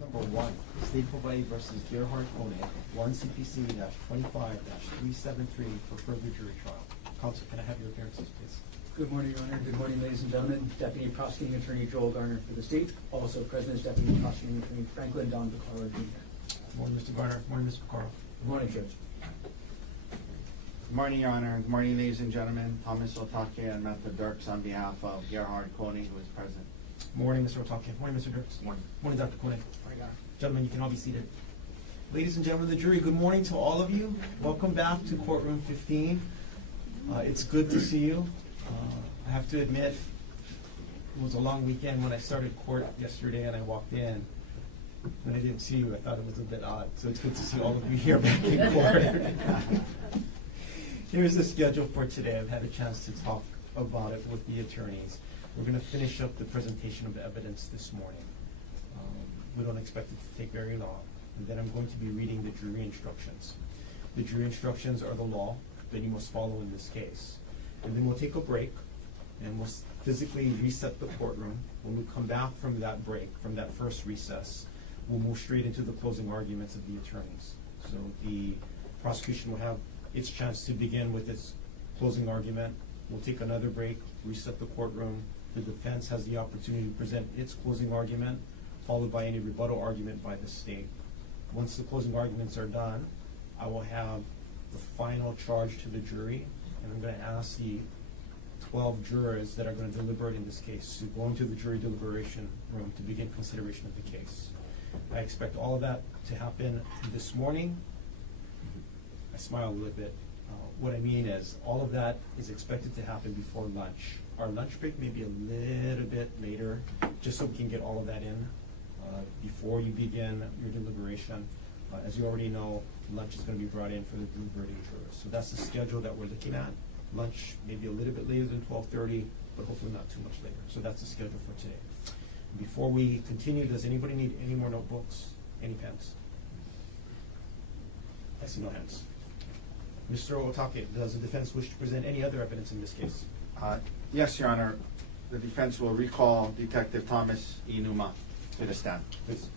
Number 1, State of Hawaii versus Gerhardt Konig, 1 CPC-25-373 for further jury trial. Counsel, can I have your appearances, please? Good morning, Your Honor. Good morning, ladies and gentlemen. Deputy Prosecuting Attorney Joel Garner for the state. Also present is Deputy Prosecuting Attorney Franklin Don Picaro Jr. Good morning, Mr. Garner. Good morning, Mr. Picaro. Good morning, Judge. Good morning, Your Honor. Good morning, ladies and gentlemen. Thomas Otake and Matthew Dirks on behalf of Gerhardt Konig, who is present. Good morning, Mr. Otake. Good morning, Mr. Dirks. Good morning. Good morning, Dr. Konig. Gentlemen, you can all be seated. Ladies and gentlemen of the jury, good morning to all of you. Welcome back to courtroom 15. It's good to see you. I have to admit, it was a long weekend when I started court yesterday and I walked in. When I didn't see you, I thought it was a bit odd. So it's good to see all of you here back in court. Here's the schedule for today. I've had a chance to talk about it with the attorneys. We're going to finish up the presentation of the evidence this morning. We don't expect it to take very long. And then I'm going to be reading the jury instructions. The jury instructions are the law that you must follow in this case. And then we'll take a break and we'll physically reset the courtroom. When we come back from that break, from that first recess, we'll move straight into the closing arguments of the attorneys. So the prosecution will have its chance to begin with its closing argument. We'll take another break, reset the courtroom. The defense has the opportunity to present its closing argument, followed by any rebuttal argument by the state. Once the closing arguments are done, I will have the final charge to the jury, and I'm going to ask the 12 jurors that are going to deliberate in this case to go into the jury deliberation room to begin consideration of the case. I expect all of that to happen this morning. I smile a little bit. What I mean is all of that is expected to happen before lunch. Our lunch break may be a little bit later, just so we can get all of that in before you begin your deliberation. As you already know, lunch is going to be brought in for the deliberating jurors. So that's the schedule that we're looking at. Lunch maybe a little bit later than 12:30, but hopefully not too much later. So that's the schedule for today. Before we continue, does anybody need any more notebooks, any pens? I see no hands. Mr. Otake, does the defense wish to present any other evidence in this case? Yes, Your Honor. The defense will recall Detective Thomas E. Numa to the stand. Please.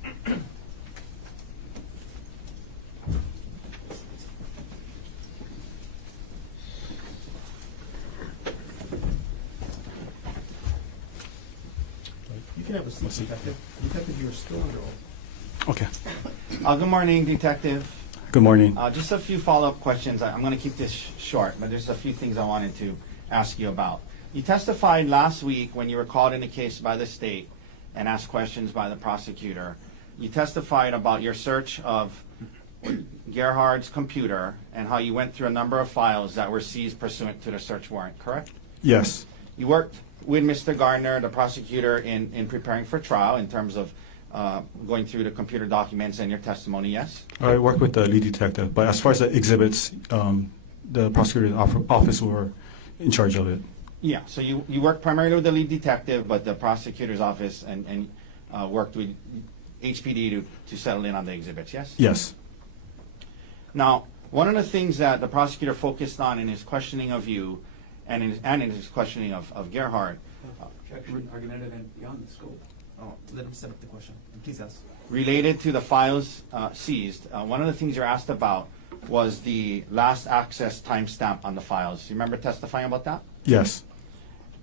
You can have a seat, Detective. Detective, you're still under oath. Okay. Good morning, Detective. Good morning. Just a few follow-up questions. I'm going to keep this short, but there's a few things I wanted to ask you about. You testified last week when you were called in a case by the state and asked questions by the prosecutor. You testified about your search of Gerhardt's computer and how you went through a number of files that were seized pursuant to the search warrant, correct? Yes. You worked with Mr. Gardner, the prosecutor, in preparing for trial in terms of going through the computer documents and your testimony, yes? I work with the lead detective, but as far as the exhibits, the prosecutor's office were in charge of it. Yeah, so you worked primarily with the lead detective, but the prosecutor's office and worked with HPD to settle in on the exhibits, yes? Yes. Now, one of the things that the prosecutor focused on in his questioning of you and in his questioning of Gerhardt, Objection, argumentative, and beyond the scope. Oh, let him set up the question. Please ask. related to the files seized, one of the things you're asked about was the last access timestamp on the files. You remember testifying about that? Yes.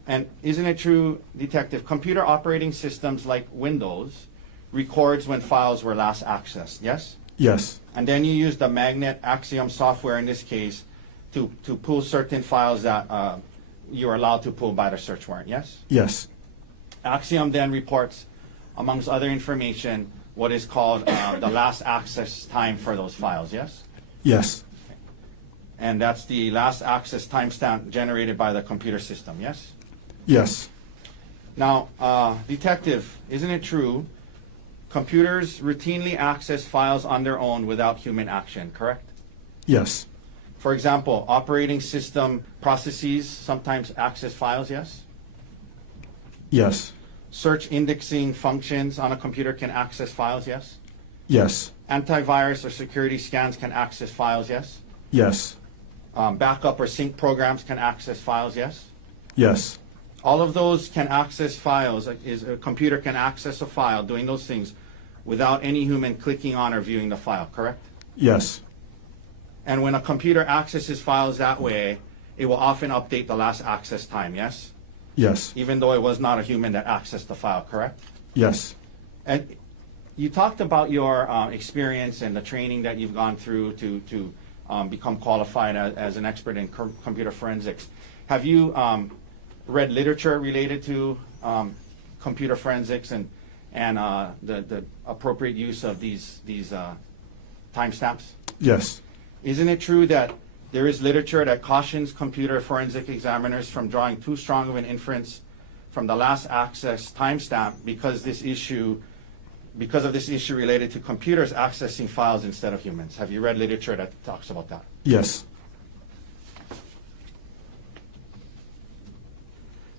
And isn't it true, Detective, computer operating systems like Windows records when files were last accessed, yes? Yes. And then you use the Magnet Axiom software in this case to pull certain files that you're allowed to pull by the search warrant, yes? Yes. Axiom then reports, amongst other information, what is called the last access time for those files, yes? Yes. And that's the last access timestamp generated by the computer system, yes? Yes. Now, Detective, isn't it true computers routinely access files on their own without human action, correct? Yes. For example, operating system processes sometimes access files, yes? Yes. Search indexing functions on a computer can access files, yes? Yes. Antivirus or security scans can access files, yes? Yes. Backup or sync programs can access files, yes? Yes. All of those can access files. A computer can access a file doing those things without any human clicking on or viewing the file, correct? Yes. And when a computer accesses files that way, it will often update the last access time, yes? Yes. Even though it was not a human that accessed the file, correct? Yes. And you talked about your experience and the training that you've gone through to become qualified as an expert in computer forensics. Have you read literature related to computer forensics and the appropriate use of these timestamps? Yes. Isn't it true that there is literature that cautions computer forensic examiners from drawing too strong of an inference from the last access timestamp because of this issue related to computers accessing files instead of humans? Have you read literature that talks about that? Yes.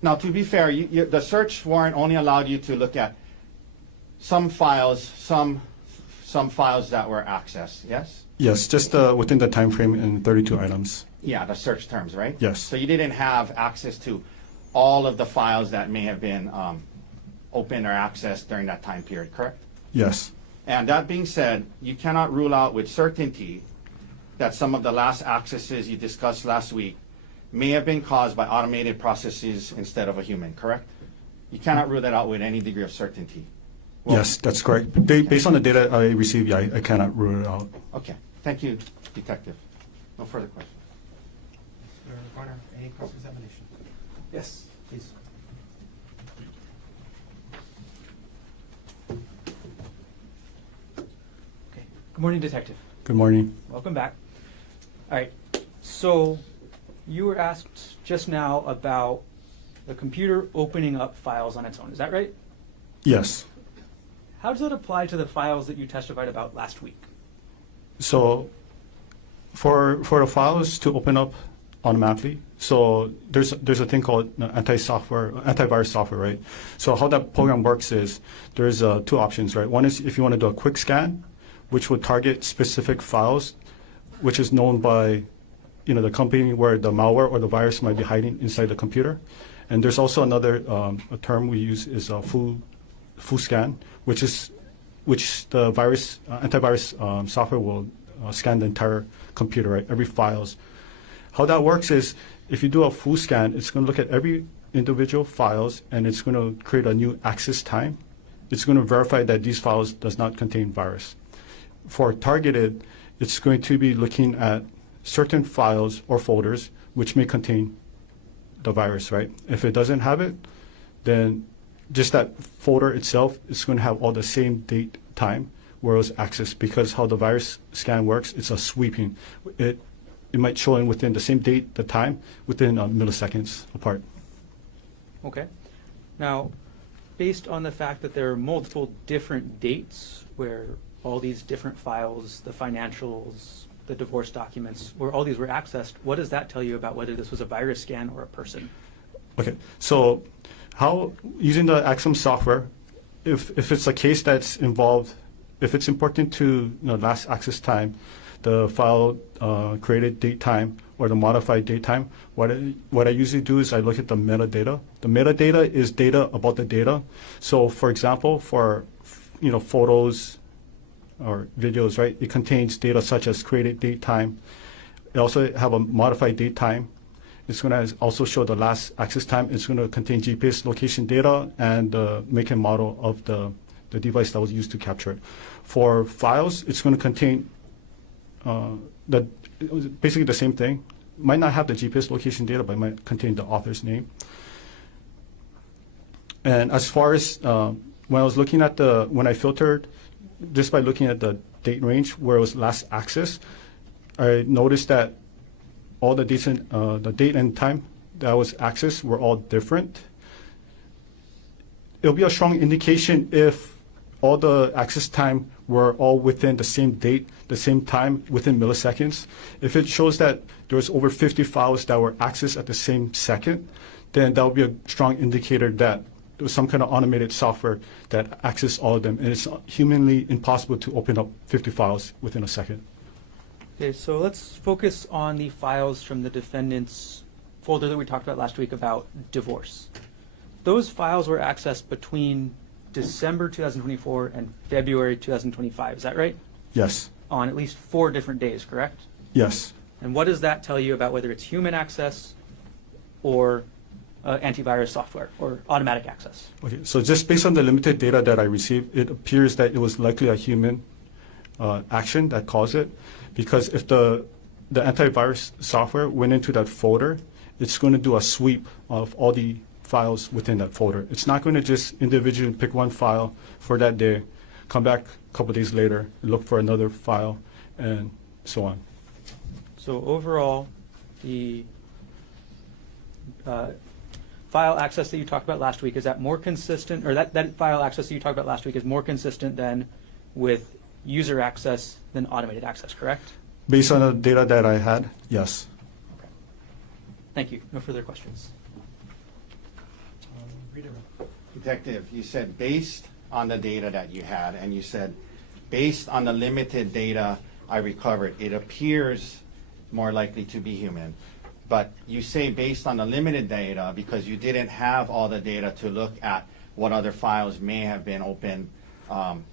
Now, to be fair, the search warrant only allowed you to look at some files that were accessed, yes? Yes, just within the time frame in 32 items. Yeah, the search terms, right? Yes. So you didn't have access to all of the files that may have been opened or accessed during that time period, correct? Yes. And that being said, you cannot rule out with certainty that some of the last accesses you discussed last week may have been caused by automated processes instead of a human, correct? You cannot rule that out with any degree of certainty. Well, Yes, that's correct. Based on the data I received, yeah, I cannot rule it out. Okay. Thank you, Detective. No further questions. Mr. Garner, any cross-examination? Yes. Please. Okay. Good morning, Detective. Good morning. Welcome back. All right. So you were asked just now about the computer opening up files on its own. Is that right? Yes. How does that apply to the files that you testified about last week? So for the files to open up automatically, so there's a thing called antivirus software, right? So how that program works is there's two options, right? One is if you want to do a quick scan, which would target specific files, which is known by the company where the malware or the virus might be hiding inside the computer. And there's also another a term we use is a full scan, which the antivirus software will scan the entire computer, right? Every files. How that works is if you do a full scan, it's going to look at every individual files and it's going to create a new access time. It's going to verify that these files does not contain virus. For targeted, it's going to be looking at certain files or folders which may contain the virus, right? If it doesn't have it, then just that folder itself is going to have all the same date, time where it was accessed, because how the virus scan works, it's a sweeping. It might show in within the same date, the time, within milliseconds apart. Okay. Now, based on the fact that there are multiple different dates where all these different files, the financials, the divorce documents, where all these were accessed, what does that tell you about whether this was a virus scan or a person? Okay, so how, using the Axum software, if it's a case that's involved, if it's important to last access time, the file created date time or the modified date time, what I usually do is I look at the metadata. The metadata is data about the data. So for example, for photos or videos, right, it contains data such as created date time. It also have a modified date time. It's going to also show the last access time. It's going to contain GPS location data and the make and model of the device that was used to capture it. For files, it's going to contain basically the same thing. Might not have the GPS location data, but it might contain the author's name. And as far as when I was looking at when I filtered, just by looking at the date range where it was last accessed, I noticed that all the dates and the date and time that was accessed were all different. It'll be a strong indication if all the access time were all within the same date, the same time, within milliseconds. If it shows that there was over 50 files that were accessed at the same second, then that would be a strong indicator that there was some kind of automated software that accessed all of them, and it's humanly impossible to open up 50 files within a second. Okay, so let's focus on the files from the defendant's folder that we talked about last week about divorce. Those files were accessed between December 2024 and February 2025. Is that right? Yes. On at least 4 different days, correct? Yes. And what does that tell you about whether it's human access or antivirus software or automatic access? Okay. So just based on the limited data that I received, it appears that it was likely a human action that caused it, because if the antivirus software went into that folder, it's going to do a sweep of all the files within that folder. It's not going to just individually pick one file for that day, come back a couple days later, look for another file, and so on. So overall, the file access that you talked about last week, is that more consistent, or that file access that you talked about last week is more consistent than with user access than automated access, correct? Based on the data that I had, yes. Thank you. No further questions. Reader. Detective, you said based on the data that you had, and you said based on the limited data I recovered, it appears more likely to be human. But you say based on the limited data because you didn't have all the data to look at what other files may have been open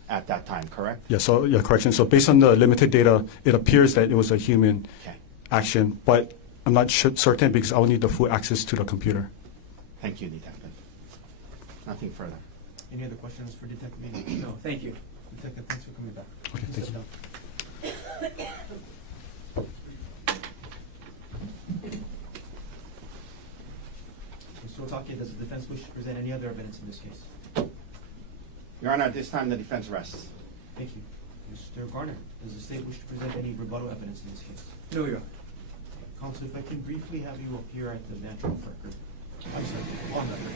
at that time, correct? Yeah, so yeah, correction. So based on the limited data, it appears that it was a human Okay. action, but I'm not certain because I'll need the full access to the computer. Thank you, Detective. Nothing further. Any other questions for Detective Meany? No, thank you. Detective, thanks for coming back. Okay, Please thank sit you. down. Mr. Otake, does the defense wish to present any other evidence in this case? Your Honor, at this time, the defense rests. Thank you. Mr. Garner, does the state wish to present any rebuttal evidence in this case? No, Your Honor. Counsel, if I can briefly have you appear at the natural record. I'm sorry, on record.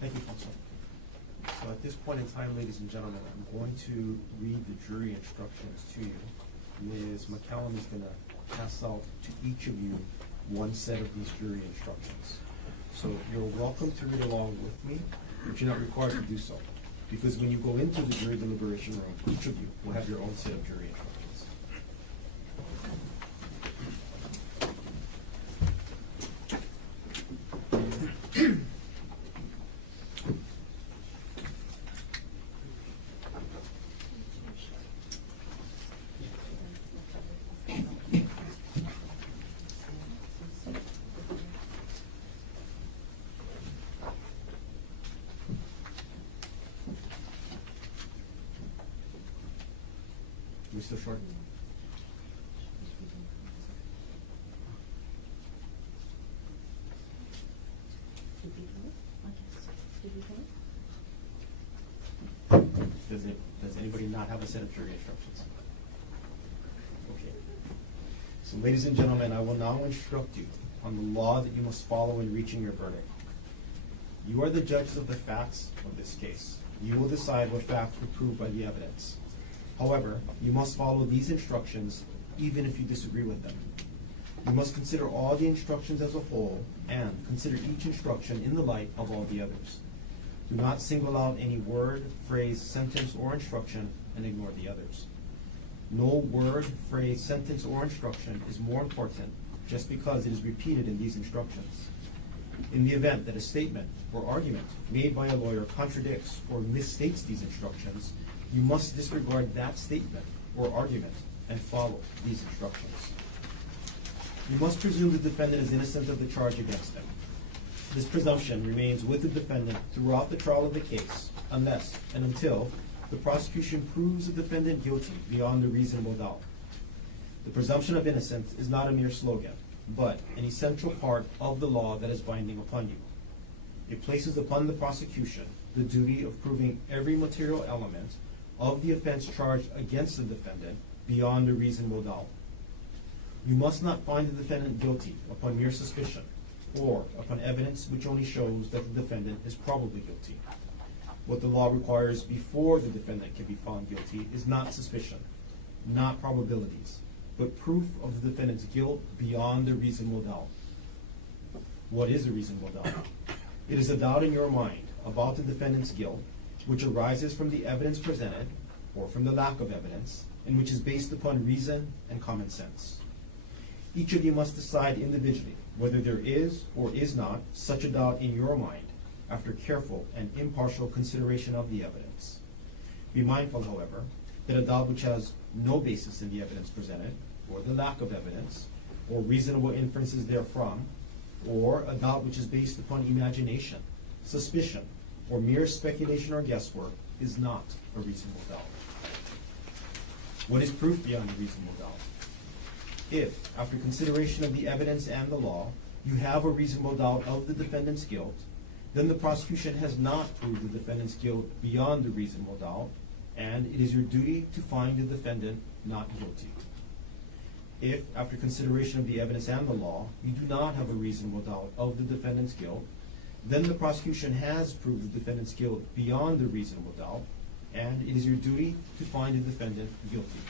Thank you, Counsel. So at this point in time, ladies and gentlemen, I'm going to read the jury instructions to you. Ms. McCallum is going to pass out to each of you one set of these jury instructions. So you're welcome to read along with me, but you're not required to do so. Because when you go into the jury deliberation room, each of you will have your own set of jury instructions. Mr. Short. Does anybody not have a set of jury instructions? Okay. So ladies and gentlemen, I will now instruct you on the law that you must follow in reaching your verdict. You are the judges of the facts of this case. You will decide what facts were proved by the evidence. However, you must follow these instructions even if you disagree with them. You must consider all the instructions as a whole and consider each instruction in the light of all the others. Do not single out any word, phrase, sentence, or instruction and ignore the others. No word, phrase, sentence, or instruction is more important just because it is repeated in these instructions. In the event that a statement or argument made by a lawyer contradicts or misstates these instructions, you must disregard that statement or argument and follow these instructions. You must presume the defendant is innocent of the charge against him. This presumption remains with the defendant throughout the trial of the case, unless and until the prosecution proves the defendant guilty beyond a reasonable doubt. The presumption of innocence is not a mere slogan, but an essential part of the law that is binding upon you. It places upon the prosecution the duty of proving every material element of the offense charged against the defendant beyond a reasonable doubt. You must not find the defendant guilty upon mere suspicion or upon evidence which only shows that the defendant is probably guilty. What the law requires before the defendant can be found guilty is not suspicion, not probabilities, but proof of the defendant's guilt beyond a reasonable doubt. What is a reasonable doubt? It is a doubt in your mind about the defendant's guilt, which arises from the evidence presented or from the lack of evidence, and which is based upon reason and common sense. Each of you must decide individually whether there is or is not such a doubt in your mind after careful and impartial consideration of the evidence. Be mindful, however, that a doubt which has no basis in the evidence presented, or the lack of evidence, or reasonable inferences therefrom, or a doubt which is based upon imagination, suspicion, or mere speculation or guesswork is not a reasonable doubt. What is proof beyond a reasonable doubt? If, after consideration of the evidence and the law, you have a reasonable doubt of the defendant's guilt, then the prosecution has not proved the defendant's guilt beyond a reasonable doubt, and it is your duty to find the defendant not guilty. If, after consideration of the evidence and the law, you do not have a reasonable doubt of the defendant's guilt, then the prosecution has proved the defendant's guilt beyond a reasonable doubt, and it is your duty to find the defendant guilty.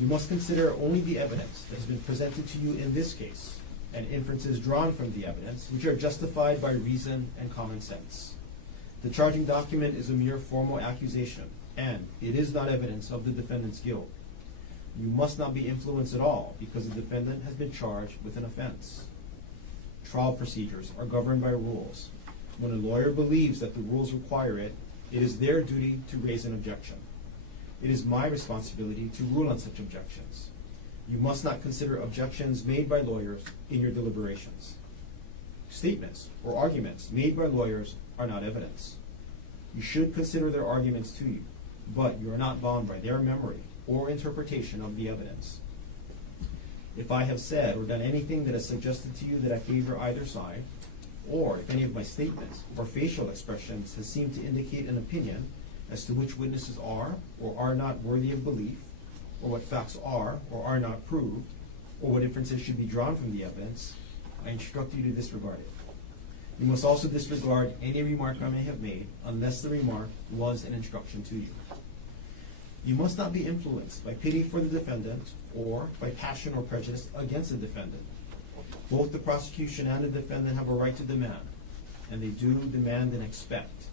You must consider only the evidence that has been presented to you in this case, and inferences drawn from the evidence, which are justified by reason and common sense. The charging document is a mere formal accusation, and it is not evidence of the defendant's guilt. You must not be influenced at all because the defendant has been charged with an offense. Trial procedures are governed by rules. When a lawyer believes that the rules require it, it is their duty to raise an objection. It is my responsibility to rule on such objections. You must not consider objections made by lawyers in your deliberations. Statements or arguments made by lawyers are not evidence. You should consider their arguments to you, but you are not bound by their memory or interpretation of the evidence. If I have said or done anything that has suggested to you that I favor either side, or if any of my statements or facial expressions has seemed to indicate an opinion as to which witnesses are or are not worthy of belief, or what facts are or are not proved, or what inferences should be drawn from the evidence, I instruct you to disregard it. You must also disregard any remark I may have made unless the remark was an instruction to you. You must not be influenced by pity for the defendant or by passion or prejudice against the defendant. Both the prosecution and the defendant have a right to demand, and they do demand and expect,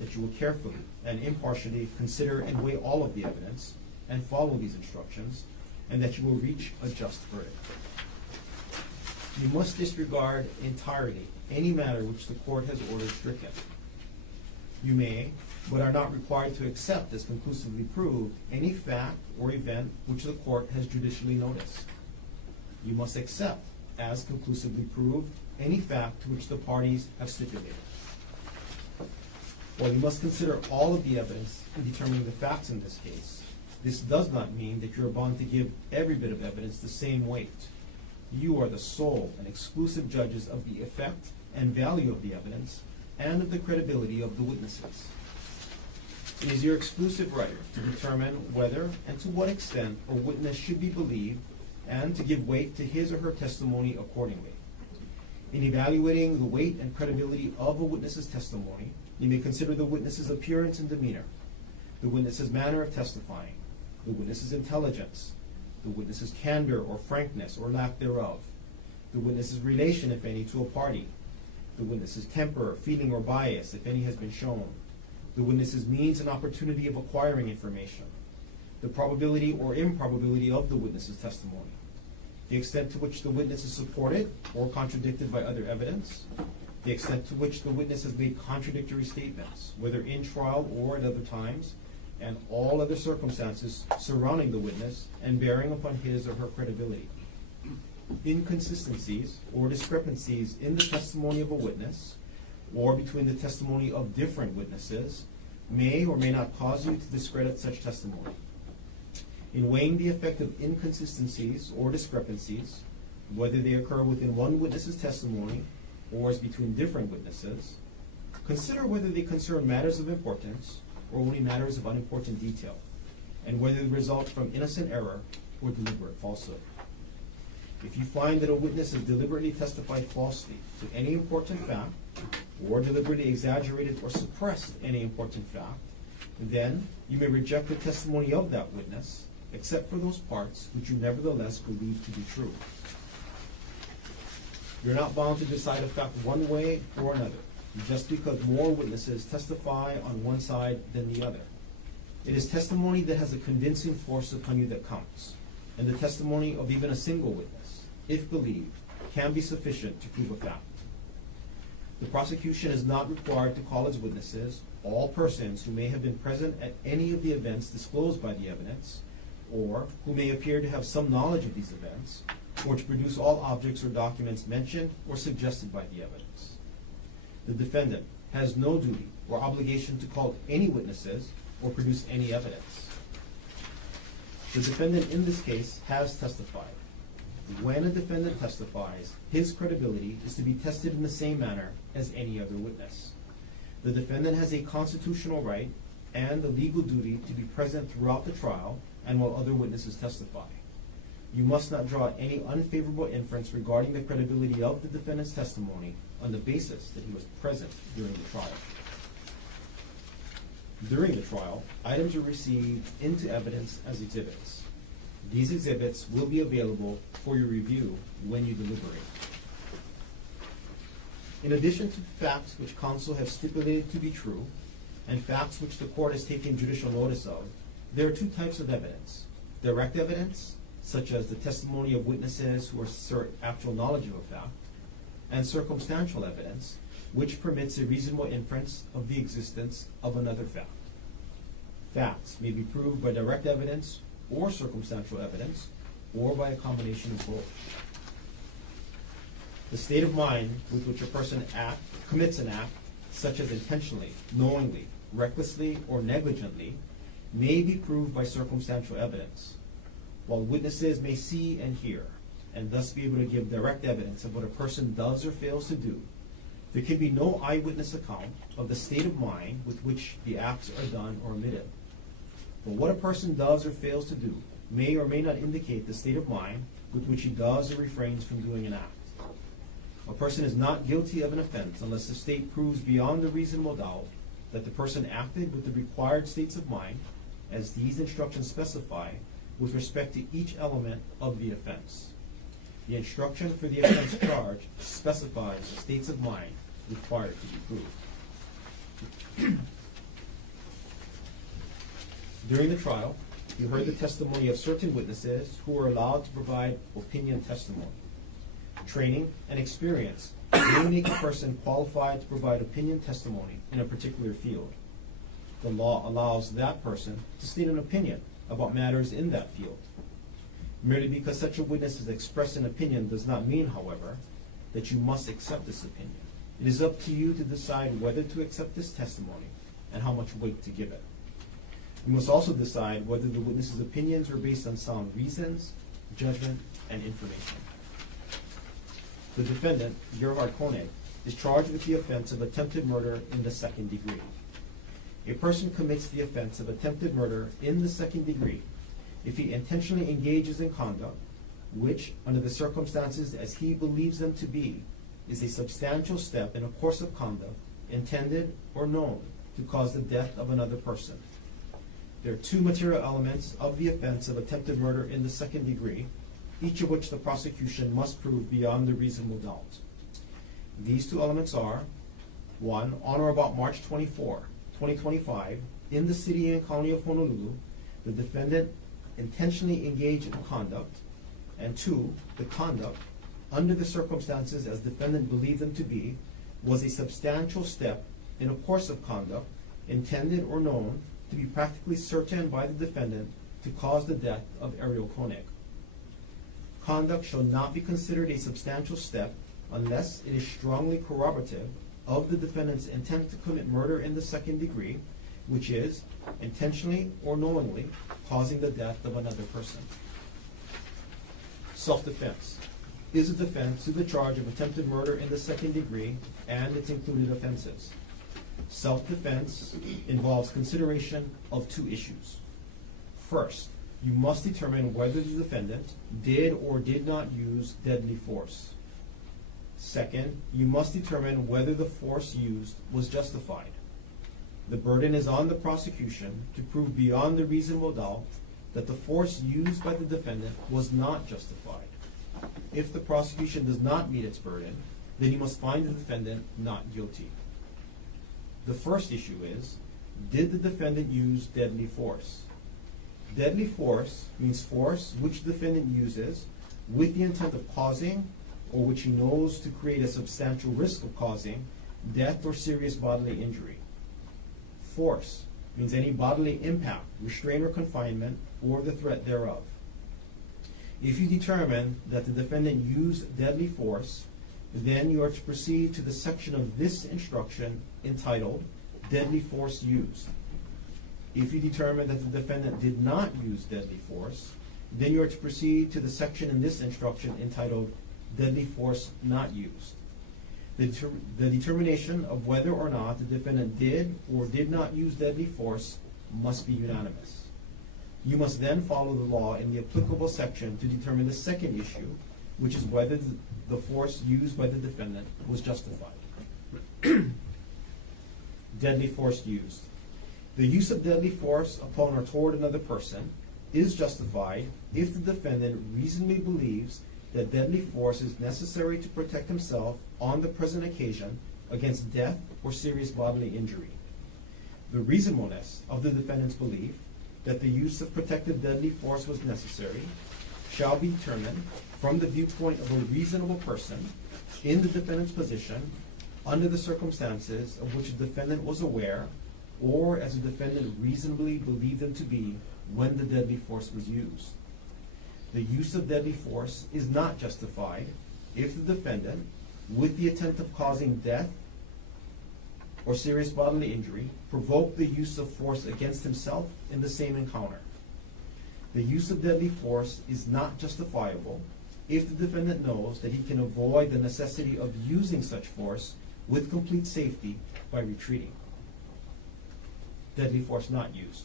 that you will carefully and impartially consider and weigh all of the evidence and follow these instructions, and that you will reach a just verdict. You must disregard entirely any matter which the court has ordered stricken. You may, but are not required to accept as conclusively proved any fact or event which the court has judicially noticed. You must accept as conclusively proved any fact to which the parties have stipulated. While you must consider all of the evidence in determining the facts in this case, this does not mean that you are bound to give every bit of evidence the same weight. You are the sole and exclusive judges of the effect and value of the evidence and of the credibility of the witnesses. It is your exclusive right to determine whether and to what extent a witness should be believed and to give weight to his or her testimony accordingly. In evaluating the weight and credibility of a witness's testimony, you may consider the witness's appearance and demeanor, the witness's manner of testifying, the witness's intelligence, the witness's candor or frankness or lack thereof, the witness's relation, if any, to a party, the witness's temper, feeling, or bias, if any has been shown, the witness's means and opportunity of acquiring information, the probability or improbability of the witness's testimony, the extent to which the witness is supported or contradicted by other evidence, the extent to which the witness has made contradictory statements, whether in trial or at other times, and all other circumstances surrounding the witness and bearing upon his or her credibility. Inconsistencies or discrepancies in the testimony of a witness or between the testimony of different witnesses may or may not cause you to discredit such testimony. In weighing the effect of inconsistencies or discrepancies, whether they occur within one witness's testimony or as between different witnesses, consider whether they concern matters of importance or only matters of unimportant detail, and whether they result from innocent error or deliberate falsehood. If you find that a witness has deliberately testified falsely to any important fact, or deliberately exaggerated or suppressed any important fact, then you may reject the testimony of that witness, except for those parts which you nevertheless believe to be true. You're not bound to decide a fact one way or another, just because more witnesses testify on one side than the other. It is testimony that has a convincing force upon you that counts, and the testimony of even a single witness, if believed, can be sufficient to prove a fact. The prosecution is not required to call as witnesses all persons who may have been present at any of the events disclosed by the evidence, or who may appear to have some knowledge of these events, or to produce all objects or documents mentioned or suggested by the evidence. The defendant has no duty or obligation to call any witnesses or produce any evidence. The defendant in this case has testified. When a defendant testifies, his credibility is to be tested in the same manner as any other witness. The defendant has a constitutional right and a legal duty to be present throughout the trial and while other witnesses testify. You must not draw any unfavorable inference regarding the credibility of the defendant's testimony on the basis that he was present during the trial. During the trial, items are received into evidence as exhibits. These exhibits will be available for your review when you deliberate. In addition to facts which counsel have stipulated to be true, and facts which the court has taken judicial notice of, there are two types of evidence: direct evidence, such as the testimony of witnesses who assert actual knowledge of a fact, and circumstantial evidence, which permits a reasonable inference of the existence of another fact. Facts may be proved by direct evidence or circumstantial evidence, or by a combination of both. The state of mind with which a person commits an act, such as intentionally, knowingly, recklessly, or negligently, may be proved by circumstantial evidence, while witnesses may see and hear, and thus be able to give direct evidence of what a person does or fails to do. There can be no eyewitness account of the state of mind with which the acts are done or omitted. But what a person does or fails to do may or may not indicate the state of mind with which he does or refrains from doing an act. A person is not guilty of an offense unless the state proves beyond a reasonable doubt that the person acted with the required states of mind, as these instructions specify, with respect to each element of the offense. The instruction for the offense charge specifies the states of mind required to be proved. During the trial, you heard the testimony of certain witnesses who were allowed to provide opinion testimony. Training and experience may make a person qualified to provide opinion testimony in a particular field. The law allows that person to state an opinion about matters in that field. Merely because such a witness has expressed an opinion does not mean, however, that you must accept this opinion. It is up to you to decide whether to accept this testimony and how much weight to give it. You must also decide whether the witness's opinions are based on sound reasons, judgment, and information. The defendant, Gerhardt Konig, is charged with the offense of attempted murder in the second degree. A person commits the offense of attempted murder in the second degree if he intentionally engages in conduct which, under the circumstances as he believes them to be, is a substantial step in a course of conduct intended or known to cause the death of another person. There are two material elements of the offense of attempted murder in the second degree, each of which the prosecution must prove beyond a reasonable doubt. These two elements are: 1, on or about March 24, 2025, in the city and county of Honolulu, the defendant intentionally engaged in conduct and 2, the conduct, under the circumstances as defendant believed them to be, was a substantial step in a course of conduct intended or known to be practically certain by the defendant to cause the death of Arielle Konig. Conduct shall not be considered a substantial step unless it is strongly corroborative of the defendant's intent to commit murder in the second degree, which is intentionally or knowingly causing the death of another person. Self-defense is a defense to the charge of attempted murder in the second degree and its included offenses. Self-defense involves consideration of 2 issues. First, you must determine whether the defendant did or did not use deadly force. Second, you must determine whether the force used was justified. The burden is on the prosecution to prove beyond a reasonable doubt that the force used by the defendant was not justified. If the prosecution does not meet its burden, then you must find the defendant not guilty. The first issue is, did the defendant use deadly force? Deadly force means force which the defendant uses with the intent of causing, or which he knows to create a substantial risk of causing, death or serious bodily injury. Force means any bodily impact, restraint or confinement, or the threat thereof. If you determine that the defendant used deadly force, then you are to proceed to the section of this instruction entitled Deadly Force Used. If you determine that the defendant did not use deadly force, then you are to proceed to the section in this instruction entitled Deadly Force Not Used. The determination of whether or not the defendant did or did not use deadly force must be unanimous. You must then follow the law in the applicable section to determine the second issue, which is whether the force used by the defendant was justified. Deadly force used. The use of deadly force upon or toward another person is justified if the defendant reasonably believes that deadly force is necessary to protect himself on the present occasion against death or serious bodily injury. The reasonableness of the defendant's belief that the use of protective deadly force was necessary shall be determined from the viewpoint of a reasonable person in the defendant's position under the circumstances of which the defendant was aware, or as the defendant reasonably believed them to be when the deadly force was used. The use of deadly force is not justified if the defendant, with the intent of causing death or serious bodily injury, provoked the use of force against himself in the same encounter. The use of deadly force is not justifiable if the defendant knows that he can avoid the necessity of using such force with complete safety by retreating. Deadly force not used.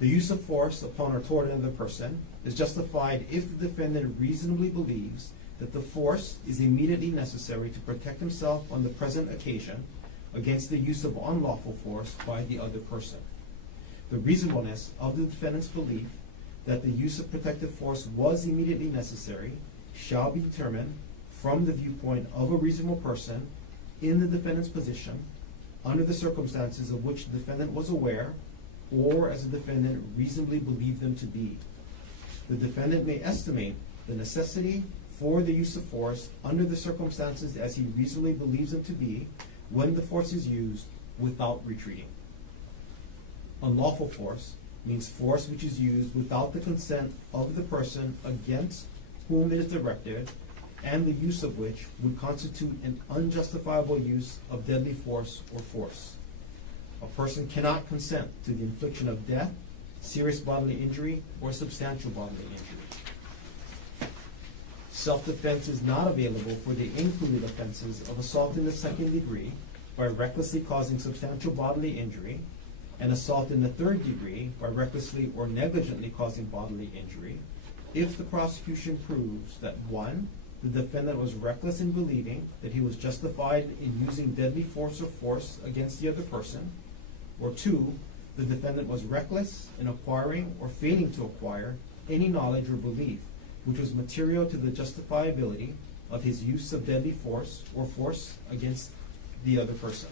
The use of force upon or toward another person is justified if the defendant reasonably believes that the force is immediately necessary to protect himself on the present occasion against the use of unlawful force by the other person. The reasonableness of the defendant's belief that the use of protective force was immediately necessary shall be determined from the viewpoint of a reasonable person in the defendant's position under the circumstances of which the defendant was aware, or as the defendant reasonably believed them to be. The defendant may estimate the necessity for the use of force under the circumstances as he reasonably believes them to be when the force is used without retreating. Unlawful force means force which is used without the consent of the person against whom it is directed, and the use of which would constitute an unjustifiable use of deadly force or force. A person cannot consent to the infliction of death, serious bodily injury, or substantial bodily injury. Self-defense is not available for the included offenses of assault in the second degree by recklessly causing substantial bodily injury, and assault in the third degree by recklessly or negligently causing bodily injury, if the prosecution proves that 1, the defendant was reckless in believing that he was justified in using deadly force or force against the other person, or 2, the defendant was reckless in acquiring or failing to acquire any knowledge or belief which was material to the justifiability of his use of deadly force or force against the other person.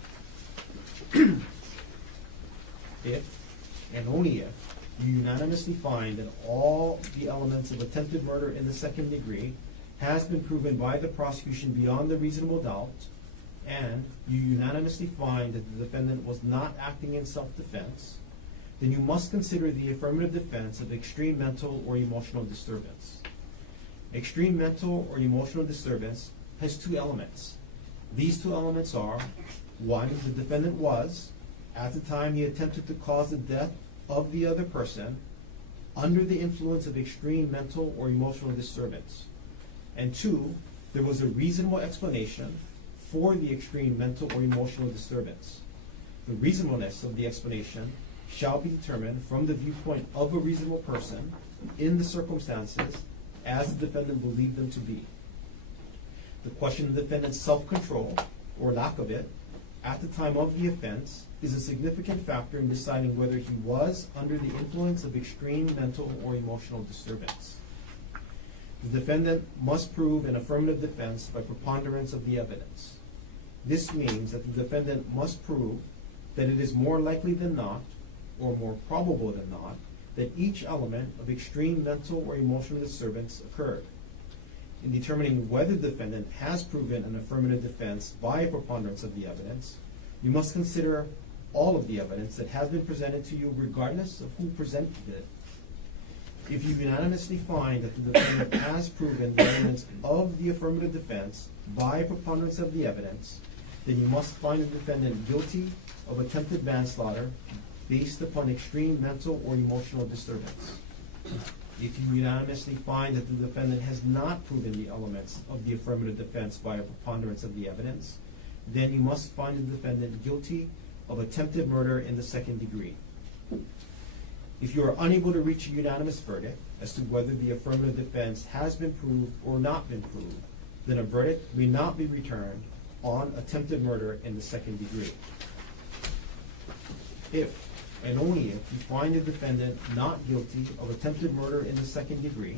If, and only if, you unanimously find that all the elements of attempted murder in the second degree has been proven by the prosecution beyond a reasonable doubt, and you unanimously find that the defendant was not acting in self-defense, then you must consider the affirmative defense of extreme mental or emotional disturbance. Extreme mental or emotional disturbance has two elements. These two elements are, one, the defendant was, at the time he attempted to cause the death of the other person, under the influence of extreme mental or emotional disturbance. And two, there was a reasonable explanation for the extreme mental or emotional disturbance. The reasonableness of the explanation shall be determined from the viewpoint of a reasonable person in the circumstances as the defendant believed them to be. The question of the defendant's self-control, or lack of it, at the time of the offense is a significant factor in deciding whether he was under the influence of extreme mental or emotional disturbance. The defendant must prove an affirmative defense by preponderance of the evidence. This means that the defendant must prove that it is more likely than not, or more probable than not, that each element of extreme mental or emotional disturbance occurred. In determining whether the defendant has proven an affirmative defense by a preponderance of the evidence, you must consider all of the evidence that has been presented to you regardless of who presented it. If you unanimously find that the defendant has proven the elements of the affirmative defense by a preponderance of the evidence, then you must find the defendant guilty of attempted manslaughter based upon extreme mental or emotional disturbance. If you unanimously find that the defendant has not proven the elements of the affirmative defense by a preponderance of the evidence, then you must find the defendant guilty of attempted murder in the second degree. If you are unable to reach a unanimous verdict as to whether the affirmative defense has been proved or not been proved, then a verdict may not be returned on attempted murder in the second degree. If and only if you find the defendant not guilty of attempted murder in the second degree,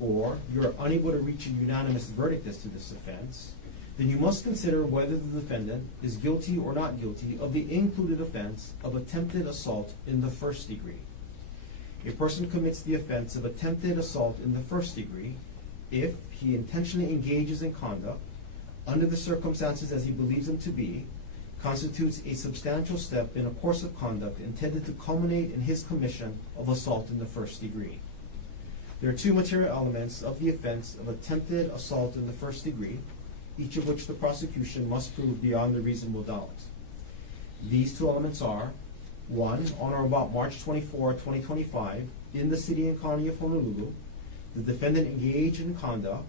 or you are unable to reach a unanimous verdict as to this offense, then you must consider whether the defendant is guilty or not guilty of the included offense of attempted assault in the first degree. A person commits the offense of attempted assault in the first degree if he intentionally engages in conduct under the circumstances as he believes them to be, constitutes a substantial step in a course of conduct intended to culminate in his commission of assault in the first degree. There are two material elements of the offense of attempted assault in the first degree, each of which the prosecution must prove beyond a reasonable doubt. These two elements are, one, on or about March 24, 2025, in the city and county of Honolulu, the defendant engaged in conduct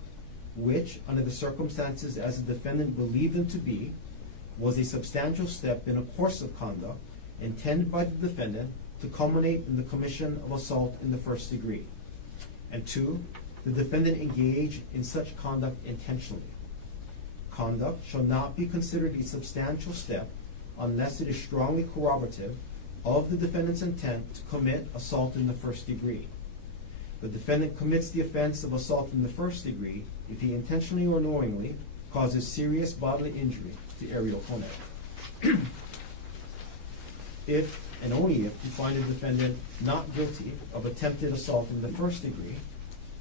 which, under the circumstances as the defendant believed them to be, was a substantial step in a course of conduct intended by the defendant to culminate in the commission of assault in the first degree. And two, the defendant engaged in such conduct intentionally. Conduct shall not be considered a substantial step unless it is strongly corroborative of the defendant's intent to commit assault in the first degree. The defendant commits the offense of assault in the first degree if he intentionally or knowingly causes serious bodily injury to Arielle Konig. If and only if you find a defendant not guilty of attempted assault in the first degree,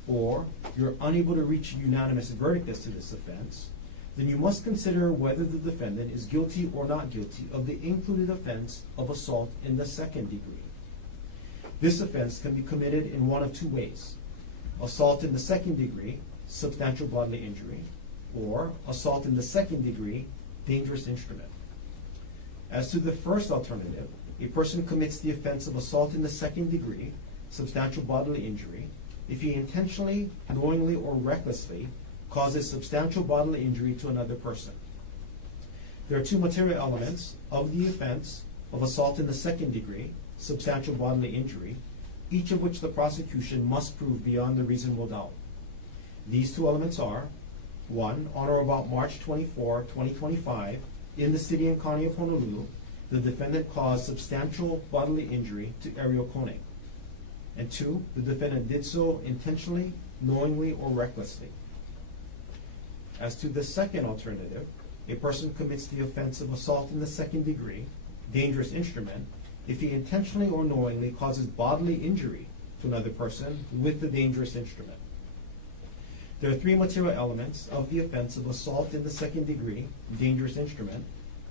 or you're unable to reach a unanimous verdict as to this offense, then you must consider whether the defendant is guilty or not guilty of the included offense of assault in the second degree. This offense can be committed in one of two ways: assault in the second degree, substantial bodily injury, or assault in the second degree, dangerous instrument. As to the first alternative, a person commits the offense of assault in the second degree, substantial bodily injury, if he intentionally, knowingly, or recklessly causes substantial bodily injury to another person. There are two material elements of the offense of assault in the second degree, substantial bodily injury, each of which the prosecution must prove beyond a reasonable doubt. These two elements are, one, on or about March 24, 2025, in the city and county of Honolulu, the defendant caused substantial bodily injury to Arielle Konig. And two, the defendant did so intentionally, knowingly, or recklessly. As to the second alternative, a person commits the offense of assault in the second degree, dangerous instrument, if he intentionally or knowingly causes bodily injury to another person with the dangerous instrument. There are three material elements of the offense of assault in the second degree, dangerous instrument,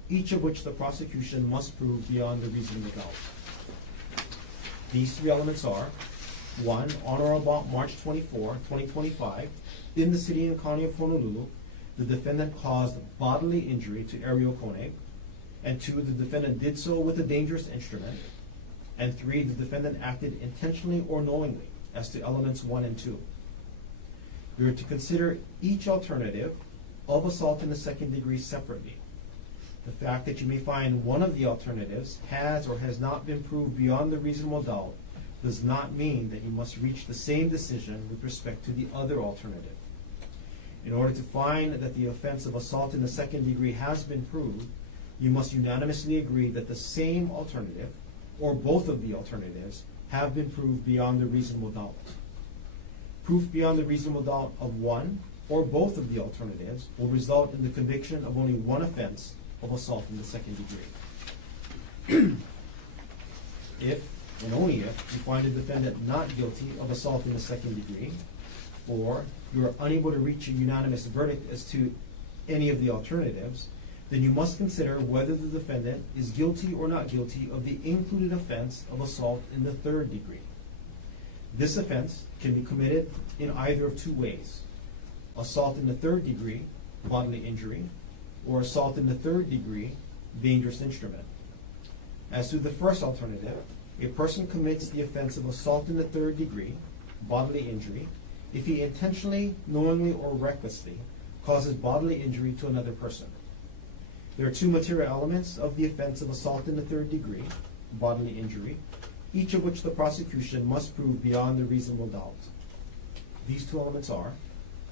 each of which the prosecution must prove beyond a reasonable doubt. These three elements are: 1, on or about March 24, 2025, in the city and county of Honolulu, the defendant caused bodily injury to Arielle Konig, and 2, the defendant did so with a dangerous instrument, and 3, the defendant acted intentionally or knowingly as to elements 1 and 2. We are to consider each alternative of assault in the second degree separately. The fact that you may find one of the alternatives has or has not been proved beyond the reasonable doubt does not mean that you must reach the same decision with respect to the other alternative. In order to find that the offense of assault in the second degree has been proved, you must unanimously agree that the same alternative, or both of the alternatives, have been proved beyond the reasonable doubt. Proof beyond the reasonable doubt of one or both of the alternatives will result in the conviction of only one offense of assault in the second degree. If, and only if, you find a defendant not guilty of assault in the second degree, or you are unable to reach a unanimous verdict as to any of the alternatives, then you must consider whether the defendant is guilty or not guilty of the included offense of assault in the third degree. This offense can be committed in either of two ways: assault in the third degree, bodily injury, or assault in the third degree, dangerous instrument. As to the first alternative, a person commits the offense of assault in the third degree, bodily injury, if he intentionally, knowingly, or recklessly causes bodily injury to another person. There are two material elements of the offense of assault in the third degree, bodily injury, each of which the prosecution must prove beyond a reasonable doubt. These two elements are: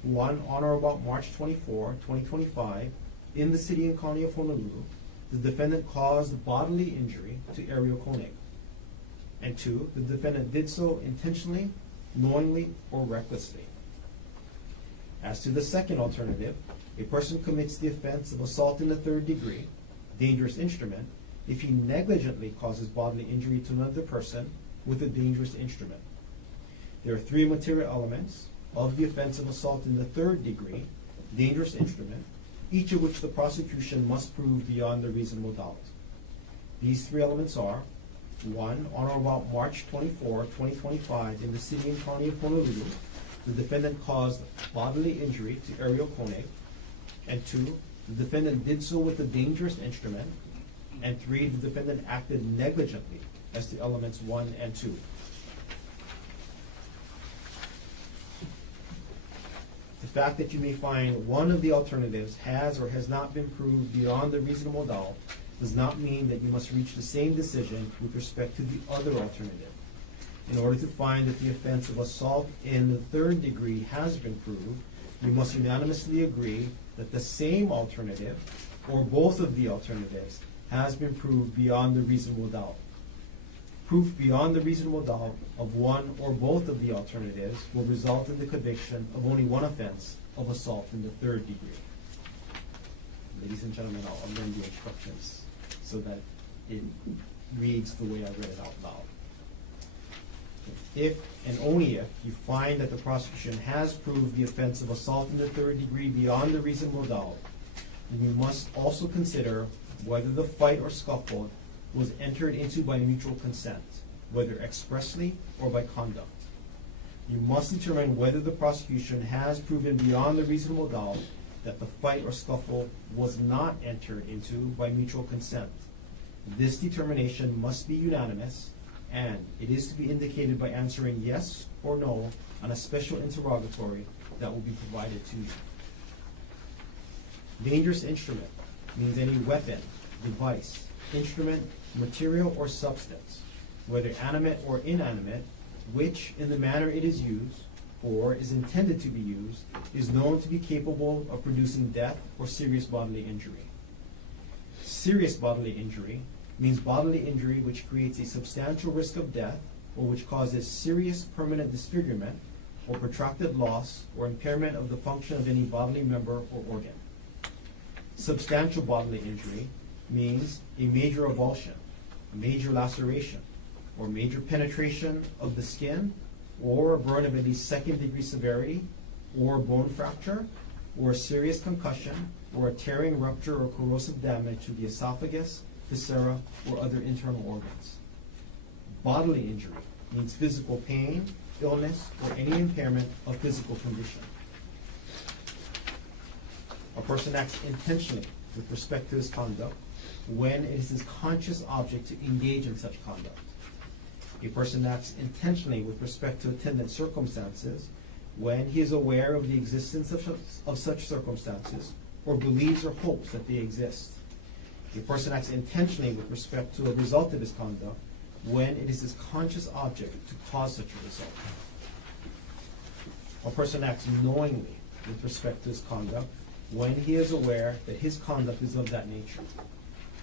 1, on or about March 24, 2025, in the city and county of Honolulu, the defendant caused bodily injury to Arielle Konig. And 2, the defendant did so intentionally, knowingly, or recklessly. As to the second alternative, a person commits the offense of assault in the third degree, dangerous instrument, if he negligently causes bodily injury to another person with a dangerous instrument. There are three material elements of the offense of assault in the third degree, dangerous instrument, each of which the prosecution must prove beyond a reasonable doubt. These three elements are: 1, on or about March 24, 2025, in the city and county of Honolulu, the defendant caused bodily injury to Arielle Konig, and 2, the defendant did so with a dangerous instrument, and 3, the defendant acted negligently as to elements 1 and 2. The fact that you may find one of the alternatives has or has not been proved beyond a reasonable doubt does not mean that you must reach the same decision with respect to the other alternative. In order to find that the offense of assault in the third degree has been proved, you must unanimously agree that the same alternative, or both of the alternatives, has been proved beyond a reasonable doubt. Proof beyond the reasonable doubt of one or both of the alternatives will result in the conviction of only one offense of assault in the third degree. Ladies and gentlemen, I'll amend the instructions so that it reads the way I read it out loud. If and only if you find that the prosecution has proved the offense of assault in the third degree beyond a reasonable doubt, then you must also consider whether the fight or scuffle was entered into by mutual consent, whether expressly or by conduct. You must determine whether the prosecution has proven beyond a reasonable doubt that the fight or scuffle was not entered into by mutual consent. This determination must be unanimous, and it is to be indicated by answering yes or no on a special interrogatory that will be provided to you. Dangerous instrument means any weapon, device, instrument, material, or substance, whether animate or inanimate, which, in the manner it is used, or is intended to be used, is known to be capable of producing death or serious bodily injury. Serious bodily injury means bodily injury which creates a substantial risk of death, or which causes serious permanent disfigurement, or protracted loss or impairment of the function of any bodily member or organ. Substantial bodily injury means a major avulsion, major laceration, or major penetration of the skin, or a burn of at least second-degree severity, or a bone fracture, or a serious concussion, or a tearing, rupture, or corrosive damage to the esophagus, viscera, or other internal organs. Bodily injury means physical pain, illness, or any impairment of physical condition. A person acts intentionally with respect to his conduct when it is his conscious object to engage in such conduct. A person acts intentionally with respect to attendant circumstances when he is aware of the existence of such circumstances or believes or hopes that they exist. A person acts intentionally with respect to a result of his conduct when it is his conscious object to cause such a result. A person acts knowingly with respect to his conduct when he is aware that his conduct is of that nature.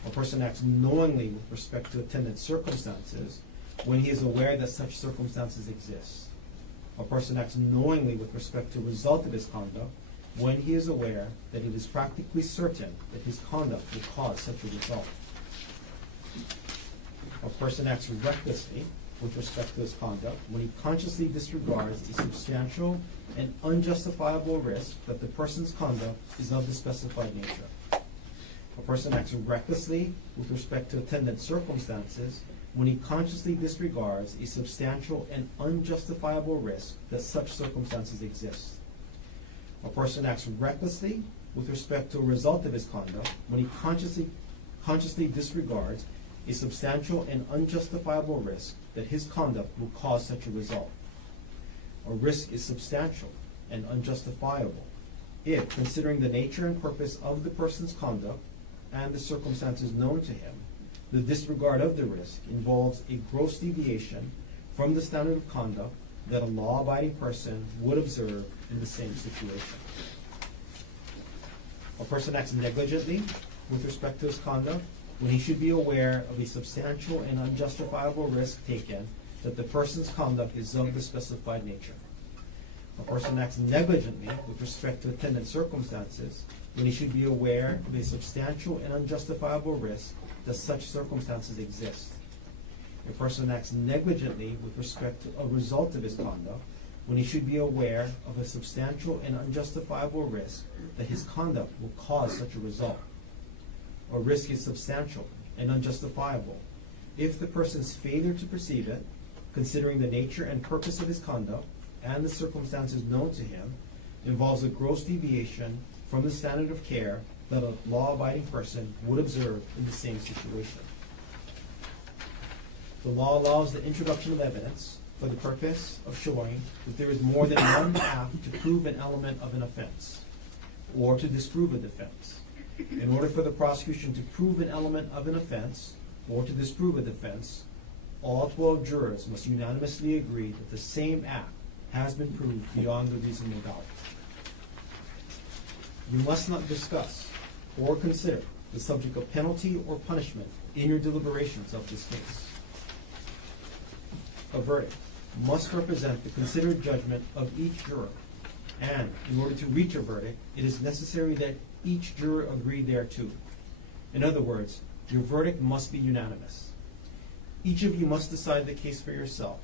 A person acts knowingly with respect to attendant circumstances when he is aware that such circumstances exist. A person acts knowingly with respect to the result of his conduct when he is aware that it is practically certain that his conduct will cause such a result. A person acts recklessly with respect to his conduct when he consciously disregards the substantial and unjustifiable risk that the person's conduct is of the specified nature. A person acts recklessly with respect to attendant circumstances when he consciously disregards a substantial and unjustifiable risk that such circumstances exist. A person acts recklessly with respect to a result of his conduct when he consciously disregards a substantial and unjustifiable risk that his conduct will cause such a result. A risk is substantial and unjustifiable if, considering the nature and purpose of the person's conduct and the circumstances known to him, the disregard of the risk involves a gross deviation from the standard of conduct that a law-abiding person would observe in the same situation. A person acts negligently with respect to his conduct when he should be aware of a substantial and unjustifiable risk taken that the person's conduct is of the specified nature. A person acts negligently with respect to attendant circumstances when he should be aware of a substantial and unjustifiable risk that such circumstances exist. A person acts negligently with respect to a result of his conduct when he should be aware of a substantial and unjustifiable risk that his conduct will cause such a result. A risk is substantial and unjustifiable if the person's failure to perceive it, considering the nature and purpose of his conduct and the circumstances known to him, involves a gross deviation from the standard of care that a law-abiding person would observe in the same situation. The law allows the introduction of evidence for the purpose of showing that there is more than one path to prove an element of an offense or to disprove a defense. In order for the prosecution to prove an element of an offense or to disprove a defense, all 12 jurors must unanimously agree that the same act has been proved beyond a reasonable doubt. You must not discuss or consider the subject of penalty or punishment in your deliberations of this case. A verdict must represent the considered judgment of each juror, and in order to reach a verdict, it is necessary that each juror agree thereto. In other words, your verdict must be unanimous. Each of you must decide the case for yourself,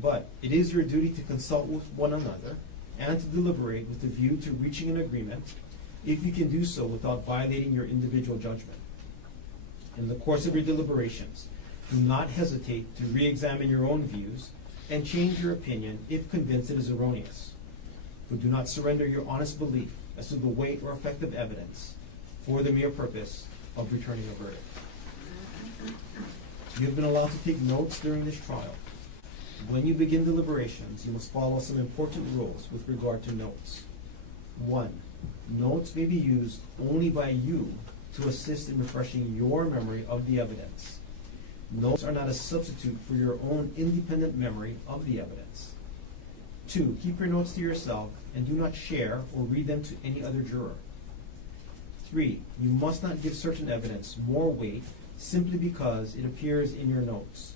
but it is your duty to consult with one another and to deliberate with a view to reaching an agreement, if you can do so without violating your individual judgment. In the course of your deliberations, do not hesitate to re-examine your own views and change your opinion if convinced it is erroneous. But do not surrender your honest belief as to the weight or effect of evidence for the mere purpose of returning a verdict. You have been allowed to take notes during this trial. When you begin deliberations, you must follow some important rules with regard to notes. 1. Notes may be used only by you to assist in refreshing your memory of the evidence. Notes are not a substitute for your own independent memory of the evidence. 2. Keep your notes to yourself and do not share or read them to any other juror. 3. You must not give certain evidence more weight simply because it appears in your notes.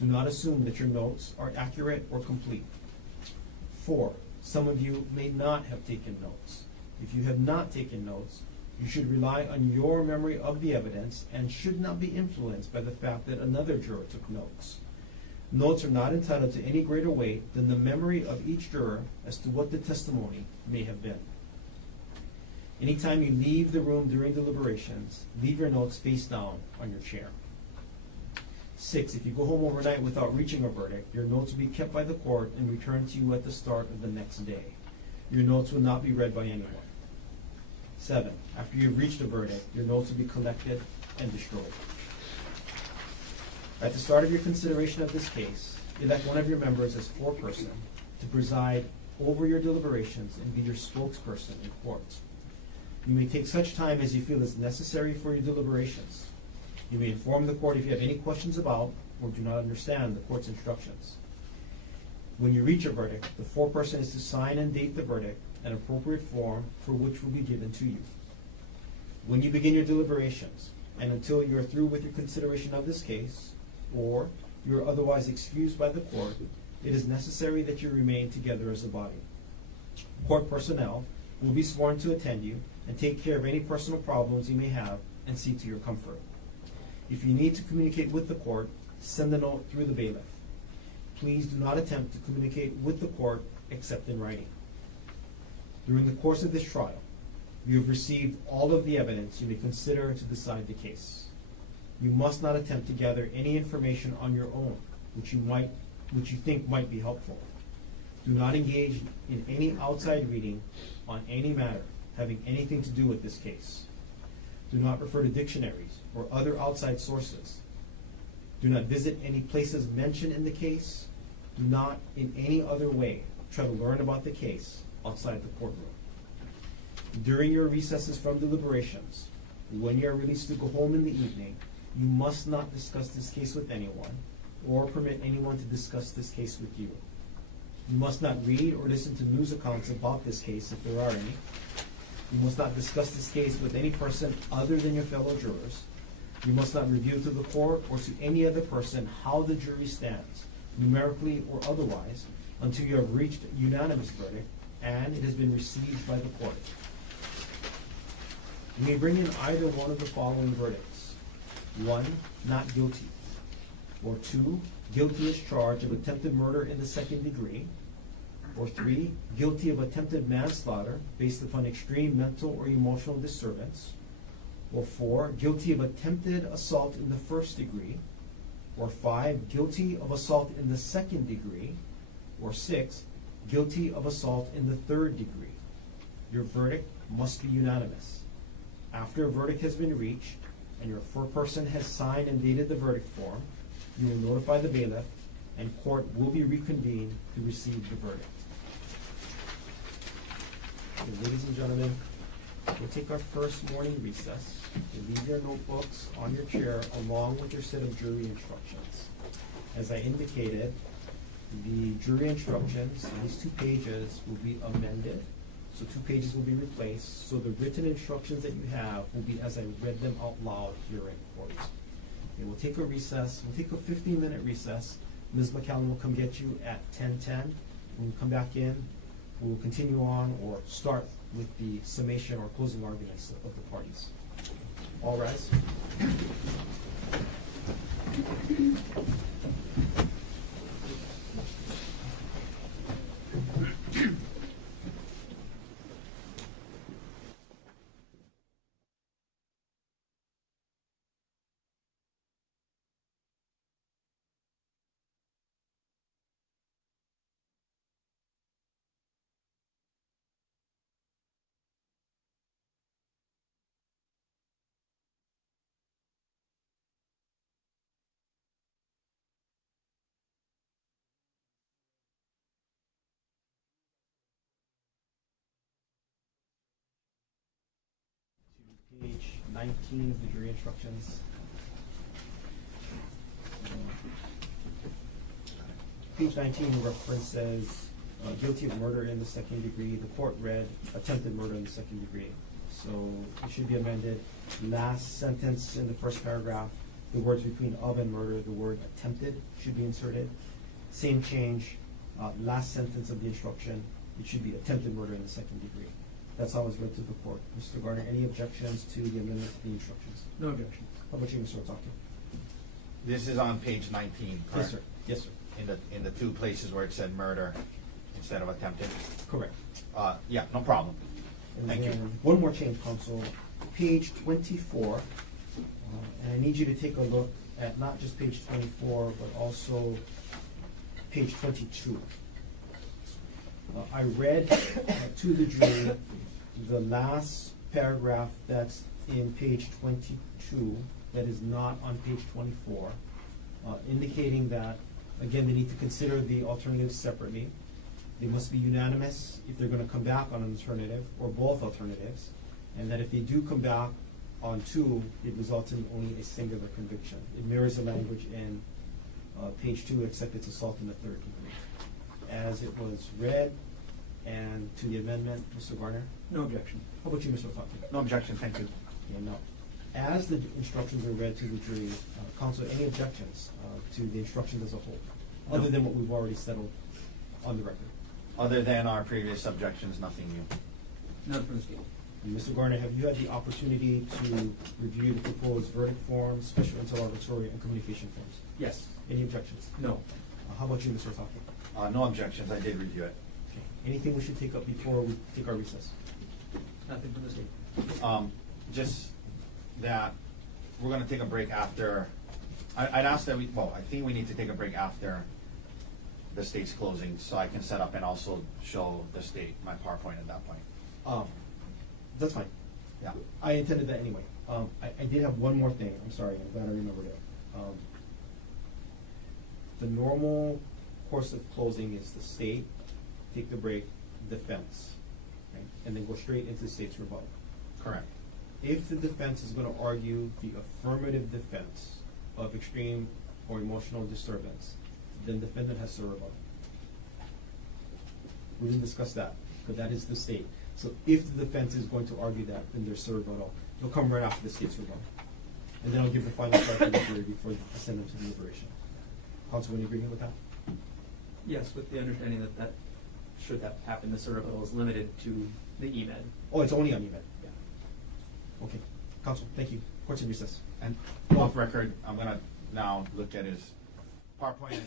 Do not assume that your notes are accurate or complete. 4. Some of you may not have taken notes. If you have not taken notes, You should rely on your memory of the evidence and should not be influenced by the fact that another juror took notes. Notes are not entitled to any greater weight than the memory of each juror as to what the testimony may have been. Anytime you leave the room during deliberations, leave your notes face down on your chair. 6, if you go home overnight without reaching a verdict, your notes will be kept by the court and returned to you at the start of the next day. Your notes will not be read by anyone. 7, after you've reached a verdict, your notes will be collected and destroyed. At the start of your consideration of this case, elect one of your members as foreperson to preside over your deliberations and be your spokesperson in court. You may take such time as you feel is necessary for your deliberations. You may inform the court if you have any questions about or do not understand the court's instructions. When you reach a verdict, the foreperson is to sign and date the verdict, an appropriate form for which will be given to you. When you begin your deliberations, and until you are through with your consideration of this case, or you are otherwise excused by the court, it is necessary that you remain together as a body. Court personnel will be sworn to attend you and take care of any personal problems you may have and see to your comfort. If you need to communicate with the court, send a note through the bailiff. Please do not attempt to communicate with the court except in writing. During the course of this trial, you have received all of the evidence you may consider to decide the case. You must not attempt to gather any information on your own which you think might be helpful. Do not engage in any outside reading on any matter having anything to do with this case. Do not refer to dictionaries or other outside sources. Do not visit any places mentioned in the case. Do not in any other way try to learn about the case outside the courtroom. During your recesses from deliberations, when you are released to go home in the evening, you must not discuss this case with anyone or permit anyone to discuss this case with you. You must not read or listen to news accounts about this case if there are any. You must not discuss this case with any person other than your fellow jurors. You must not review to the court or to any other person how the jury stands, numerically or otherwise, until you have reached a unanimous verdict and it has been received by the court. You may bring in either one of the following verdicts. 1, not guilty. Or 2, guilty as charged of attempted murder in the second degree. Or 3, guilty of attempted manslaughter based upon extreme mental or emotional disturbance. Or 4, guilty of attempted assault in the first degree. Or 5, guilty of assault in the second degree. Or 6, guilty of assault in the third degree. Your verdict must be unanimous. After a verdict has been reached and your foreperson has signed and dated the verdict form, you will notify the bailiff and court will be reconvened to receive the verdict. Okay, ladies and gentlemen, we'll take our first morning recess. You leave your notebooks on your chair along with your set of jury instructions. As I indicated, the jury instructions, these 2 pages will be amended. So 2 pages will be replaced. So the written instructions that you have will be as I read them out loud here in court. Okay, we'll take a recess. We'll take a 15-minute recess. Ms. McCallum will come get you at 10:10. When we come back in, we'll continue on or start with the summation or closing arguments of the parties. All rise. Page 19 of the jury instructions. Page 19 references guilty of murder in the second degree. The court read attempted murder in the second degree. So it should be amended. Last sentence in the first paragraph, the words between of and murder, the word attempted should be inserted. Same change, last sentence of the instruction, it should be attempted murder in the second degree. That's how it was read to the court. Mr. Garner, any objections to the amendment to the instructions? No objections. How about you, Mr. Otake? This is on page 19, correct? Yes, sir. Yes, sir. In the two places where it said murder instead of attempted? Correct. Yeah, no problem. And Thank you. then one more change, counsel. Page 24, and I need you to take a look at not just page 24, but also page 22. I read to the jury the last paragraph that's in page 22 that is not on page 24, indicating that, again, they need to consider the alternatives separately. They must be unanimous if they're going to come back on an alternative or both alternatives, and that if they do come back on two, it results in only a singular conviction. It mirrors the language in page 2, except it's assault in the third degree. As it was read, and to the amendment, Mr. Garner? No objection. How about you, Mr. Otake? No objection, thank you. Okay, no. As the instructions are read to the jury, counsel, any objections to the instructions as a whole, other No. than what we've already settled on the record? Other than our previous objections, nothing new. None from the state. And Mr. Garner, have you had the opportunity to review the proposed verdict forms, special interrogatory, and communication forms? Yes. Any objections? No. How about you, Mr. Otake? No objections, I did review it. Okay. Anything we should take up before we take our recess? Nothing from the state. Just that we're gonna take a break after, I'd ask that I think we need to take a break after the state's closing, so I can set up and also show the state my PowerPoint at that point. That's fine. Yeah. I intended that anyway. I did have one more thing. I'm sorry. I'm glad I remembered it. The normal course of closing is the state, take the break, defense, okay, and then go straight into the state's rebuttal. Correct. If the defense is going to argue the affirmative defense of extreme or emotional disturbance, then the defendant has to rebuttal. We didn't discuss that, but that is the state. So if the defense is going to argue that, then there's rebuttal. It'll come right after the state's rebuttal. And then I'll give the final charge to the jury before I send them to deliberation. Counsel, any agreement with that? Yes, with the understanding that should that happen, the rebuttal is limited to the EMED. Oh, it's only on email? Yeah. Okay. Counsel, thank you. Court's in recess. And off record, I'm gonna now look at his PowerPoint.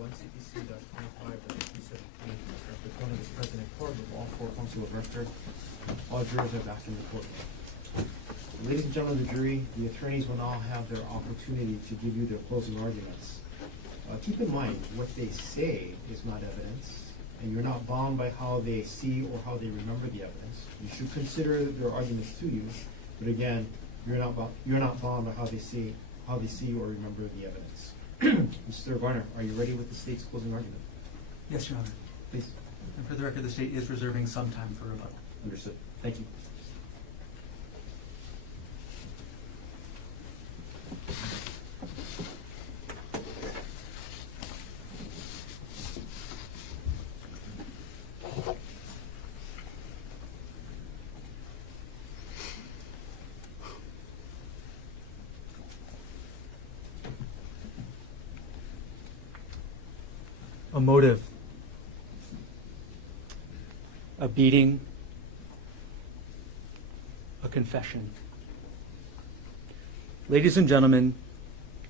1CPC-25-317. Gerhardt Konig is present in court with all four counsel of record. All jurors are back in the courtroom. Ladies and gentlemen of the jury, the attorneys will now have their opportunity to give you their closing arguments. Keep in mind, what they say is not evidence, and you're not bound by how they see or how they remember the evidence. You should consider their arguments to you, but again, you're not bound by how they see or remember the evidence. Mr. Garner, are you ready with the state's closing argument? Yes, Your Honor. Please. And for the record, the state is reserving some time for rebuttal. Understood. Thank you. A motive, a beating, a confession. Ladies and gentlemen,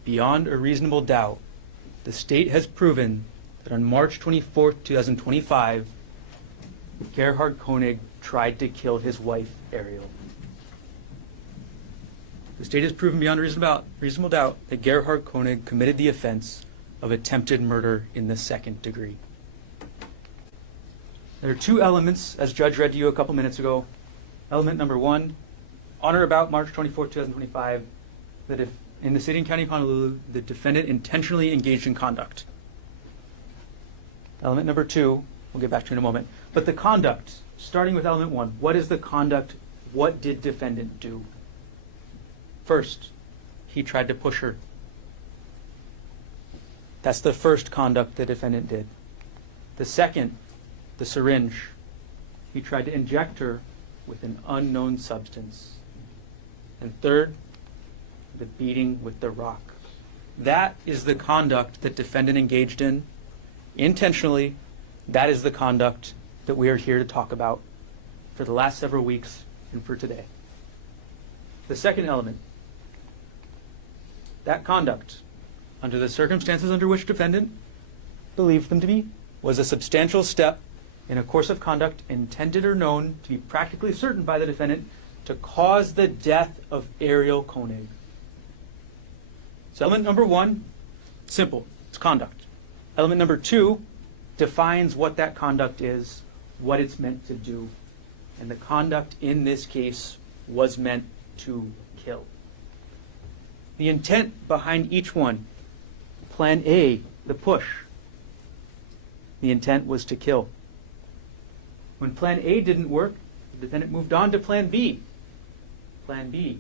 beyond a reasonable doubt, the state has proven that on March 24th, 2025, Gerhardt Konig tried to kill his wife, Arielle. The state has proven beyond a reasonable doubt that Gerhardt Konig committed the offense of attempted murder in the second degree. There are two elements, as Judge read to you a couple minutes ago. Element number one, on or about March 24, 2025, that if in the city and county of Honolulu, the defendant intentionally engaged in conduct. Element number two, we'll get back to in a moment. But the conduct, starting with element one, what is the conduct? What did defendant do? First, he tried to push her. That's the first conduct the defendant did. The second, the syringe. He tried to inject her with an unknown substance. And third, the beating with the rock. That is the conduct that defendant engaged in intentionally. That is the conduct that we are here to talk about for the last several weeks and for today. The second element, that conduct, under the circumstances under which defendant believed them to be, was a substantial step in a course of conduct intended or known to be practically certain by the defendant to cause the death of Arielle Konig. So element number one, simple, it's conduct. Element number two defines what that conduct is, what it's meant to do. And the conduct in this case was meant to kill. The intent behind each one, plan A, the push, the intent was to kill. When plan A didn't work, the defendant moved on to plan B. Plan B,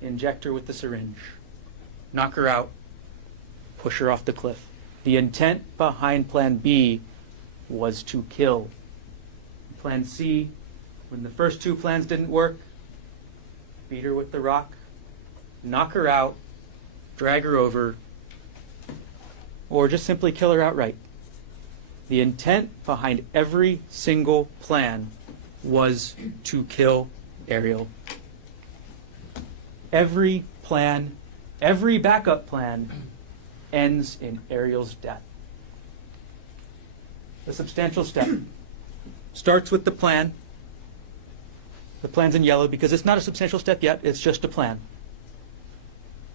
inject her with the syringe, knock her out, push her off the cliff. The intent behind plan B was to kill. Plan C, when the first two plans didn't work, beat her with the rock, knock her out, drag her over, or just simply kill her outright. The intent behind every single plan was to kill Arielle. Every plan, every backup plan ends in Arielle's death. The substantial step starts with the plan. The plan's in yellow because it's not a substantial step yet, it's just a plan.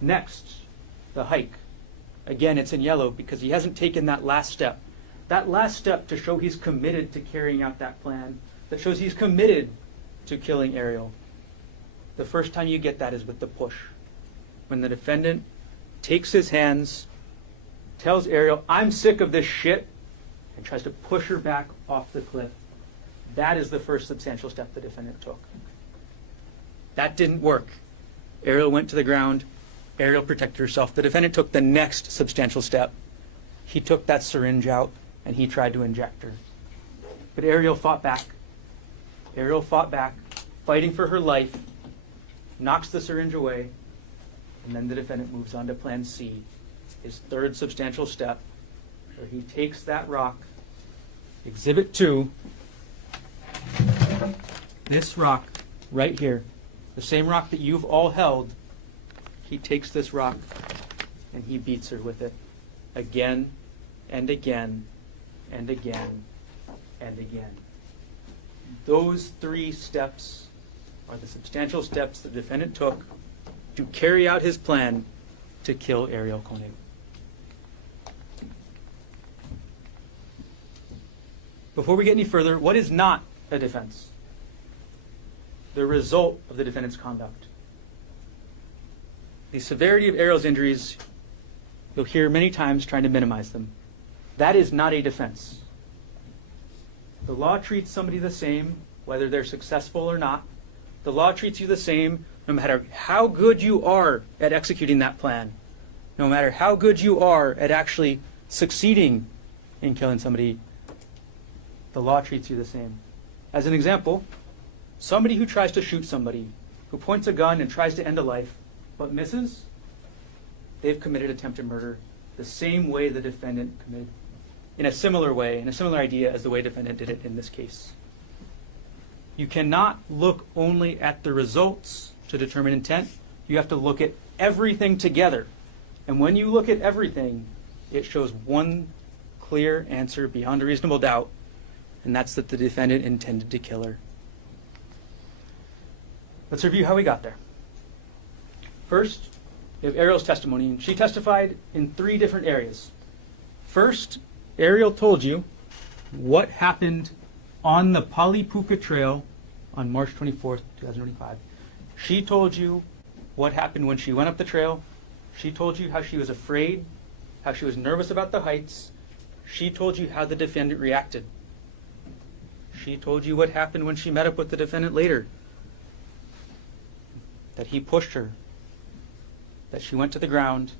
Next, the hike. Again, it's in yellow because he hasn't taken that last step. That last step to show he's committed to carrying out that plan, that shows he's committed to killing Arielle. The first time you get that is with the push. When the defendant takes his hands, tells Arielle, "I'm sick of this shit," and tries to push her back off the cliff. That is the first substantial step the defendant took. That didn't work. Arielle went to the ground. Arielle protected herself. The defendant took the next substantial step. He took that syringe out and he tried to inject her. But Arielle fought back. Arielle fought back, fighting for her life, knocks the syringe away, and then the defendant moves on to plan C, his third substantial step, where he takes that rock, Exhibit 2, this rock right here, the same rock that you've all held, he takes this rock and he beats her with it again and again and again and again. Those 3 steps are the substantial steps the defendant took to carry out his plan to kill Arielle Konig. Before we get any further, what is not a defense? The result of the defendant's conduct. The severity of Arielle's injuries, you'll hear many times trying to minimize them. That is not a defense. The law treats somebody the same, whether they're successful or not. The law treats you the same no matter how good you are at executing that plan, no matter how good you are at actually succeeding in killing somebody. The law treats you the same. As an example, somebody who tries to shoot somebody, who points a gun and tries to end a life, but misses, they've committed attempted murder the same way the defendant committed, in a similar way, in a similar idea as the way the defendant did it in this case. You cannot look only at the results to determine intent. You have to look at everything together. And when you look at everything, it shows one clear answer beyond a reasonable doubt, and that's that the defendant intended to kill her. Let's review how we got there. First, we have Arielle's testimony. She testified in 3 different areas. First, Arielle told you what happened on the Palipuka Trail on March 24th, 2025. She told you what happened when she went up the trail. She told you how she was afraid, how she was nervous about the heights. She told you how the defendant reacted. She told you what happened when she met up with the defendant later. That he pushed her, that she went to the ground,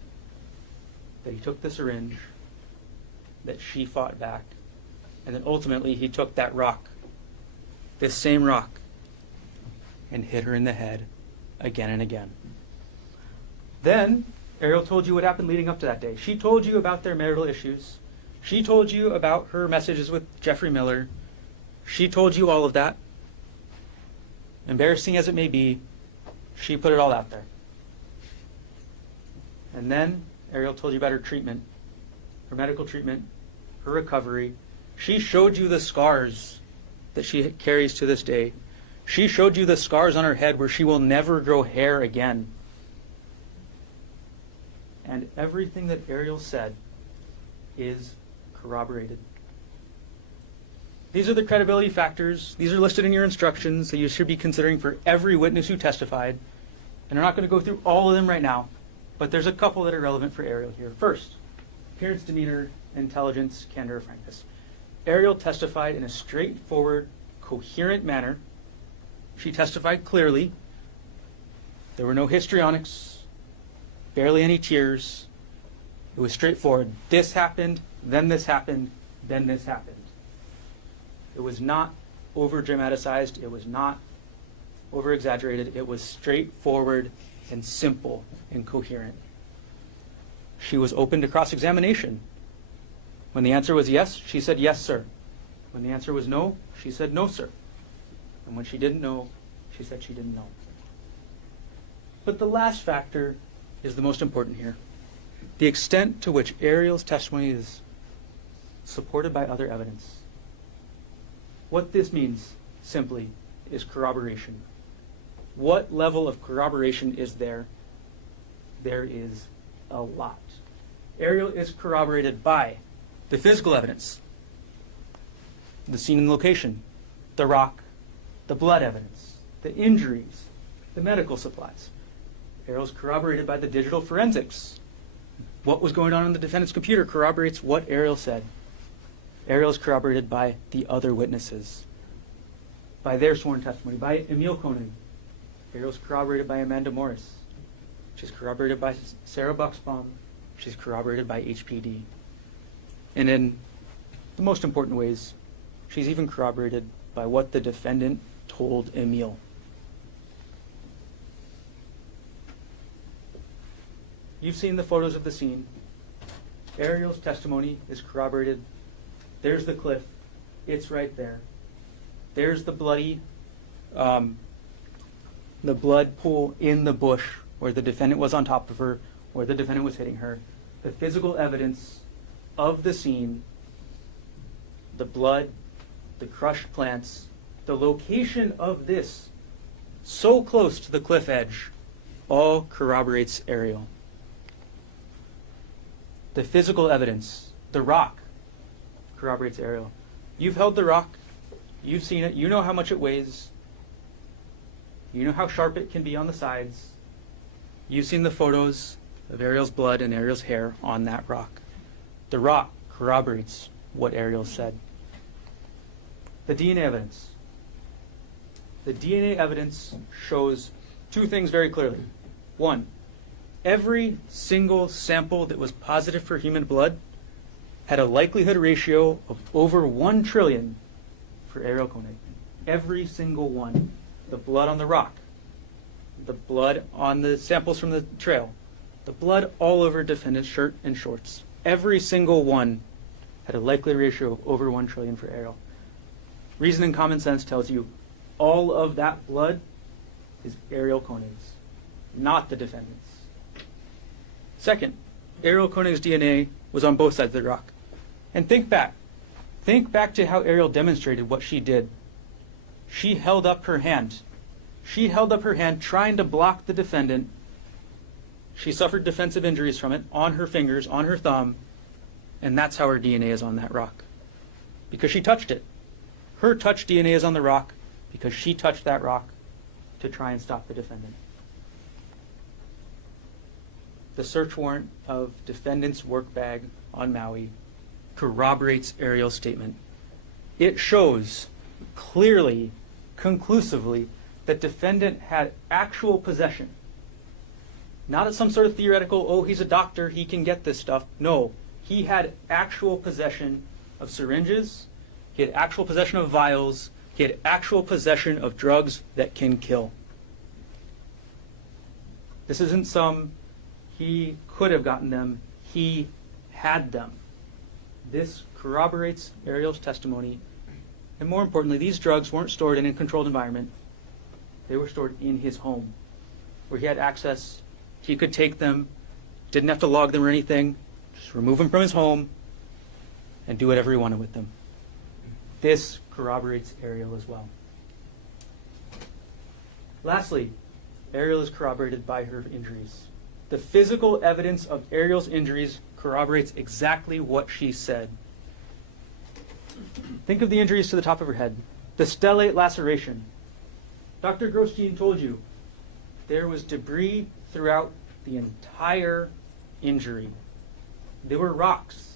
that he took the syringe, that she fought back, and then ultimately he took that rock, this same rock, and hit her in the head again and again. Then Arielle told you what happened leading up to that day. She told you about their marital issues. She told you about her messages with Jeffrey Miller. She told you all of that. Embarrassing as it may be, she put it all out there. And then Arielle told you about her treatment, her medical treatment, her recovery. She showed you the scars that she carries to this day. She showed you the scars on her head where she will never grow hair again. And everything that Arielle said is corroborated. These are the credibility factors. These are listed in your instructions that you should be considering for every witness who testified. And we're not going to go through all of them right now, but there's a couple that are relevant for Arielle here. First, appearance, demeanor, intelligence, candor, frankness. Arielle testified in a straightforward, coherent manner. She testified clearly. There were no histrionics, barely any tears. It was straightforward. This happened, then this happened, then this happened. It was not over-dramatized. It was not over-exaggerated. It was straightforward and simple and coherent. She was open to cross-examination. When the answer was yes, she said, yes, sir. When the answer was no, she said, no, sir. And when she didn't know, she said she didn't know. But the last factor is the most important here. The extent to which Arielle's testimony is supported by other evidence. What this means, simply, is corroboration. What level of corroboration is there? There is a lot. Arielle is corroborated by the physical evidence, the scene and location, the rock, the blood evidence, the injuries, the medical supplies. Arielle is corroborated by the digital forensics. What was going on the defendant's computer corroborates what Arielle said. Arielle is corroborated by the other witnesses, by their sworn testimony, by Emil Konig. Arielle is corroborated by Amanda Morris. She's corroborated by Sarah Buxbaum. She's corroborated by HPD. And in the most important ways, she's even corroborated by what the defendant told Emil. You've seen the photos of the scene. Arielle's testimony is corroborated. There's the cliff. It's right there. There's the bloody, the blood pool in the bush where the defendant was on top of her, where the defendant was hitting her. The physical evidence of the scene, the blood, the crushed plants, the location of this so close to the cliff edge, all corroborates Arielle. The physical evidence, the rock, corroborates Arielle. You've held the rock, you've seen it, you know how much it weighs, you know how sharp it can be on the sides. You've seen the photos of Arielle's blood and Arielle's hair on that rock. The rock corroborates what Arielle said. The DNA evidence. The DNA evidence shows two things very clearly. One, every single sample that was positive for human blood had a likelihood ratio of over 1 trillion for Arielle Konig. Every single one. The blood on the rock, the blood on the samples from the trail, the blood all over defendant's shirt and shorts. Every single one had a likelihood ratio of over 1 trillion for Arielle. Reason and common sense tells you all of that blood is Arielle Konig's, not the defendant's. Second, Arielle Konig's DNA was on both sides of the rock. And think back. Think back to how Arielle demonstrated what she did. She held up her hand. She held up her hand trying to block the defendant. She suffered defensive injuries from it on her fingers, on her thumb, and that's how her DNA is on that rock. Because she touched it. Her touch DNA is on the rock because she touched that rock to try and stop the defendant. The search warrant of defendant's work bag on Maui corroborates Arielle's statement. It shows clearly, conclusively, that defendant had actual possession. Not some sort of theoretical, oh, he's a doctor, he can get this stuff. No, he had actual possession of syringes, he had actual possession of vials, he had actual possession of drugs that can kill. This isn't some, he could have gotten them, he had them. This corroborates Arielle's testimony. And more importantly, these drugs weren't stored in a controlled environment. They were stored in his home, where he had access. He could take them, didn't have to log them or anything, just remove them from his home and do whatever he wanted with them. This corroborates Arielle as well. Lastly, Arielle is corroborated by her injuries. The physical evidence of Arielle's injuries corroborates exactly what she said. Think of the injuries to the top of her head. The stellate laceration. Dr. Grosjean told you there was debris throughout the entire injury. There were rocks.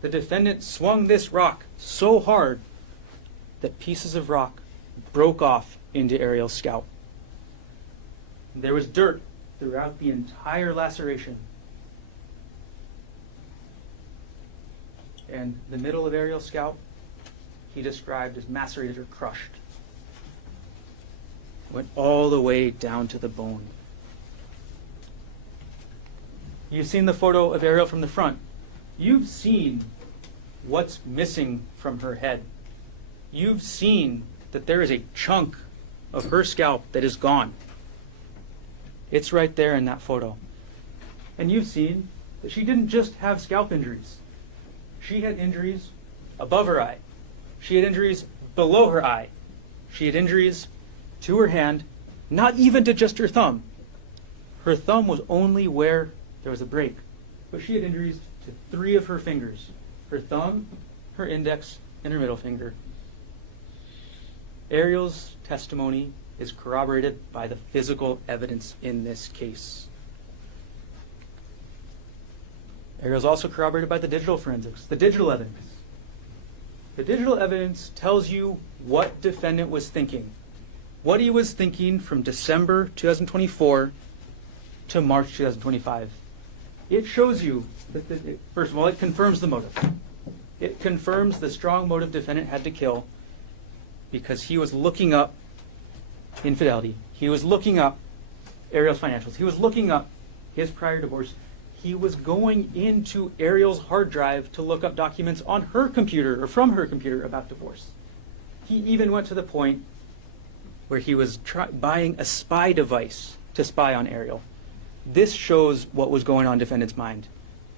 The defendant swung this rock so hard that pieces of rock broke off into Arielle's scalp. There was dirt throughout the entire laceration. And the middle of Arielle's scalp, he described as macerated or crushed. Went all the way down to the bone. You've seen the photo of Arielle from the front. You've seen what's missing from her head. You've seen that there is a chunk of her scalp that is gone. It's right there in that photo. And you've seen that she didn't just have scalp injuries. She had injuries above her eye. She had injuries below her eye. She had injuries to her hand, not even to just her thumb. Her thumb was only where there was a break. But she had injuries to 3 of her fingers. Her thumb, her index, and her middle finger. Arielle's testimony is corroborated by the physical evidence in this case. Arielle's also corroborated by the digital forensics, the digital evidence. The digital evidence tells you what defendant was thinking, what he was thinking from December 2024 to March 2025. It shows you, that first of all, it confirms the motive. It confirms the strong motive defendant had to kill because he was looking up infidelity. He was looking up Arielle's financials. He was looking up his prior divorce. He was going into Arielle's hard drive to look up documents on her computer or from her computer about divorce. He even went to the point where he was buying a spy device to spy on Arielle. This shows what was going on in defendant's mind.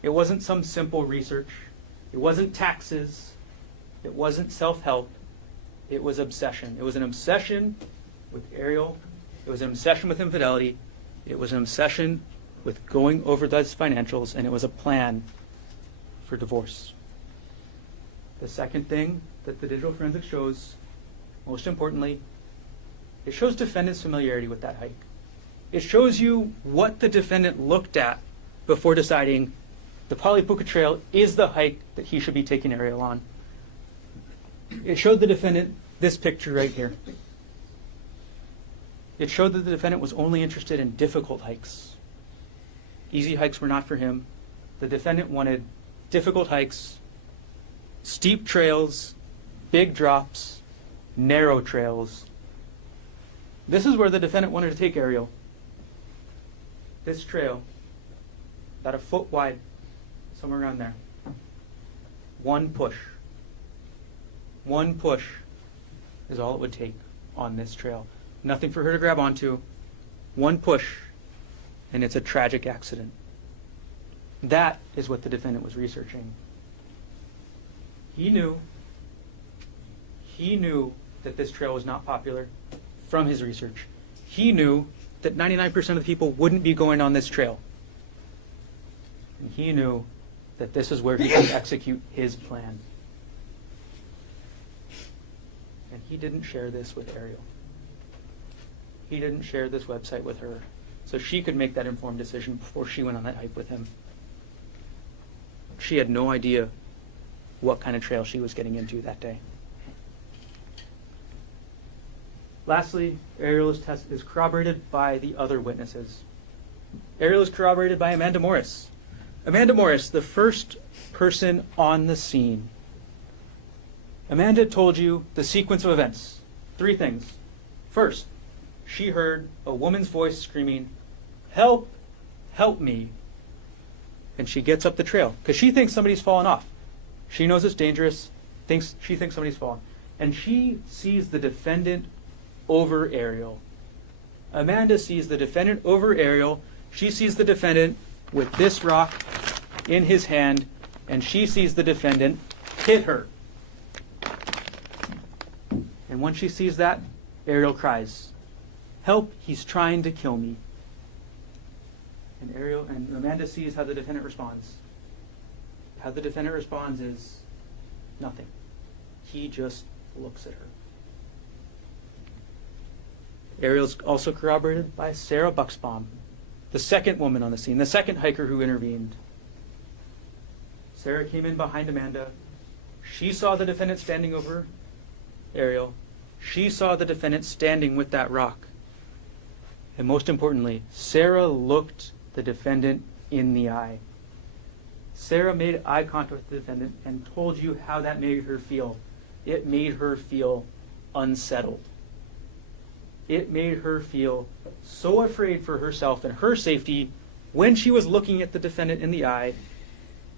It wasn't some simple research. It wasn't taxes. It wasn't self-help. It was obsession. It was an obsession with Arielle. It was an obsession with infidelity. It was an obsession with going over those financials, and it was a plan for divorce. The second thing that the digital forensics shows, most importantly, it shows defendant's familiarity with that hike. It shows you what the defendant looked at before deciding the Polipuka Trail is the hike that he should be taking Arielle on. It showed the defendant this picture right here. It showed that the defendant was only interested in difficult hikes. Easy hikes were not for him. The defendant wanted difficult hikes, steep trails, big drops, narrow trails. This is where the defendant wanted to take Arielle. This trail, about a foot wide, somewhere around there. One push. One push is all it would take on this trail. Nothing for her to grab onto. One push, and it's a tragic accident. That is what the defendant was researching. He knew that this trail was not popular from his research. He knew that 99% of the people wouldn't be going on this trail. And he knew that this is where he could execute his plan. And he didn't share this with Arielle. He didn't share this website with her, so she could make that informed decision before she went on that hike with him. She had no idea what kind of trail she was getting into that day. Lastly, Arielle's test is corroborated by the other witnesses. Arielle is corroborated by Amanda Morris. Amanda Morris, the first person on the scene. Amanda told you the sequence of events. 3 things. First, she heard a woman's voice screaming, "Help! Help me!" And she gets up the trail because she thinks somebody's fallen off. She knows it's dangerous. She thinks somebody's fallen. And she sees the defendant over Arielle. Amanda sees the defendant over Arielle. She sees the defendant with this rock in his hand, and she sees the defendant hit her. And when she sees that, Arielle cries, "Help, he's trying to kill me." And Amanda sees how the defendant responds. How the defendant responds is nothing. He just looks at her. Arielle's also corroborated by Sarah Buxbaum, the second woman on the scene, the second hiker who intervened. Sarah came in behind Amanda. She saw the defendant standing over Arielle. She saw the defendant standing with that rock. And most importantly, Sarah looked the defendant in the eye. Sarah made eye contact with the defendant and told you how that made her feel. It made her feel unsettled. It made her feel so afraid for herself and her safety when she was looking at the defendant in the eye.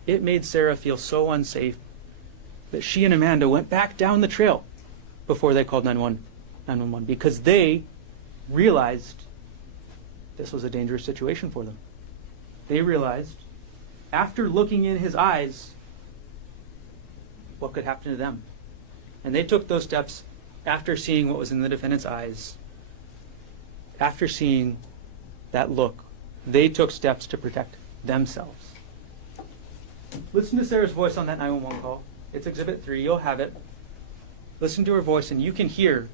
It made Sarah feel so unsafe that she and Amanda went back down the trail before they called 911 because they realized this was a dangerous situation for them. They realized, after looking in his eyes, what could happen to them. And they took those steps after seeing what was in the defendant's eyes. After seeing that look, they took steps to protect themselves. Listen to Sarah's voice on that 911 call. It's Exhibit 3. You'll have it. Listen to her voice, and you can hear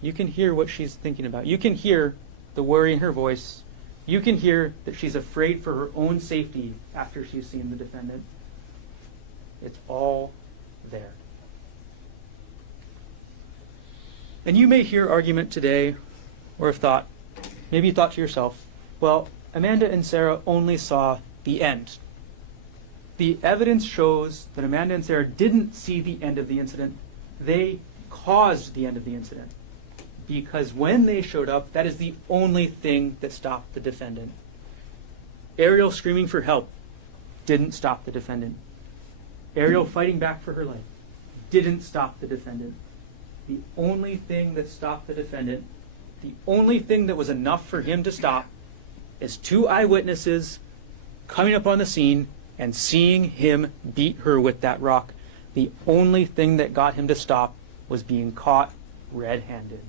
what she's thinking about. You can hear the worry in her voice. You can hear that she's afraid for her own safety after she's seen the defendant. It's all there. And you may hear argument today, or have thought, maybe you thought to yourself, well, Amanda and Sarah only saw the end. The evidence shows that Amanda and Sarah didn't see the end of the incident. They caused the end of the incident. Because when they showed up, that is the only thing that stopped the defendant. Arielle screaming for help didn't stop the defendant. Arielle fighting back for her life didn't stop the defendant. The only thing that stopped the defendant, the only thing that was enough for him to stop, is 2 eyewitnesses coming up on the scene and seeing him beat her with that rock. The only thing that got him to stop was being caught red-handed.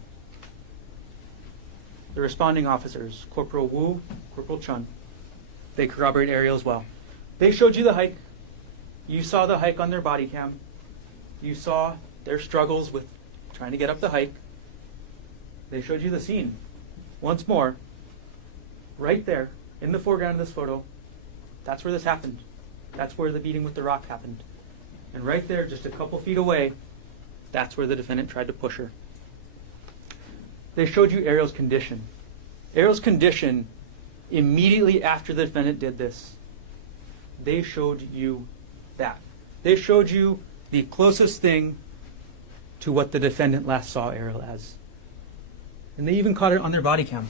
The responding officers, Corporal Wu, Corporal Chun, they corroborate Arielle as well. They showed you the hike. You saw the hike on their body cam. You saw their struggles with trying to get up the hike. They showed you the scene. Once more, right there in the foreground of this photo, that's where this happened. That's where the beating with the rock happened. And right there, just a couple feet away, that's where the defendant tried to push her. They showed you Arielle's condition. Arielle's condition immediately after the defendant did this. They showed you that. They showed you the closest thing to what the defendant last saw Arielle as. And they even caught it on their body cam.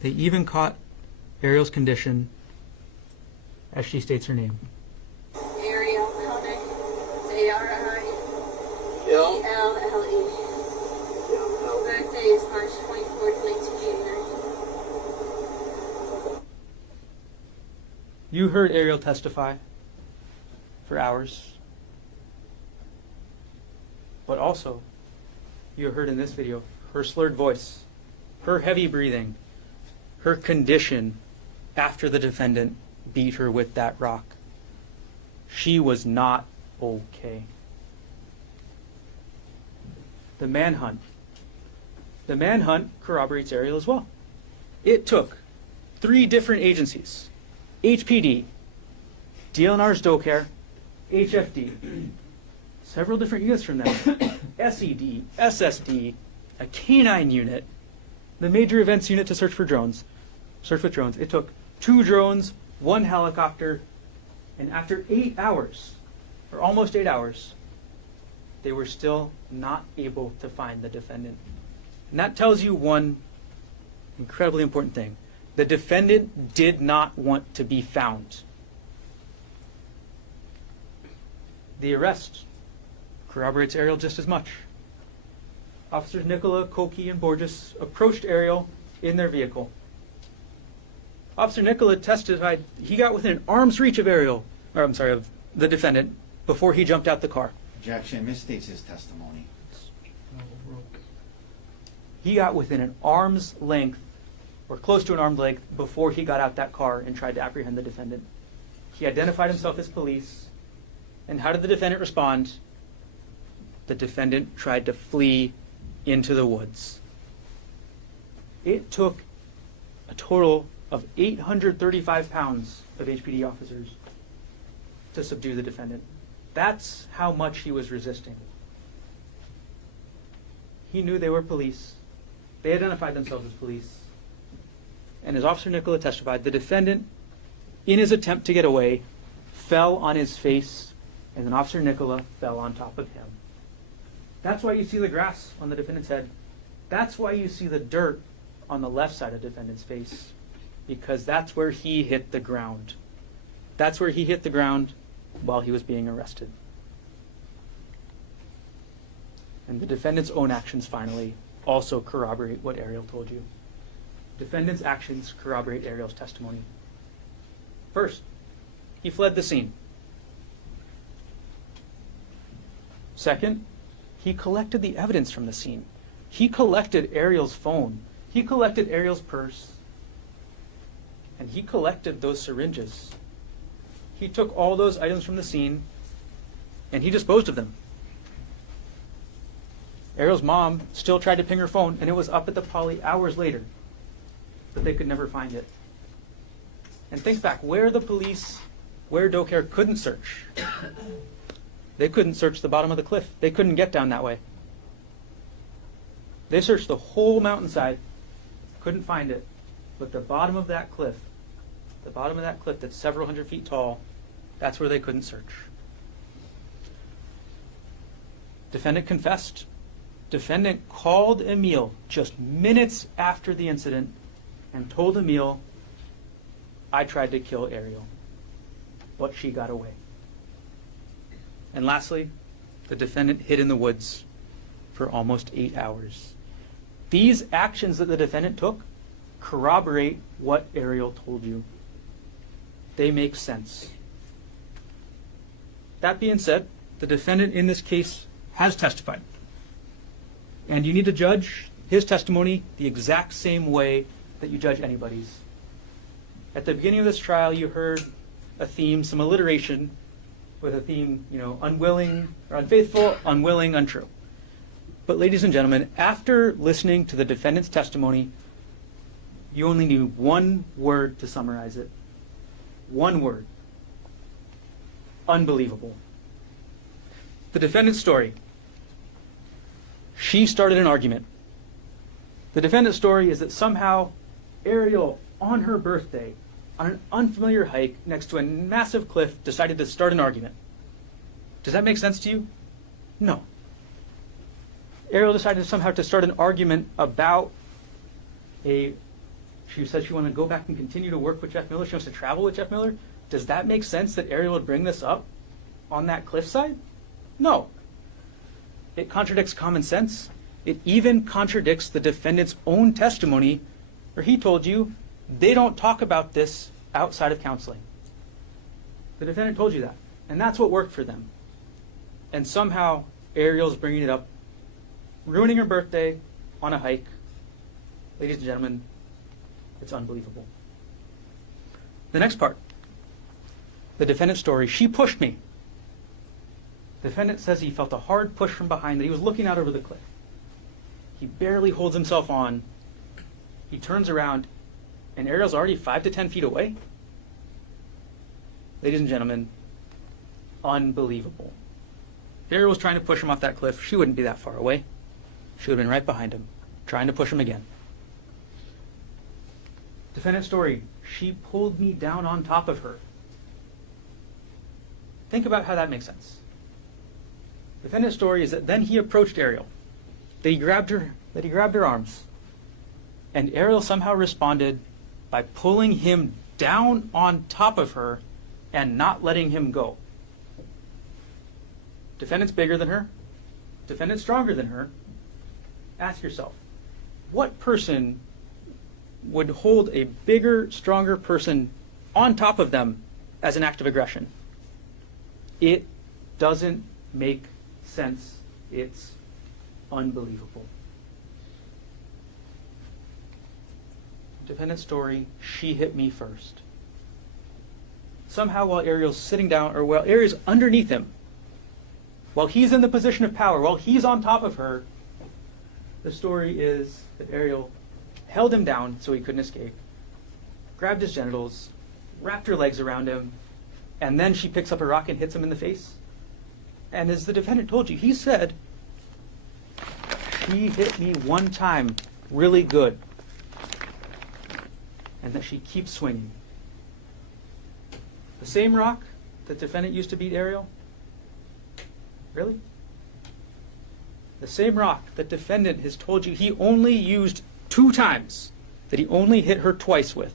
They even caught Arielle's condition as she states her name. Arielle Konig, Arielle. Birthday is March 24th, 1989. You heard Arielle testify for hours. But also, you heard in this video her slurred voice, her heavy breathing, her condition after the defendant beat her with that rock. She was not okay. The manhunt. The manhunt corroborates Arielle as well. It took 3 different agencies, HPD, DLNR's DoCare, HFD, several different units from them, SED, SSD, a canine unit, the major events unit to search with drones. It took 2 drones, 1 helicopter, and after 8 hours, or almost 8 hours, they were still not able to find the defendant. And that tells you one incredibly important thing. The defendant did not want to be found. The arrest corroborates Arielle just as much. Officers Nicola, Koki, and Borges approached Arielle in their vehicle. Officer Nicola testified he got within an arm's reach of of the defendant before he jumped out the car. Objection, misstates his testimony. He got within an arm's length, or close to an arm's length, before he got out that car and tried to apprehend the defendant. He identified himself as police. And how did the defendant respond? The defendant tried to flee into the woods. It took a total of 835 pounds of HPD officers to subdue the defendant. That's how much he was resisting. He knew they were police. They identified themselves as police. And as Officer Nicola testified, the defendant, in his attempt to get away, fell on his face, and then Officer Nicola fell on top of him. That's why you see the grass on the defendant's head. That's why you see the dirt on the left side of the defendant's face, because that's where he hit the ground. That's where he hit the ground while he was being arrested. And the defendant's own actions, finally, also corroborate what Arielle told you. Defendant's actions corroborate Arielle's testimony. First, he fled the scene. Second, he collected the evidence from the scene. He collected Arielle's phone. He collected Arielle's purse. And he collected those syringes. He took all those items from the scene and he disposed of them. Arielle's mom still tried to ping her phone, and it was up at the poly hours later, but they could never find it. And think back, where the police, where DoCare couldn't search. They couldn't search the bottom of the cliff. They couldn't get down that way. They searched the whole mountainside, couldn't find it, but the bottom of that cliff that's several hundred feet tall, that's where they couldn't search. Defendant confessed. Defendant called Emile just minutes after the incident and told Emile, "I tried to kill Arielle, but she got away." And lastly, the defendant hid in the woods for almost 8 hours. These actions that the defendant took corroborate what Arielle told you. They make sense. That being said, the defendant in this case has testified. And you need to judge his testimony the exact same way that you judge anybody's. At the beginning of this trial, you heard a theme, some alliteration with a theme, unwilling or unfaithful, unwilling, untrue. But ladies and gentlemen, after listening to the defendant's testimony, you only need one word to summarize it. One word. Unbelievable. The defendant's story. She started an argument. The defendant's story is that somehow Arielle, on her birthday, on an unfamiliar hike next to a massive cliff, decided to start an argument. Does that make sense to you? No. Arielle decided somehow to start an argument about she said she wanted to go back and continue to work with Jeff Miller. She wants to travel with Jeff Miller. Does that make sense that Arielle would bring this up on that cliffside? No. It contradicts common sense. It even contradicts the defendant's own testimony, where he told you they don't talk about this outside of counseling. The defendant told you that. And that's what worked for them. And somehow Arielle's bringing it up, ruining her birthday on a hike. Ladies and gentlemen, it's unbelievable. The next part. The defendant's story. She pushed me. The defendant says he felt a hard push from behind, that he was looking out over the cliff. He barely holds himself on. He turns around, and Arielle's already 5 to 10 feet away. Ladies and gentlemen, unbelievable. If Arielle was trying to push him off that cliff, she wouldn't be that far away. She would have been right behind him, trying to push him again. Defendant's story. She pulled me down on top of her. Think about how that makes sense. Defendant's story is that then he approached Arielle, that he grabbed her arms, and Arielle somehow responded by pulling him down on top of her and not letting him go. Defendant's bigger than her. Defendant's stronger than her. Ask yourself, what person would hold a bigger, stronger person on top of them as an act of aggression? It doesn't make sense. It's unbelievable. Defendant's story, she hit me first. Somehow while Arielle's sitting down, or while Arielle's underneath him, while he's in the position of power, while he's on top of her, the story is that Arielle held him down so he couldn't escape, grabbed his genitals, wrapped her legs around him, and then she picks up a rock and hits him in the face. And as the defendant told you, he said, she hit me one time really good, and that she keeps swinging. The same rock that the defendant used to beat Arielle? Really? The same rock that defendant has told you he only used 2 times, that he only hit her twice with.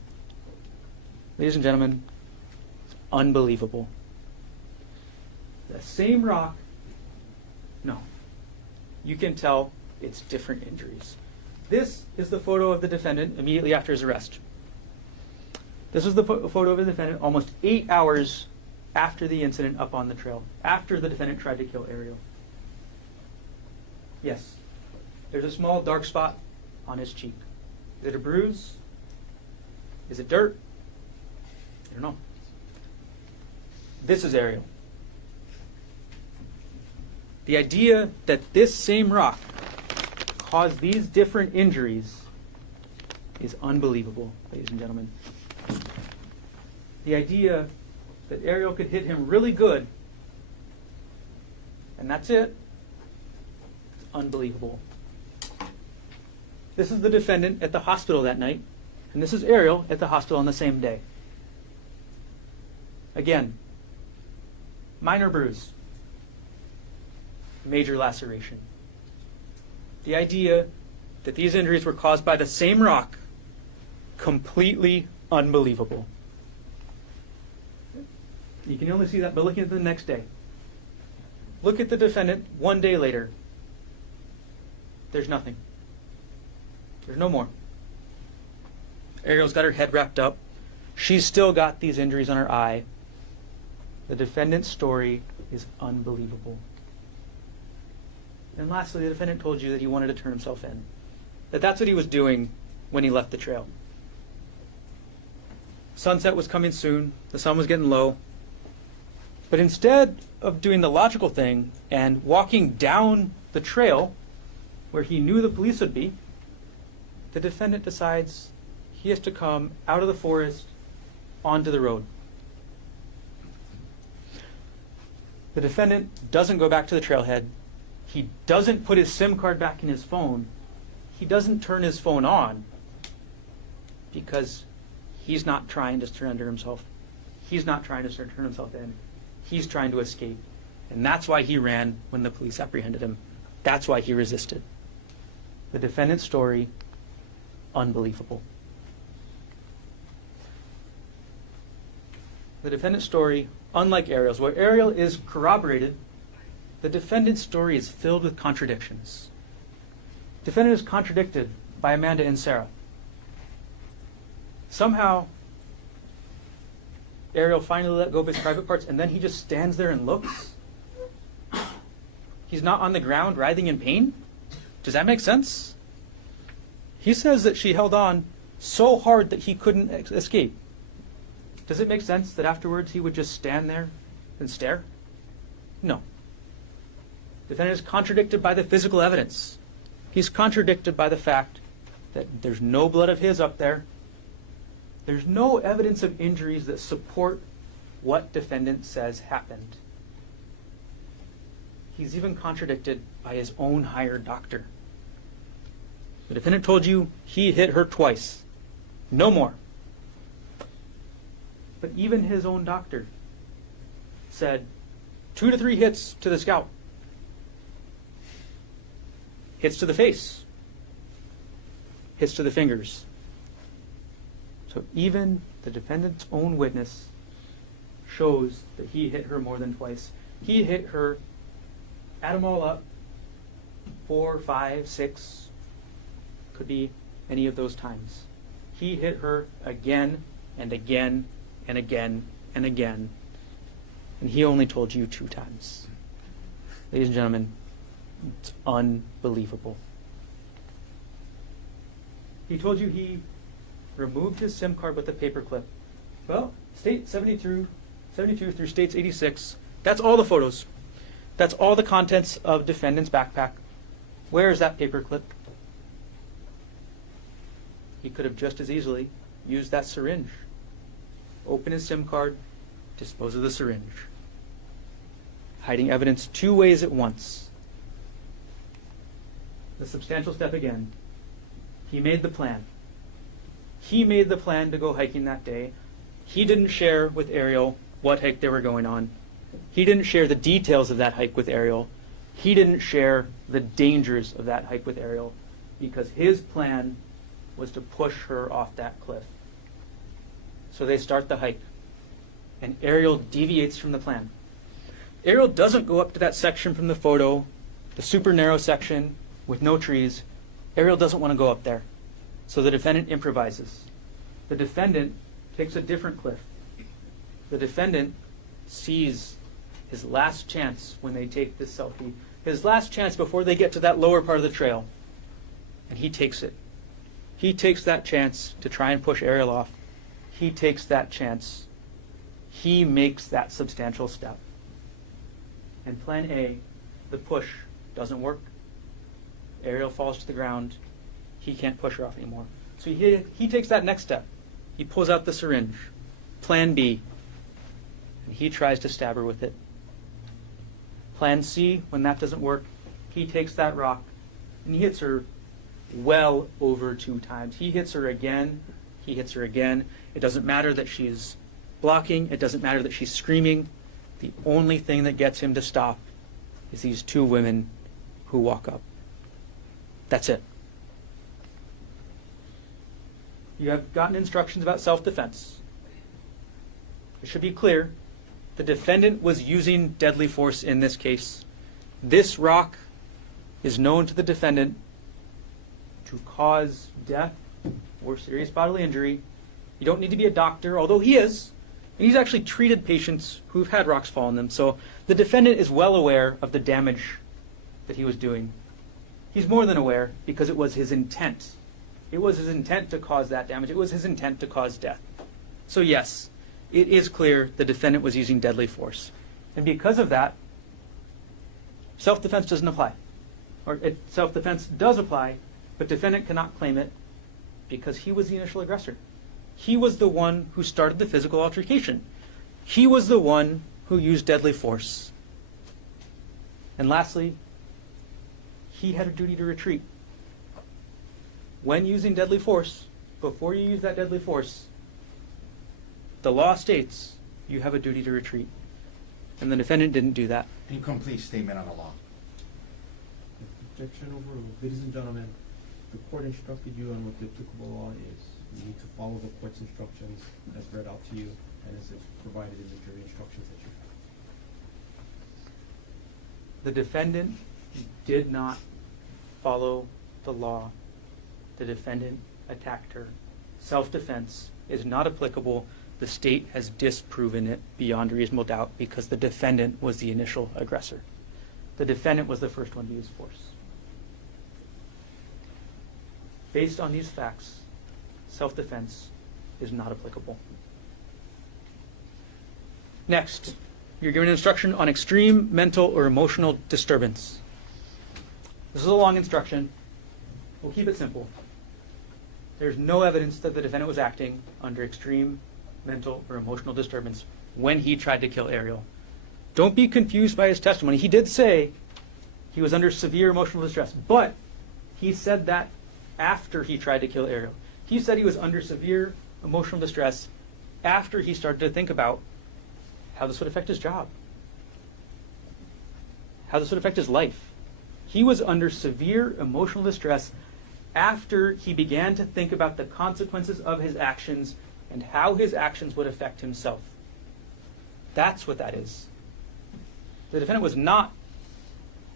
Ladies and gentlemen, it's unbelievable. The same rock, no. You can tell it's different injuries. This is the photo of the defendant immediately after his arrest. This is the photo of the defendant almost 8 hours after the incident up on the trail, after the defendant tried to kill Arielle. Yes, there's a small dark spot on his cheek. Is it a bruise? Is it dirt? I don't know. This is Arielle. The idea that this same rock caused these different injuries is unbelievable, ladies and gentlemen. The idea that Arielle could hit him really good, and that's it, it's unbelievable. This is the defendant at the hospital that night, and this is Arielle at the hospital on the same day. Again, minor bruise, major laceration. The idea that these injuries were caused by the same rock, completely unbelievable. You can only see that by looking at the next day. Look at the defendant 1 day later. There's nothing. There's no more. Arielle's got her head wrapped up. She's still got these injuries on her eye. The defendant's story is unbelievable. And lastly, the defendant told you that he wanted to turn himself in. That's what he was doing when he left the trail. Sunset was coming soon. The sun was getting low. But instead of doing the logical thing and walking down the trail where he knew the police would be, the defendant decides he has to come out of the forest onto the road. The defendant doesn't go back to the trailhead. He doesn't put his SIM card back in his phone. He doesn't turn his phone on because he's not trying to surrender himself. He's not trying to turn himself in. He's trying to escape. And that's why he ran when the police apprehended him. That's why he resisted. The defendant's story, unbelievable. The defendant's story, unlike Arielle's, where Arielle is corroborated, the defendant's story is filled with contradictions. The defendant is contradicted by Amanda and Sarah. Somehow, Arielle finally let go of his private parts, and then he just stands there and looks. He's not on the ground writhing in pain? Does that make sense? He says that she held on so hard that he couldn't escape. Does it make sense that afterwards he would just stand there and stare? No. The defendant is contradicted by the physical evidence. He's contradicted by the fact that there's no blood of his up there. There's no evidence of injuries that support what defendant says happened. He's even contradicted by his own hired doctor. The defendant told you he hit her twice. No more. But even his own doctor said 2 to 3 hits to the scalp. Hits to the face. Hits to the fingers. So even the defendant's own witness shows that he hit her more than twice. He hit her, add them all up, 4, 5, 6, could be any of those times. He hit her again and again and again and again. And he only told you 2 times. Ladies and gentlemen, it's unbelievable. He told you he removed his SIM card with a paperclip. Well, State 72 through States 86, that's all the photos. That's all the contents of defendant's backpack. Where is that paperclip? He could have just as easily used that syringe. Open his SIM card, dispose of the syringe. Hiding evidence 2 ways at once. The substantial step again. He made the plan. He made the plan to go hiking that day. He didn't share with Arielle what hike they were going on. He didn't share the details of that hike with Arielle. He didn't share the dangers of that hike with Arielle because his plan was to push her off that cliff. So they start the hike, and Arielle deviates from the plan. Arielle doesn't go up to that section from the photo, the super narrow section with no trees. Arielle doesn't want to go up there. So the defendant improvises. The defendant takes a different cliff. The defendant sees his last chance when they take this selfie, his last chance before they get to that lower part of the trail, and he takes it. He takes that chance to try and push Arielle off. He takes that chance. He makes that substantial step. And plan A, the push, doesn't work. Arielle falls to the ground. He can't push her off anymore. So he takes that next step. He pulls out the syringe. Plan B. And he tries to stab her with it. Plan C, when that doesn't work, he takes that rock and he hits her well over 2 times. He hits her again. He hits her again. It doesn't matter that she's blocking. It doesn't matter that she's screaming. The only thing that gets him to stop is these 2 women who walk up. That's it. You have gotten instructions about self-defense. It should be clear. The defendant was using deadly force in this case. This rock is known to the defendant to cause death or serious bodily injury You don't need to be a doctor, although he is. And he's actually treated patients who've had rocks fall on them. So the defendant is well aware of the damage that he was doing. He's more than aware because it was his intent. It was his intent to cause that damage. It was his intent to cause death. So yes, it is clear the defendant was using deadly force. And because of that, self-defense doesn't apply. Or self-defense does apply, but defendant cannot claim it because he was the initial aggressor. He was the one who started the physical altercation. He was the one who used deadly force. And lastly, he had a duty to retreat. When using deadly force, before you use that deadly force, the law states you have a duty to retreat. And the defendant didn't do that. Incomplete statement on the law. Objection overruled. Ladies and gentlemen, the court instructed you on what the applicable law is. You need to follow the court's instructions as read out to you and as it's provided in the jury instructions that you have. The defendant did not follow the law. The defendant attacked her. Self-defense is not applicable. The state has disproven it beyond reasonable doubt because the defendant was the initial aggressor. The defendant was the first one to use force. Based on these facts, self-defense is not applicable. Next, you're given instruction on extreme mental or emotional disturbance. This is a long instruction. We'll keep it simple. There's no evidence that the defendant was acting under extreme mental or emotional disturbance when he tried to kill Arielle. Don't be confused by his testimony. He did say he was under severe emotional distress, but he said that after he tried to kill Arielle. He said he was under severe emotional distress after he started to think about how this would affect his job, how this would affect his life. He was under severe emotional distress after he began to think about the consequences of his actions and how his actions would affect himself. That's what that is. The defendant was not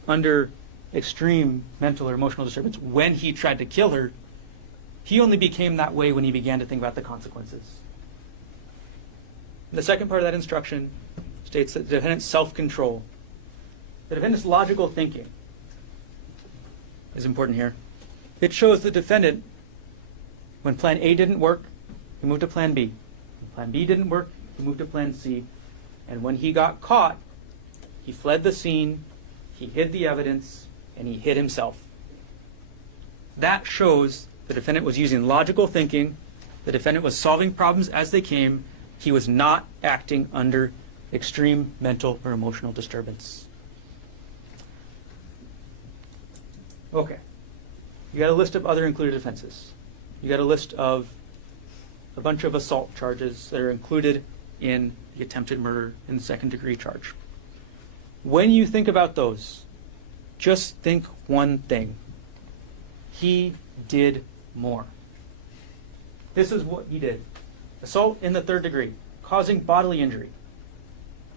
under extreme mental or emotional disturbance when he tried to kill her. He only became that way when he began to think about the consequences. The second part of that instruction states that the defendant's self-control, the defendant's logical thinking is important here. It shows the defendant, when plan A didn't work, he moved to plan B. When plan B didn't work, he moved to plan C. And when he got caught, he fled the scene, he hid the evidence, and he hid himself. That shows the defendant was using logical thinking. The defendant was solving problems as they came. He was not acting under extreme mental or emotional disturbance. Okay. You got a list of other included offenses. You got a list of a bunch of assault charges that are included in the attempted murder and second-degree charge. When you think about those, just think one thing. He did more. This is what he did. Assault in the third degree, causing bodily injury.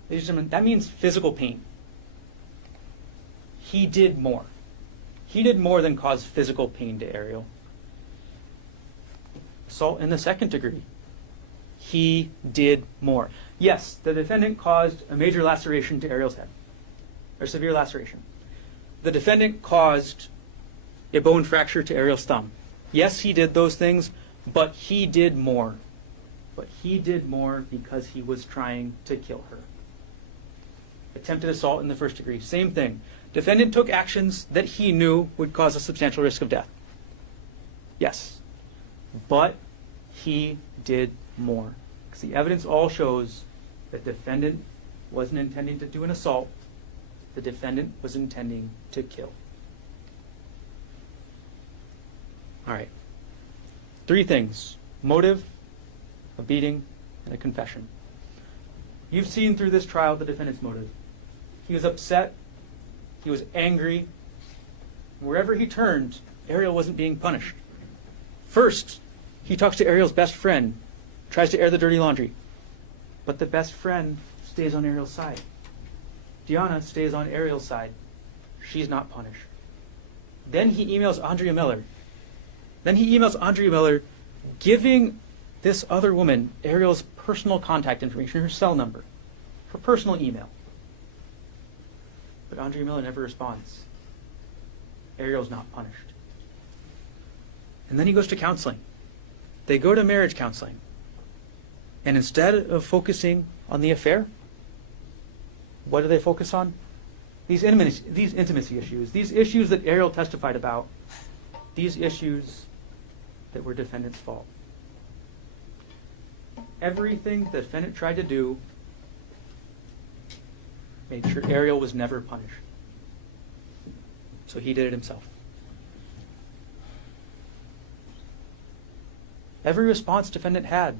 Ladies and gentlemen, that means physical pain. He did more. He did more than cause physical pain to Arielle. Assault in the second degree. He did more. Yes, the defendant caused a major laceration to Arielle's head, or severe laceration. The defendant caused a bone fracture to Arielle's thumb. Yes, he did those things, but he did more. But he did more because he was trying to kill her. Attempted assault in the first degree, same thing. Defendant took actions that he knew would cause a substantial risk of death. Yes, but he did more. Because the evidence all shows that defendant wasn't intending to do an assault. The defendant was intending to kill. All right. 3 things: motive, a beating, and a confession. You've seen through this trial the defendant's motive. He was upset. He was angry. Wherever he turned, Arielle wasn't being punished. First, he talks to Arielle's best friend, tries to air the dirty laundry. But the best friend stays on Arielle's side. Deanna stays on Arielle's side. She's not punished. Then he emails Andrea Miller. Giving this other woman Arielle's personal contact information, her cell number, her personal email. But Andre Miller never responds. Arielle's not punished. And then he goes to counseling. They go to marriage counseling. And instead of focusing on the affair, what do they focus on? These intimacy issues, these issues that Arielle testified about, these issues that were defendant's fault. Everything the defendant tried to do made sure Arielle was never punished. So he did it himself. Every response defendant had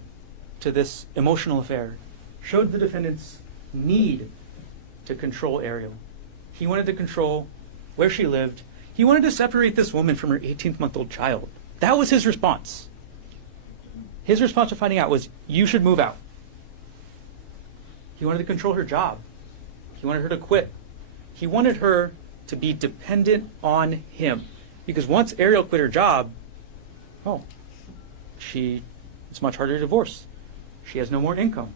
to this emotional affair showed the defendant's need to control Arielle. He wanted to control where she lived. He wanted to separate this woman from her 18-month-old child. That was his response. His response to finding out was, you should move out. He wanted to control her job. He wanted her to quit. He wanted her to be dependent on him. Because once Arielle quit her job, it's much harder to divorce. She has no more income.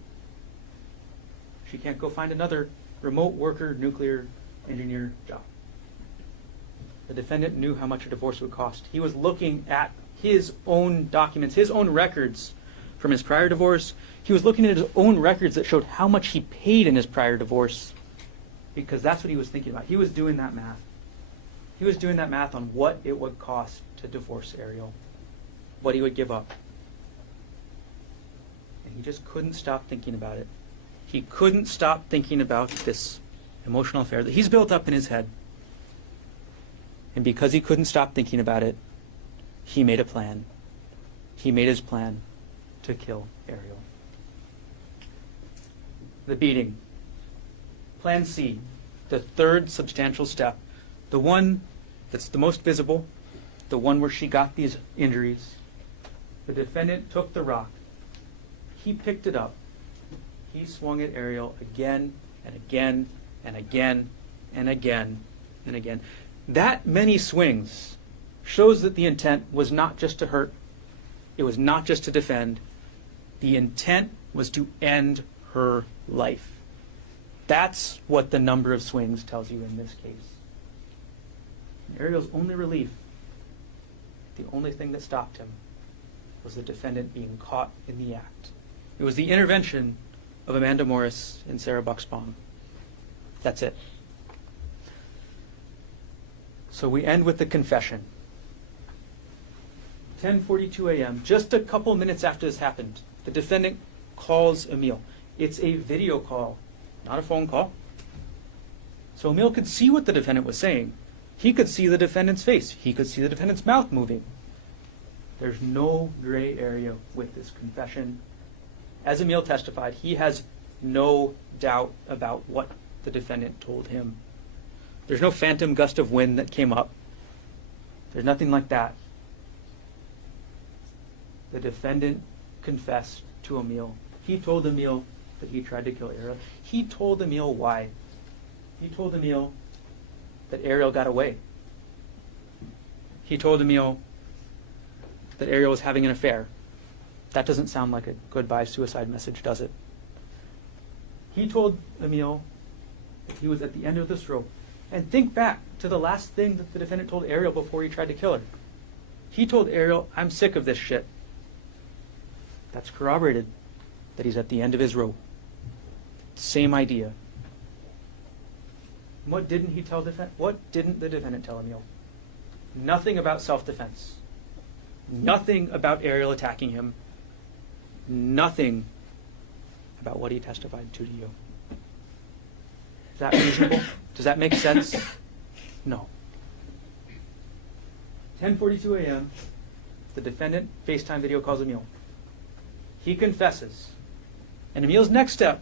She can't go find another remote worker, nuclear engineer job. The defendant knew how much a divorce would cost. He was looking at his own documents, his own records from his prior divorce. He was looking at his own records that showed how much he paid in his prior divorce, because that's what he was thinking about. He was doing that math. He was doing that math on what it would cost to divorce Arielle, what he would give up. And he just couldn't stop thinking about it. He couldn't stop thinking about this emotional affair that he's built up in his head. And because he couldn't stop thinking about it, he made a plan. He made his plan to kill Arielle. The beating. Plan C, the third substantial step, the one that's the most visible, the one where she got these injuries. The defendant took the rock. He picked it up. He swung at Arielle again and again and again and again and again. That many swings shows that the intent was not just to hurt. It was not just to defend. The intent was to end her life. That's what the number of swings tells you in this case. Arielle's only relief, the only thing that stopped him, was the defendant being caught in the act. It was the intervention of Amanda Morris and Sarah Bucksbaum. That's it. So we end with the confession. 10:42 a.m., just a couple minutes after this happened, the defendant calls Emile. It's a video call, not a phone call. So Emile could see what the defendant was saying. He could see the defendant's face. He could see the defendant's mouth moving. There's no gray area with this confession. As Emile testified, he has no doubt about what the defendant told him. There's no phantom gust of wind that came up. There's nothing like that. The defendant confessed to Emile. He told Emile that he tried to kill Arielle. He told Emile why. He told Emile that Arielle got away. He told Emile that Arielle was having an affair. That doesn't sound like a goodbye suicide message, does it? He told Emile that he was at the end of this rope. And think back to the last thing that the defendant told Arielle before he tried to kill her. He told Arielle, I'm sick of this shit. That's corroborated that he's at the end of his rope. Same idea. What didn't he tell What didn't the defendant tell Emile? Nothing about self-defense. Nothing about Arielle attacking him. Nothing about what he testified to you. Is that reasonable? Does that make sense? No. 10:42 a.m., the defendant FaceTime video calls Emile. He confesses. And Emile's next step,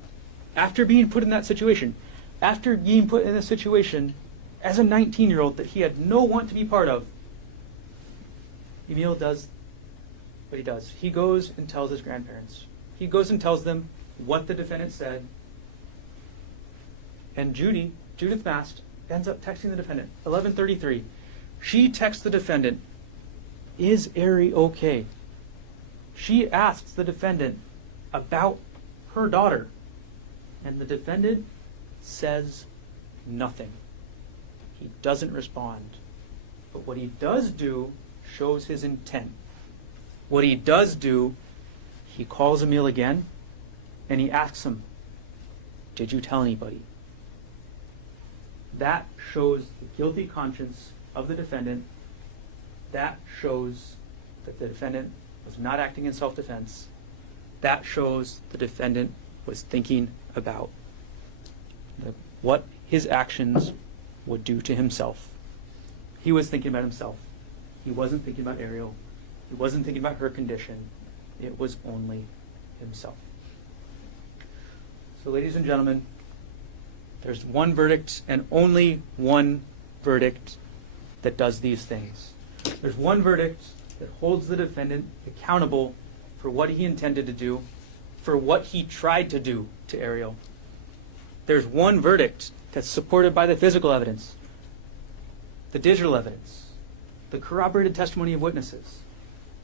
after being put in that situation, after being put in a situation as a 19-year-old that he had no want to be part of, Emile does what he does. He goes and tells his grandparents. He goes and tells them what the defendant said. And Judith Mast, ends up texting the defendant, 11:33. She texts the defendant, is Ari okay? She asks the defendant about her daughter, and the defendant says nothing. He doesn't respond. But what he does do shows his intent. What he does do, he calls Emil again, and he asks him, "Did you tell anybody?" That shows the guilty conscience of the defendant. That shows that the defendant was not acting in self-defense. That shows the defendant was thinking about what his actions would do to himself. He was thinking about himself. He wasn't thinking about Arielle. He wasn't thinking about her condition. It was only himself. So, ladies and gentlemen, there's one verdict and only one verdict that does these things. There's one verdict that holds the defendant accountable for what he intended to do, for what he tried to do to Arielle. There's one verdict that's supported by the physical evidence, the digital evidence, the corroborated testimony of witnesses,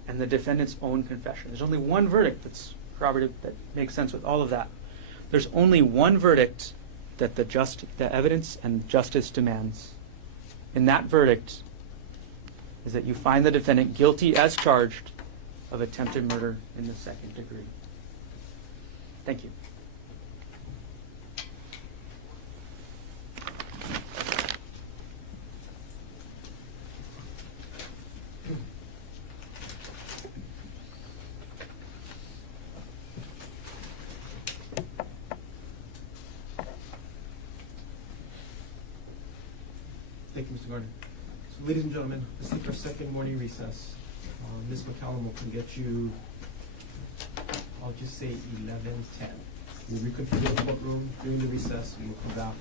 and the defendant's own confession. There's only one verdict that's corroborated that makes sense with all of that. There's only one verdict that the evidence and justice demands. And that verdict is that you find the defendant guilty as charged of attempted murder in the second degree. Thank you. Thank you, Mr. Gardner. So, ladies and gentlemen, let's take our second morning recess. Ms. McCallum will can get you, I'll just say 11:10. We'll reconfigure the courtroom during the recess, and we'll come back.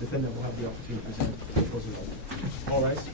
The defendant will have the opportunity to present the closing argument. All rise.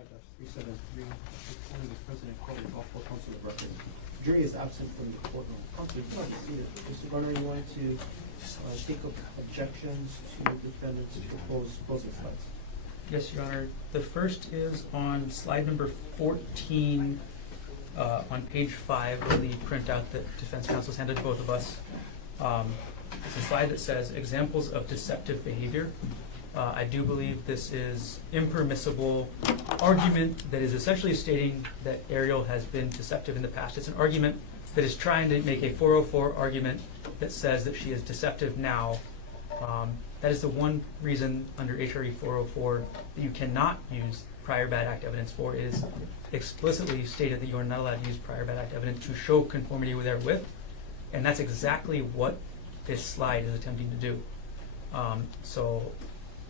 5-373, Mr. Konig is President Konig, Golf Council of Record. Jury is absent from the courtroom. Counsel, you cannot be seated. Mr. Garner, you wanted to take up objections to the defendant's proposed closing slides. Yes, Your Honor. The first is on slide number 14, on page 5 of the printout that defense counsel handed to both of us. It's a slide that says examples of deceptive behavior. I do believe this is impermissible argument that is essentially stating that Arielle has been deceptive in the past. It's an argument that is trying to make a 404 argument that says that she is deceptive now. That is the one reason under HRE 404 that you cannot use prior bad act evidence for. It is explicitly stated that you are not allowed to use prior bad act evidence to show conformity therewith, and that's exactly what this slide is attempting to do. So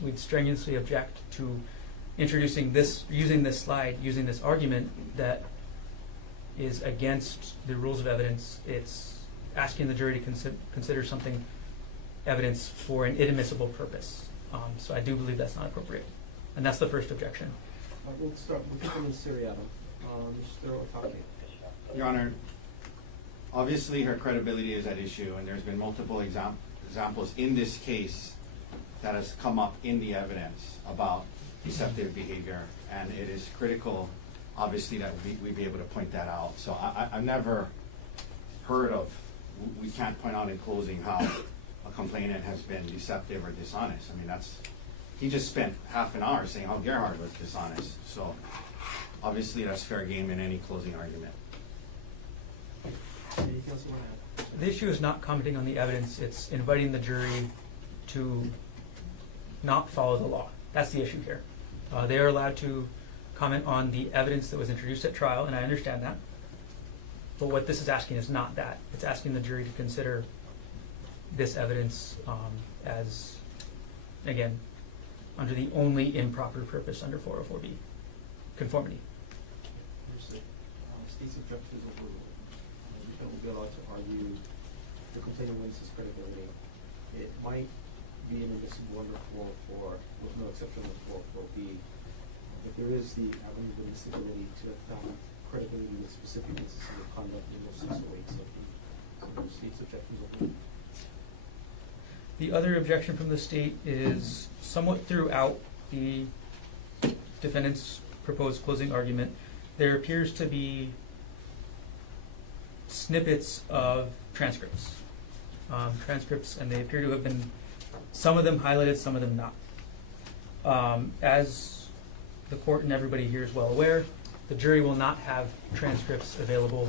we'd strenuously object to introducing this, using this slide, using this argument that is against the rules of evidence. It's asking the jury to consider something evidence for an inadmissible purpose. So I do believe that's not appropriate. And that's the first objection. We'll start with Mr. Siriato. Mr. Otake. Your Honor, obviously her credibility is at issue, and there's been multiple examples in this case that has come up in the evidence about deceptive behavior, and it is critical, obviously, that we be able to point that out. So I've never heard of, we can't point out in closing how a complainant has been deceptive or dishonest. I mean, he just spent half an hour saying how Gerhardt was dishonest. So obviously that's fair game in any closing argument. Anything else you want to add? The issue is not commenting on the evidence. It's inviting the jury to not follow the law. That's the issue here. They are allowed to comment on the evidence that was introduced at trial, and I understand that. But what this is asking is not that. It's asking the jury to consider this evidence as, again, under the only improper purpose under 404B, conformity. State's objection is overruled. The defendant will be allowed to argue the complainant wins his credibility. It might be inadmissible under 404 with no exception of 404B. But there is the avenue of admissibility to have found credibility with specific instances of conduct in those 608. So the state's objection is overruled. The other objection from the state is somewhat throughout the defendant's proposed closing argument. There appears to be snippets of transcripts. And they appear to have been, some of them highlighted, some of them not. As the court and everybody here is well aware, the jury will not have transcripts available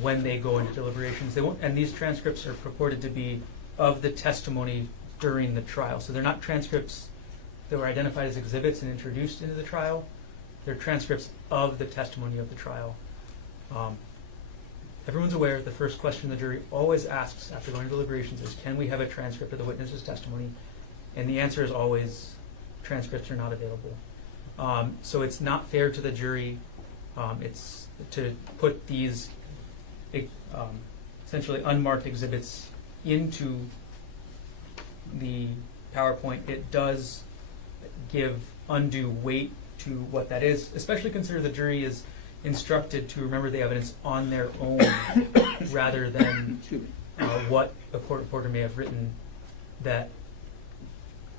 when they go into deliberations. They won't, and these transcripts are purported to be of the testimony during the trial. So they're not transcripts that were identified as exhibits and introduced into the trial. They're transcripts of the testimony of the trial. Everyone's aware the first question the jury always asks after going to deliberations is, can we have a transcript of the witness's testimony? And the answer is always, transcripts are not available. So it's not fair to the jury. It's to put these essentially unmarked exhibits into the PowerPoint. It does give undue weight to what that is, especially consider the jury is instructed to remember the evidence on their own rather than what a court reporter may have written, that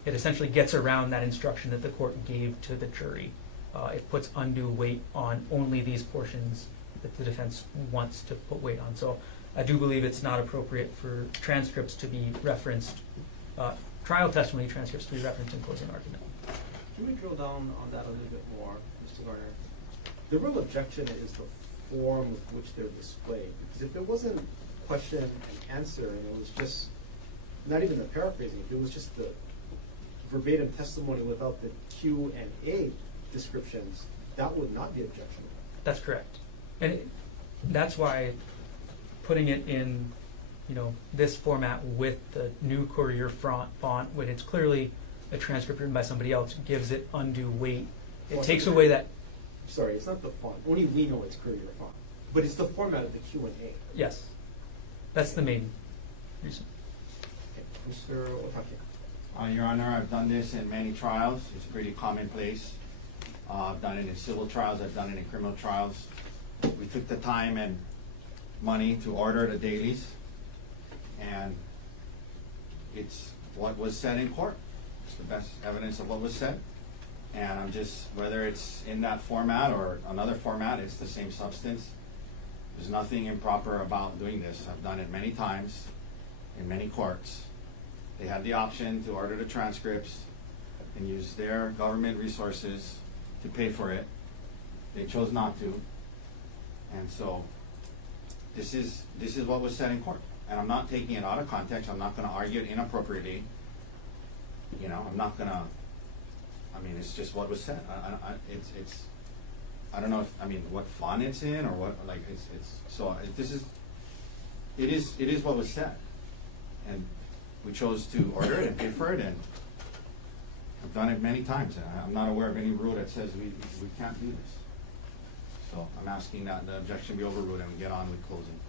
it essentially gets around that instruction that the court gave to the jury. It puts undue weight on only these portions that the defense wants to put weight on. So I do believe it's not appropriate for transcripts to be referenced, trial testimony transcripts to be referenced in closing argument. Can we drill down on that a little bit more, Mr. Garner? The real objection is the form with which they're displayed. Because if it wasn't question and answer, and it was just, not even the paraphrasing, if it was just the verbatim testimony without the Q&A descriptions, that would not be objectionable. That's correct. And that's why putting it in, this format with the new Courier font, when it's clearly a transcript written by somebody else, gives it undue weight. It takes away that. Sorry, it's not the font. Only we know it's Courier font. But it's the format of the Q&A. Yes. That's the main reason. Okay. Mr. Otake. Your Honor, I've done this in many trials. It's pretty commonplace. I've done it in civil trials, I've done it in criminal trials. We took the time and money to order the dailies, and it's what was said in court. It's the best evidence of what was said. And I'm just, whether it's in that format or another format, it's the same substance. There's nothing improper about doing this. I've done it many times in many courts. They had the option to order the transcripts and use their government resources to pay for it. They chose not to. And so this is what was said in court. And I'm not taking it out of context. I'm not going to argue it inappropriately. You know, I'm not going to, I mean, it's just what was said. I don't know if, I mean, what font it's in or what, like, it is what was said. And we chose to order it and pay for it, and I've done it many times, and I'm not aware of any rule that says we can't do this. So I'm asking that the objection be overruled and we get on with closing.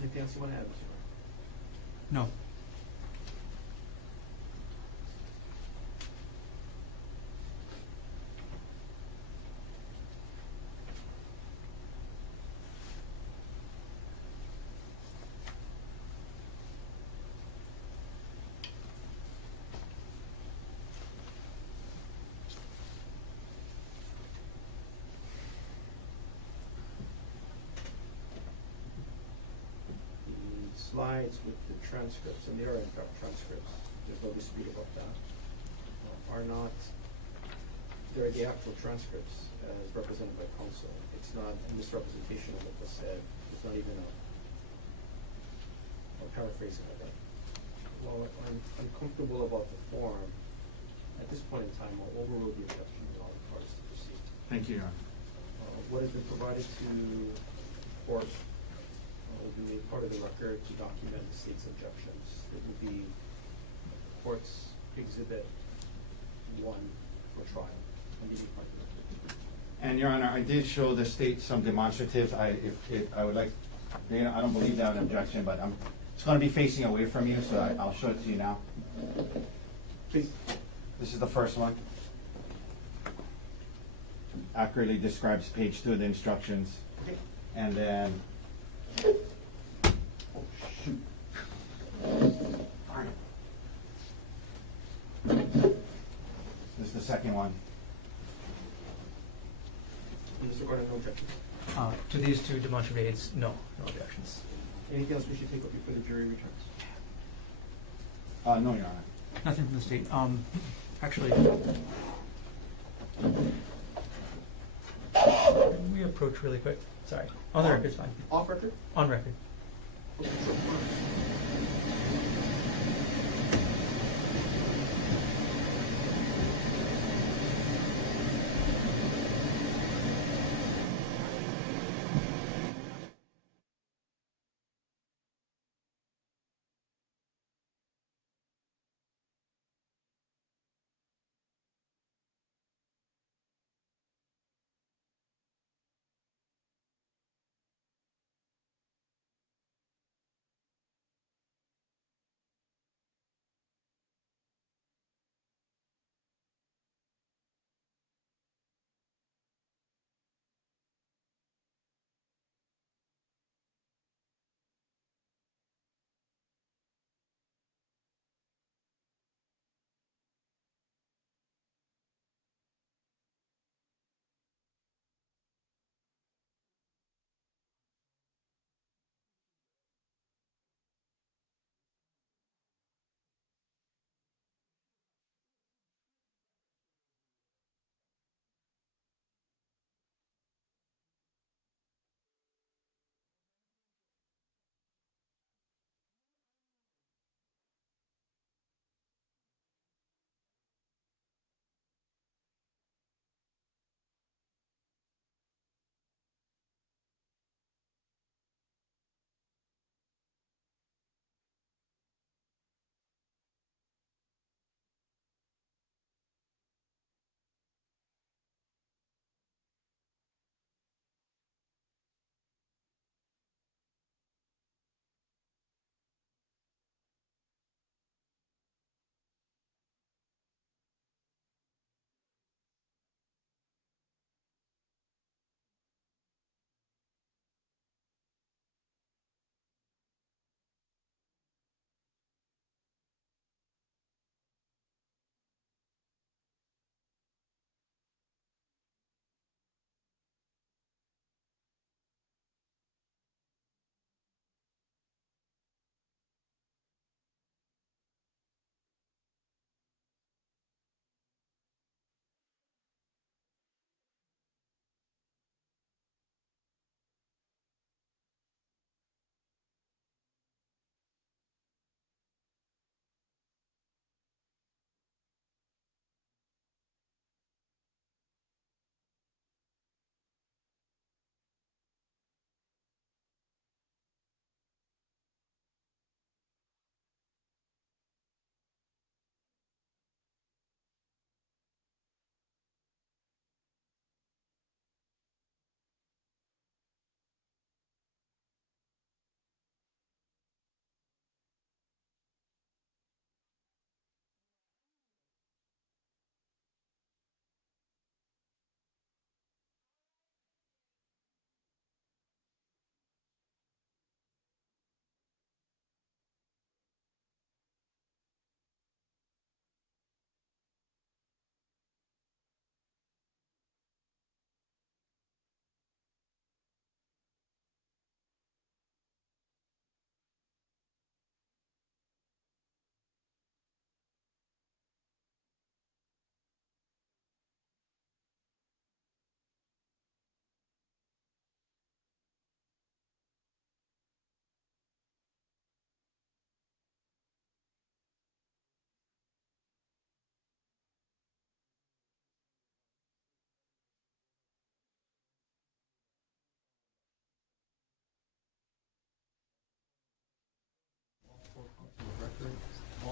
Anything else you want to add, Mr. No. Slides with the transcripts, and they are in fact transcripts, there's no dispute about that, are not, they're the actual transcripts as represented by counsel. It's not a misrepresentation of what was said. It's not even a paraphrasing of it. While I'm uncomfortable about the form, at this point in time, I'll overrule the objection and all the parties to proceed. Thank you, Your Honor. What has been provided to court will be made part of the record to document the state's objections. It will be court's exhibit 1 for trial and be part of the record. And Your Honor, I did show the state some demonstratives. I would like, Dana, I don't believe they have an objection, but it's going to be facing away from you, so I'll show it to you now. Please. This is the first one. Accurately describes page 2 of the instructions. Okay. And then, oh shoot. Darn it. This is the second one. Mr. Gordon, no objections. To these two demonstrative aids, no objections. Anything else we should take up before the jury returns? No, Your Honor. Nothing from the state. Actually, can we approach really quick? Sorry. On the record's fine. Off record? On record. Okay, sure.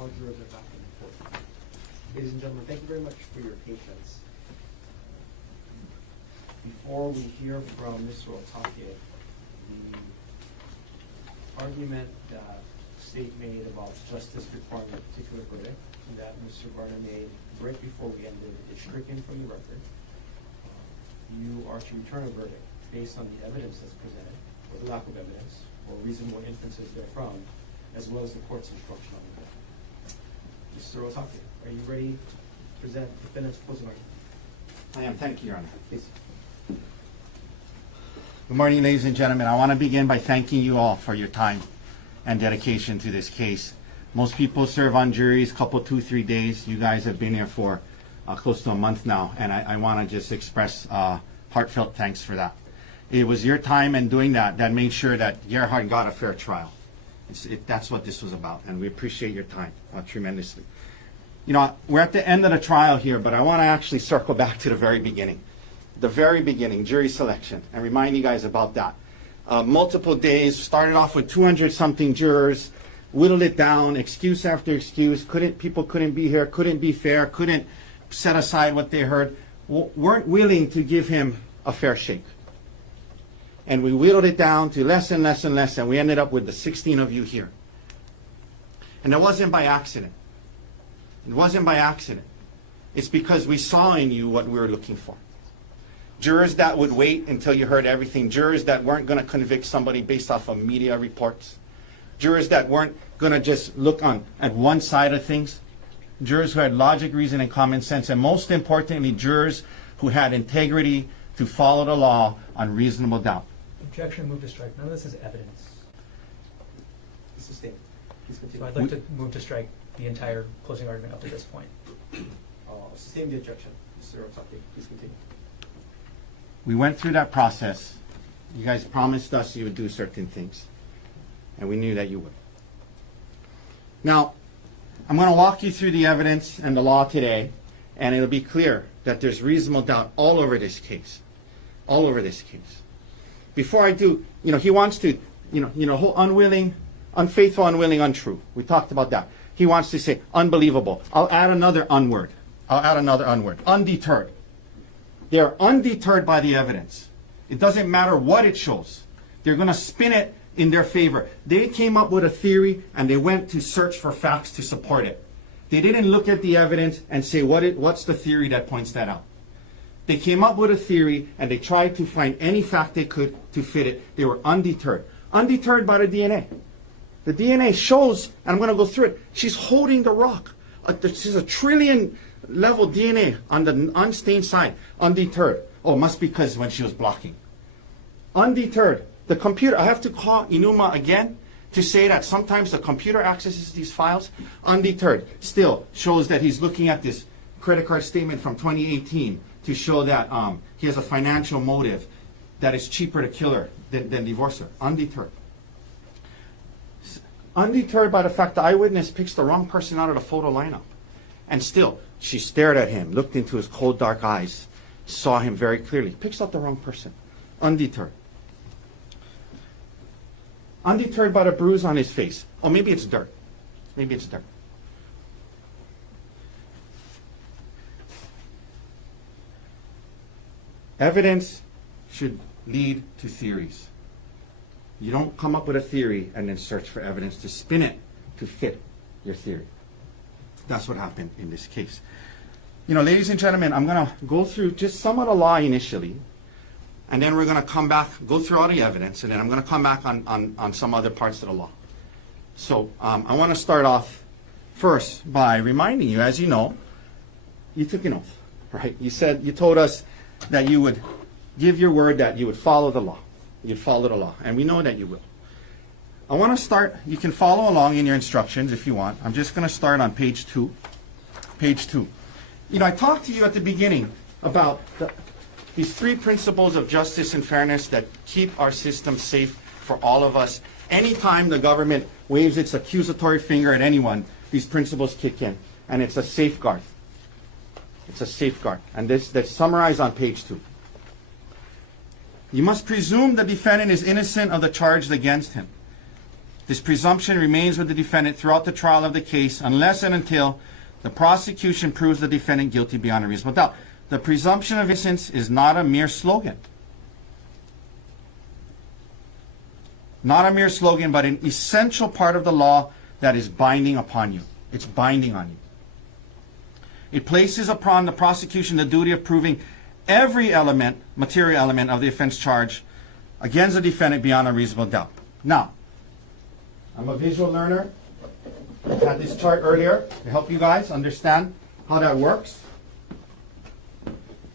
all jurors are back in the court. Ladies and gentlemen, thank you very much for your patience. Before we hear from Mr. Otake, the argument that the state made about justice requiring a particular verdict that Mr. Garner made right before we ended is stricken from the record. You are to return a verdict based on the evidence that's presented, or the lack of evidence, or reasonable inferences therefrom, as well as the court's instruction on the matter. Mr. Otake, are you ready to present the defendant's closing argument? I am. Thank you, Your Honor. Please. Good morning, ladies and gentlemen. I want to begin by thanking you all for your time and dedication to this case. Most people serve on juries couple, 2-3 days. You guys have been here for close to a month now, and I want to just express heartfelt thanks for that. It was your time and doing that made sure that Gerhardt got a fair trial. That's what this was about, and we appreciate your time tremendously. You know, we're at the end of the trial here, but I want to actually circle back to the very beginning. The very beginning, jury selection, and remind you guys about that. Multiple days, started off with 200-something jurors, whittled it down, excuse after excuse, people couldn't be here, couldn't be fair, couldn't set aside what they heard, weren't willing to give him a fair shake. And we whittled it down to less and less and less, and we ended up with the 16 of you here. And it wasn't by accident. It wasn't by accident. It's because we saw in you what we were looking for. Jurors that would wait until you heard everything. Jurors that weren't going to convict somebody based off of media reports. Jurors that weren't going to just look at one side of things. Jurors who had logic, reason, and common sense. And most importantly, jurors who had integrity to follow the law on reasonable doubt. Objection, move to strike. None of this is evidence. This is statement. Please So continue. I'd like to move to strike the entire closing argument up to this point. Sustain the objection. Mr. Otake, please continue. We went through that process. You guys promised us you would do certain things. And we knew that you would. Now, I'm going to walk you through the evidence and the law today, and it'll be clear that there's reasonable doubt all over this case. All over this case. Before I do, he wants to, whole unwilling, unfaithful, unwilling, untrue. We talked about that. He wants to say unbelievable. I'll add another unword. Undeterred. They're undeterred by the evidence. It doesn't matter what it shows. They're going to spin it in their favor. They came up with a theory and they went to search for facts to support it. They didn't look at the evidence and say, what's the theory that points that out? They came up with a theory and they tried to find any fact they could to fit it. They were undeterred. Undeterred by the DNA. The DNA shows, and I'm going to go through it, she's holding the rock. This is a trillion level DNA on the unstained side. Undeterred. Oh, must be because when she was blocking. Undeterred. The computer, I have to call Inuma again to say that sometimes the computer accesses these files. Undeterred. Still shows that he's looking at this credit card statement from 2018 to show that he has a financial motive, that it's cheaper to kill her than divorce her. Undeterred. Undeterred by the fact the eyewitness picks the wrong person out of the photo lineup. And still, she stared at him, looked into his cold, dark eyes, saw him very clearly. Picks out the wrong person. Undeterred. Undeterred by the bruise on his face. Oh, maybe it's dirt. Maybe it's dirt. Evidence should lead to theories. You don't come up with a theory and then search for evidence to spin it to fit your theory. That's what happened in this case. Ladies and gentlemen, I'm going to go through just some of the law initially, and then we're going to come back, go through all the evidence, and then I'm going to come back on some other parts of the law. So I want to start off first by reminding you, as you know, you took an oath, right? You told us that you would give your word that you would follow the law. You'd follow the law, and we know that you will. I want to start, you can follow along in your instructions if you want. I'm just going to start on page 2. Page 2. I talked to you at the beginning about these 3 principles of justice and fairness that keep our system safe for all of us. Anytime the government waves its accusatory finger at anyone, these principles kick in, and it's a safeguard. It's a safeguard, and that's summarized on page 2. You must presume the defendant is innocent of the charge against him. This presumption remains with the defendant throughout the trial of the case unless and until the prosecution proves the defendant guilty beyond a reasonable doubt. The presumption of innocence is not a mere slogan. Not a mere slogan, but an essential part of the law that is binding upon you. It's binding on you. It places upon the prosecution the duty of proving every element, material element of the offense charge against the defendant beyond a reasonable doubt. Now, I'm a visual learner. I had this chart earlier to help you guys understand how that works.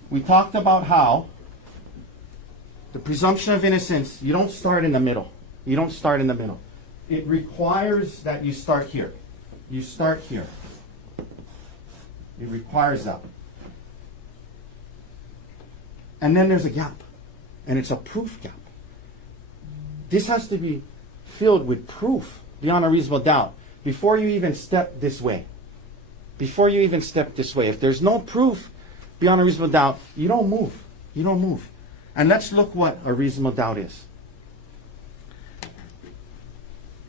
We talked about how the presumption of innocence, you don't start in the middle. You don't start in the middle. It requires that you start here. You start here. It requires that. And then there's a gap. And it's a proof gap. This has to be filled with proof beyond a reasonable doubt before you even step this way. Before you even step this way. If there's no proof beyond a reasonable doubt, you don't move. You don't move. And let's look what a reasonable doubt is.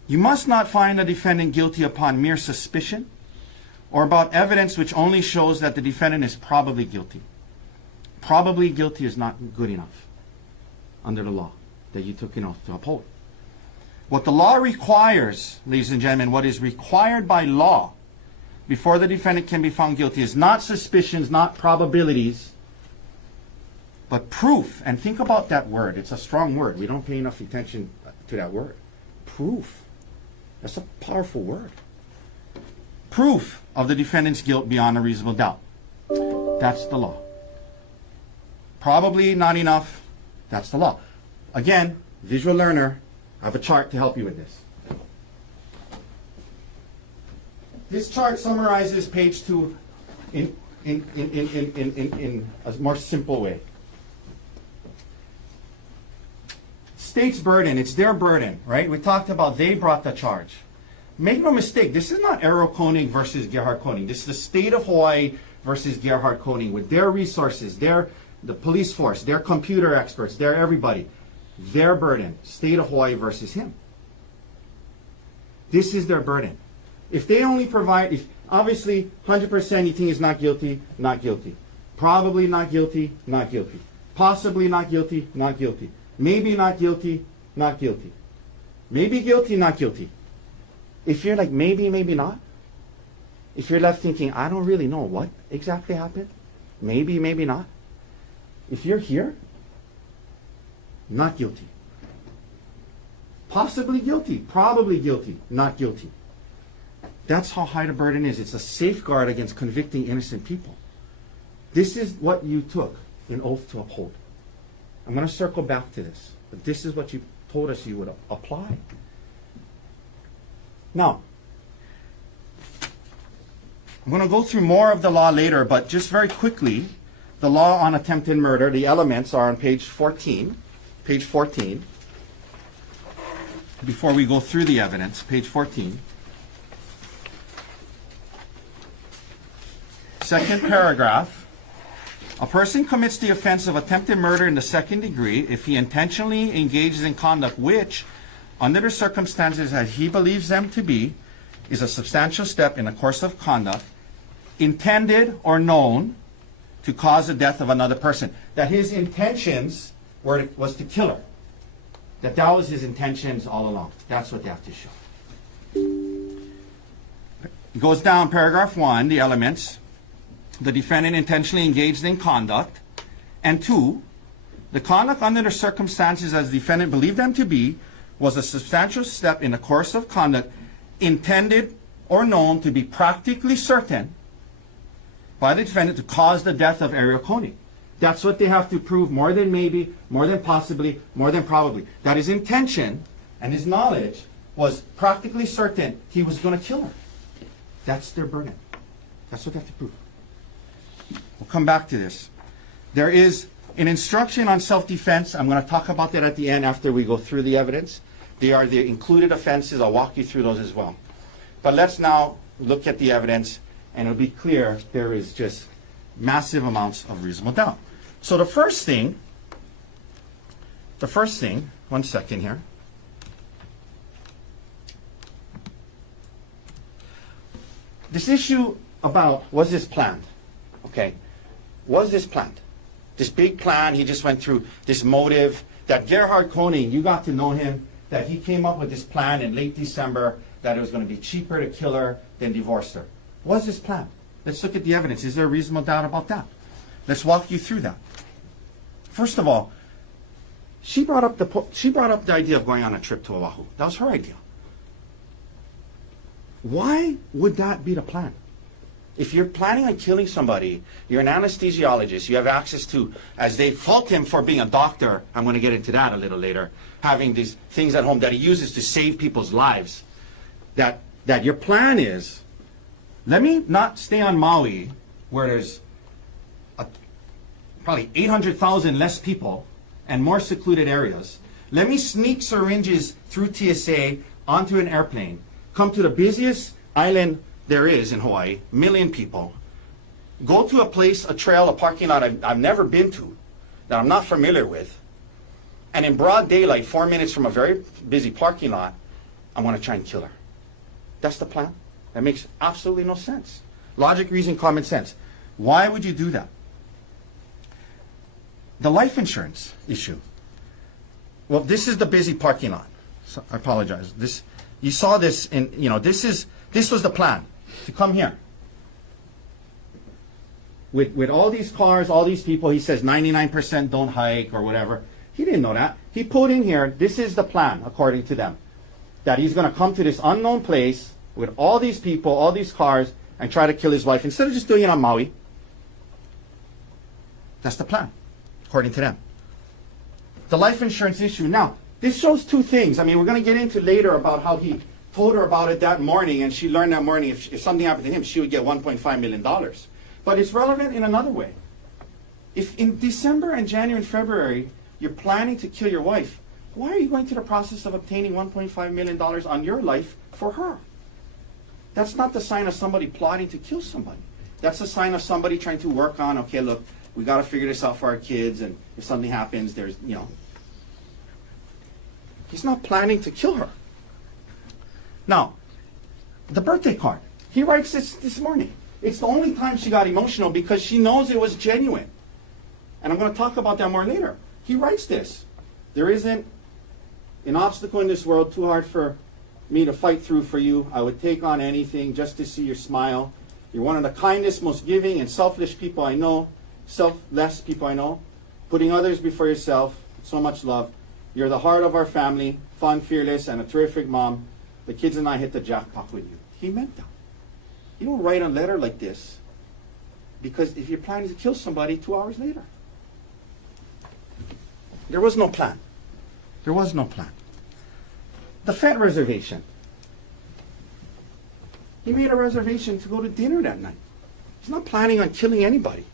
You must not find a defendant guilty upon mere suspicion or about evidence which only shows that the defendant is probably guilty. Probably guilty is not good enough under the law that you took an oath to uphold. What the law requires, ladies and gentlemen, what is required by law before the defendant can be found guilty is not suspicions, not probabilities, but proof. And think about that word. It's a strong word. We don't pay enough attention to that word. Proof. That's a powerful word. Proof of the defendant's guilt beyond a reasonable doubt. That's the law. Probably not enough. That's the law. Again, visual learner, I have a chart to help you with this. This chart summarizes page 2 in a more simple way. State's burden, it's their burden, right? We talked about they brought the charge. Make no mistake, this is not Arielle Konig versus Gerhardt Konig. This is the state of Hawaii versus Gerhardt Konig with their resources, the police force, their computer experts, their everybody. Their burden, state of Hawaii versus him. This is their burden. If they only provide, if obviously 100% you think is not guilty, not guilty. Probably not guilty, not guilty. Possibly not guilty, not guilty. Maybe not guilty, not guilty. Maybe guilty, not guilty. If you're like maybe, maybe not, if you're left thinking, I don't really know what exactly happened, maybe, maybe not. If you're here, not guilty. Possibly guilty, probably guilty, not guilty. That's how high the burden is. It's a safeguard against convicting innocent people. This is what you took an oath to uphold. I'm going to circle back to this, but this is what you told us you would apply. Now, I'm going to go through more of the law later, but just very quickly, the law on attempted murder, the elements are on page 14. Page 14. Before we go through the evidence, page 14. Second paragraph. A person commits the offense of attempted murder in the second degree if he intentionally engages in conduct which, under the circumstances as he believes them to be, is a substantial step in the course of conduct, intended or known to cause the death of another person. That his intentions was to kill her. That was his intentions all along. That's what they have to show. It goes down, paragraph 1, the elements. The defendant intentionally engaged in conduct. And 2, the conduct under the circumstances as the defendant believed them to be was a substantial step in the course of conduct intended or known to be practically certain by the defendant to cause the death of Arielle Konig. That's what they have to prove, more than maybe, more than possibly, more than probably. That his intention and his knowledge was practically certain he was going to kill her. That's their burden. That's what they have to prove. We'll come back to this. There is an instruction on self-defense. I'm going to talk about that at the end after we go through the evidence. They are the included offenses. I'll walk you through those as well. But let's now look at the evidence, and it'll be clear there is just massive amounts of reasonable doubt. So the first thing, one second here. this issue about, was this planned? Okay. Was this planned? This big plan, he just went through this motive that Gerhardt Konig, you got to know him, that he came up with this plan in late December that it was going to be cheaper to kill her than divorce her. Was this planned? Let's look at the evidence. Is there a reasonable doubt about that? Let's walk you through that. First of all, she brought up the idea of going on a trip to Oahu. That was her idea. Why would that be the plan? If you're planning on killing somebody, you're an anesthesiologist, you have access to, as they fault him for being a doctor, I'm going to get into that a little later, having these things at home that he uses to save people's lives, that your plan is, let me not stay on Maui, where there's probably 800,000 less people and more secluded areas. Let me sneak syringes through TSA onto an airplane, come to the busiest island there is in Hawaii, 1 million people, go to a place, a trail, a parking lot I've never been to, that I'm not familiar with, and in broad daylight, 4 minutes from a very busy parking lot, I want to try and kill her. That's the plan? That makes absolutely no sense. Logic, reason, common sense. Why would you do that? The life insurance issue. Well, this is the busy parking lot. So, I apologize. You saw this in, this was the plan, to come here. With all these cars, all these people, he says 99% don't hike or whatever. He didn't know that. He put in here, this is the plan, according to them, that he's going to come to this unknown place with all these people, all these cars, and try to kill his wife, instead of just doing it on Maui. That's the plan, according to them. The life insurance issue. Now, this shows two things. I mean, we're going to get into later about how he told her about it that morning, and she learned that morning if something happened to him, she would get $1.5 million. But it's relevant in another way. If in December and January and February, you're planning to kill your wife, why are you going through the process of obtaining $1.5 million on your life for her? That's not the sign of somebody plotting to kill somebody. That's a sign of somebody trying to work on, okay, look, we got to figure this out for our kids, and if something happens, there's, He's not planning to kill her. Now, the birthday card. He writes this morning. It's the only time she got emotional because she knows it was genuine. And I'm going to talk about that more later. He writes this. There isn't an obstacle in this world too hard for me to fight through for you. I would take on anything just to see your smile. You're one of the kindest, most giving, and selfless people I know. Selfless people I know. Putting others before yourself. So much love. You're the heart of our family. Fun, fearless, and a terrific mom. The kids and I hit the jackpot with you. He meant that. You don't write a letter like this because if you're planning to kill somebody 2 hours later. There was no plan. There was no plan. The Fed reservation. He made a reservation to go to dinner that night. He's not planning on killing anybody.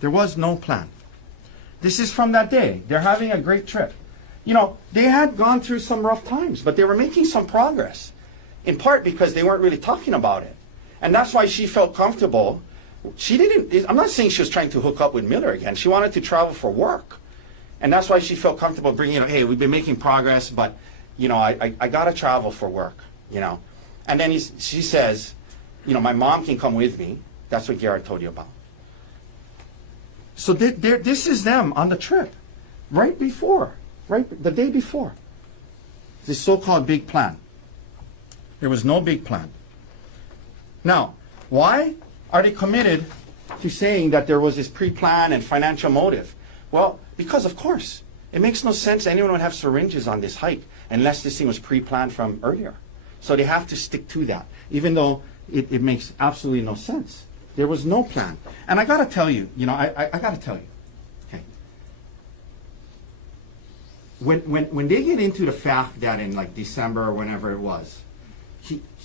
There was no plan. This is from that day. They're having a great trip. They had gone through some rough times, but they were making some progress, in part because they weren't really talking about it. And that's why she felt comfortable. I'm not saying she was trying to hook up with Miller again. She wanted to travel for work. And that's why she felt comfortable bringing, hey, we've been making progress, but, I got to travel for work, And then she says, my mom can come with me. That's what Gerhardt told you about. So this is them on the trip, the day before. This so-called big plan. There was no big plan. Now, why are they committed to saying that there was this pre-plan and financial motive? Well, because of course. It makes no sense anyone would have syringes on this hike unless this thing was pre-planned from earlier. So they have to stick to that, even though it makes absolutely no sense. There was no plan. And I got to tell you, I got to tell you, okay. When they get into the fact that in like December or whenever it was,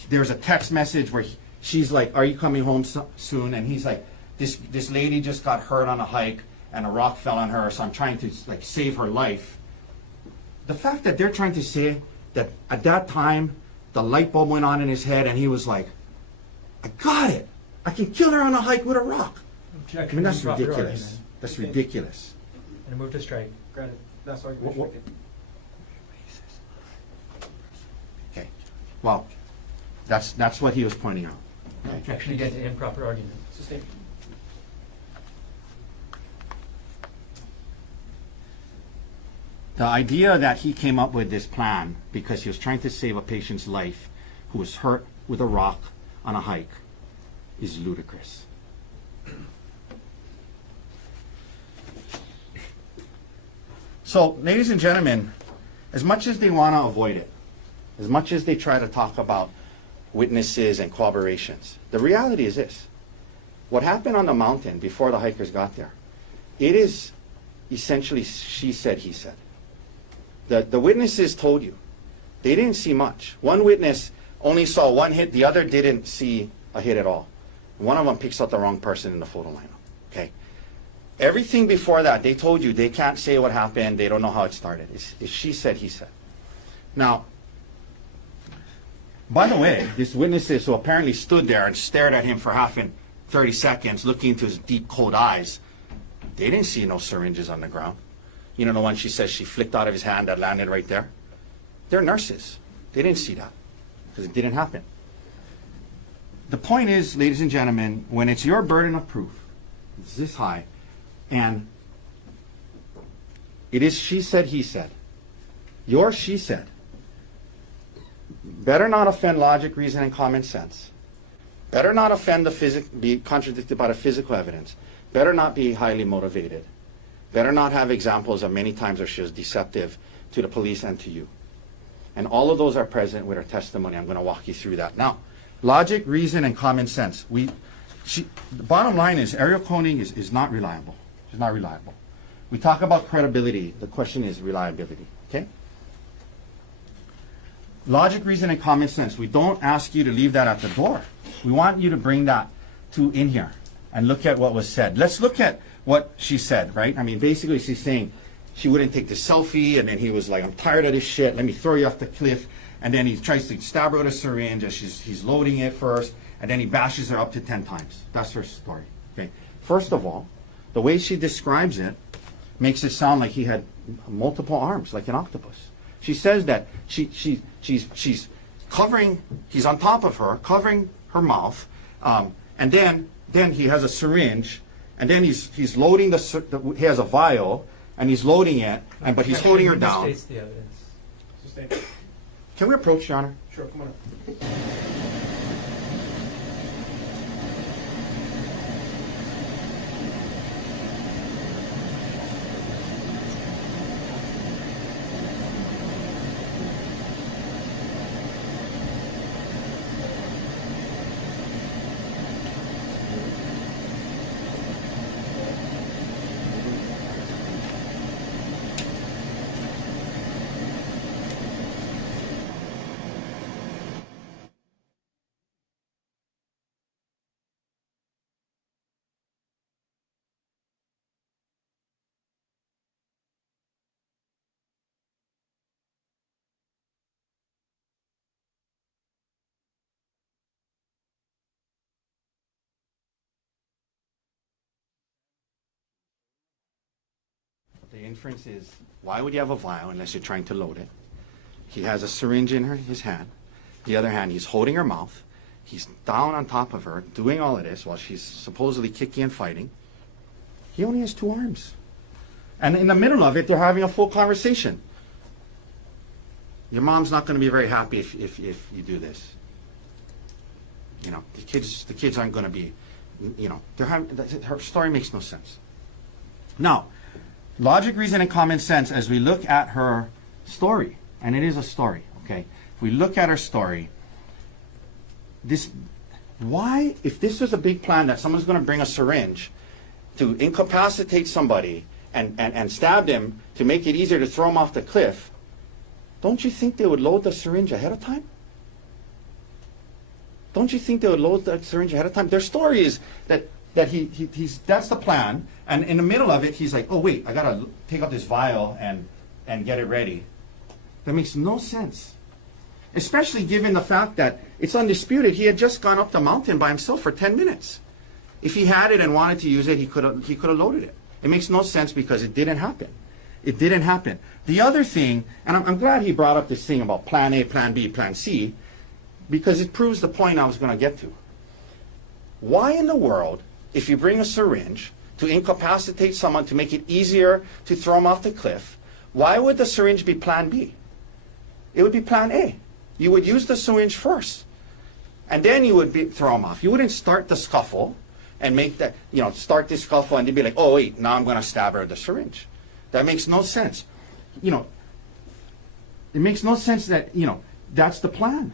there's a text message where she's like, are you coming home soon? And he's like, this lady just got hurt on a hike and a rock fell on her, so I'm trying to save her life. The fact that they're trying to say that at that time, the light bulb went on in his head and he was like, I got it. I can kill her on a hike with a rock. Objection. I mean, that's Drop your ridiculous. argument. That's ridiculous. And move to strike. Granted, that's argument What- stricken. Okay. Well, that's what he was pointing out. Objection again to improper argument. Sustained. The idea that he came up with this plan because he was trying to save a patient's life who was hurt with a rock on a hike is ludicrous. So, ladies and gentlemen, as much as they want to avoid it, as much as they try to talk about witnesses and corroborations, the reality is this. What happened on the mountain before the hikers got there, it is essentially she said, he said. The witnesses told you. They didn't see much. One witness only saw one hit, the other didn't see a hit at all. One of them picks out the wrong person in the photo lineup. Okay? Everything before that, they told you they can't say what happened, they don't know how it started. It's she said, he said. Now, by the way, these witnesses who apparently stood there and stared at him for 30 seconds, looking into his deep, cold eyes, they didn't see no syringes on the ground. You know the one she says she flicked out of his hand that landed right there? They're nurses. They didn't see that because it didn't happen. The point is, ladies and gentlemen, when it's your burden of proof, it's this high, and it is she said, he said. Your she said. Better not offend logic, reason, and common sense. Better not offend be contradicted by the physical evidence. Better not be highly motivated. Better not have examples of many times where she was deceptive to the police and to you. And all of those are present with her testimony. I'm going to walk you through that. Now, logic, reason, and common sense. The bottom line is Arielle Konig is not reliable. She's not reliable. We talk about credibility. The question is reliability. Okay? Logic, reason, and common sense. We don't ask you to leave that at the door. We want you to bring that in here and look at what was said. Let's look at what she said, right? I mean, basically she's saying she wouldn't take the selfie, and then he was like, I'm tired of this shit, let me throw you off the cliff. And then he tries to stab her with a syringe as he's loading it first, and then he bashes her up to 10 times. That's her story. Okay. First of all, the way she describes it makes it sound like he had multiple arms, like an octopus. She says that she's covering, he's on top of her, covering her mouth, and then he has a syringe, and then he's loading he has a vial, and he's loading it, but he's holding her down. States the evidence. Sustained. Can we approach, Your Honor? Sure, come on up. The inference is, why would you have a vial unless you're trying to load it? He has a syringe in his hand. The other hand, he's holding her mouth. He's down on top of her, doing all of this while she's supposedly kicking and fighting. He only has 2 arms. And in the middle of it, they're having a full conversation. Your mom's not going to be very happy if you do this. You know, the kids aren't going to be, you know, her story makes no sense. Now, logic, reason, and common sense as we look at her story, and it is a story, okay? If we look at her story, if this was a big plan that someone's going to bring a syringe to incapacitate somebody and stab them to make it easier to throw them off the cliff, don't you think they would load the syringe ahead of time? Don't you think they would load the syringe ahead of time? Their story is that that's the plan, and in the middle of it, he's like, oh wait, I gotta take out this vial and get it ready. That makes no sense. Especially given the fact that it's undisputed, he had just gone up the mountain by himself for 10 minutes. If he had it and wanted to use it, he could have loaded it. It makes no sense because it didn't happen. It didn't happen. The other thing, and I'm glad he brought up this thing about plan A, plan B, plan C, because it proves the point I was going to get to. why in the world, if you bring a syringe to incapacitate someone to make it easier to throw them off the cliff, why would the syringe be plan B? It would be plan A. You would use the syringe first, and then you would throw them off. You wouldn't start the scuffle and make that, start the scuffle and then be like, oh wait, now I'm going to stab her with the syringe. That makes no sense. It makes no sense that, that's the plan.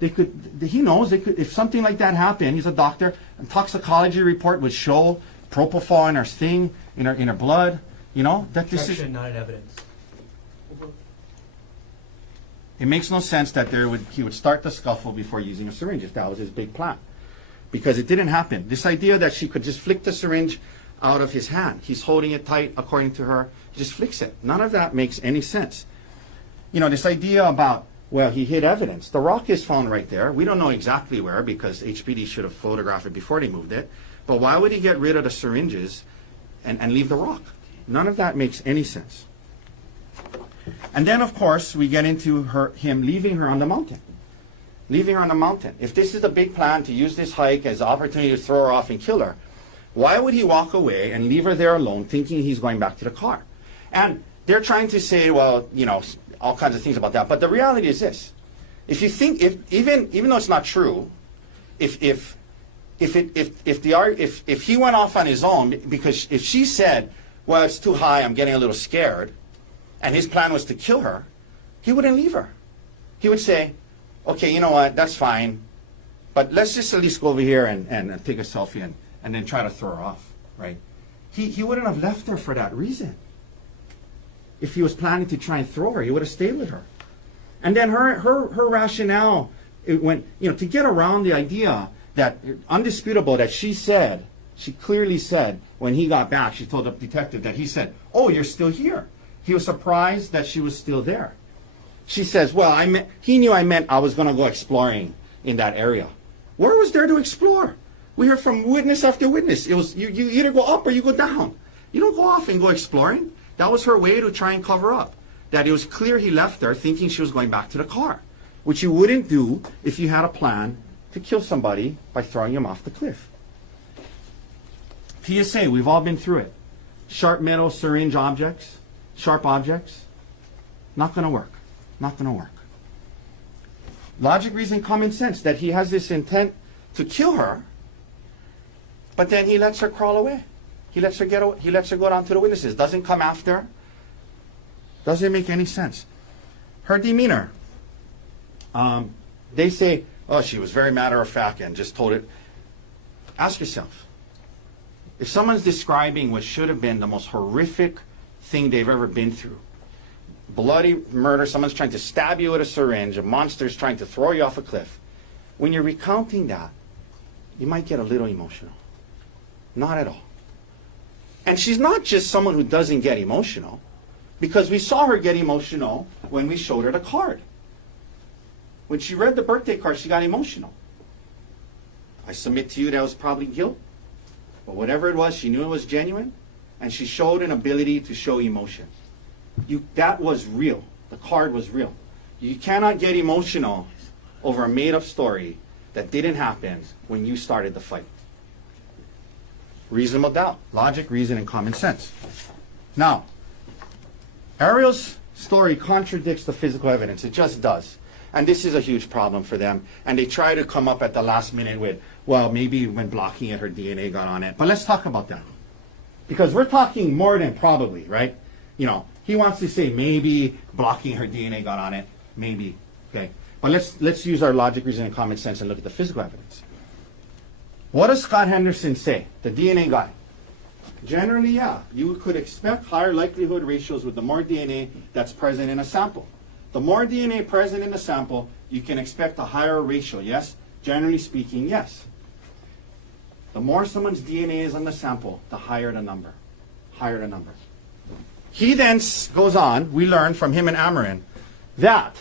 He knows if something like that happened, he's a doctor, a toxicology report would show propofol in her thing, in her blood, that this is. Objection, not in evidence. It makes no sense that he would start the scuffle before using a syringe if that was his big plan. Because it didn't happen. This idea that she could just flick the syringe out of his hand. He's holding it tight, according to her. He just flicks it. None of that makes any sense. This idea about, well, he hid evidence. The rock is found right there. We don't know exactly where because HPD should have photographed it before they moved it. But why would he get rid of the syringes and leave the rock? None of that makes any sense. And then, of course, we get into him leaving her on the mountain. Leaving her on the mountain. If this is the big plan to use this hike as an opportunity to throw her off and kill her, why would he walk away and leave her there alone thinking he's going back to the car? And they're trying to say, well, all kinds of things about that. But the reality is this. If you think, even though it's not true, if he went off on his own, because if she said, well, it's too high, I'm getting a little scared, and his plan was to kill her, he wouldn't leave her. He would say, okay, you know what, that's fine, but let's just at least go over here and take a selfie and then try to throw her off, right? He wouldn't have left her for that reason. If he was planning to try and throw her, he would have stayed with her. And then her rationale, to get around the idea that, undisputable, that she clearly said, when he got back, she told the detective that he said, oh, you're still here. He was surprised that she was still there. She says, well, he knew I meant I was going to go exploring in that area. Where was there to explore? We heard from witness after witness. It was you either go up or you go down. You don't go off and go exploring. That was her way to try and cover up. That it was clear he left her thinking she was going back to the car, which you wouldn't do if you had a plan to kill somebody by throwing him off the cliff. PSA, we've all been through it. Sharp metal syringe objects, sharp objects, not going to work. Not going to work. Logic, reason, common sense, that he has this intent to kill her, but then he lets her crawl away. He lets her go down to the witnesses. Doesn't come after. Doesn't make any sense. Her demeanor. They say, oh, she was very matter of fact and just told it. Ask yourself, if someone's describing what should have been the most horrific thing they've ever been through, bloody murder, someone's trying to stab you with a syringe, a monster's trying to throw you off a cliff, when you're recounting that, you might get a little emotional. Not at all. And she's not just someone who doesn't get emotional, because we saw her get emotional when we showed her the card. When she read the birthday card, she got emotional. I submit to you that was probably guilt, but whatever it was, she knew it was genuine, and she showed an ability to show emotion. That was real. The card was real. You cannot get emotional over a made-up story that didn't happen when you started the fight. Reasonable doubt. Logic, reason, and common sense. Now, Arielle's story contradicts the physical evidence. It just does. And this is a huge problem for them. And they try to come up at the last minute with, well, maybe when blocking it, her DNA got on it. But let's talk about that. Because we're talking more than probably, right? He wants to say maybe blocking her DNA got on it. Maybe. Okay. But let's use our logic, reason, and common sense and look at the physical evidence. What does Scott Henderson say, the DNA guy? Generally, yeah, you could expect higher likelihood ratios with the more DNA that's present in a sample. The more DNA present in the sample, you can expect a higher ratio, yes? Generally speaking, yes. The more someone's DNA is on the sample, the higher the number. Higher the number. He then goes on, we learn from him and Amarin, that,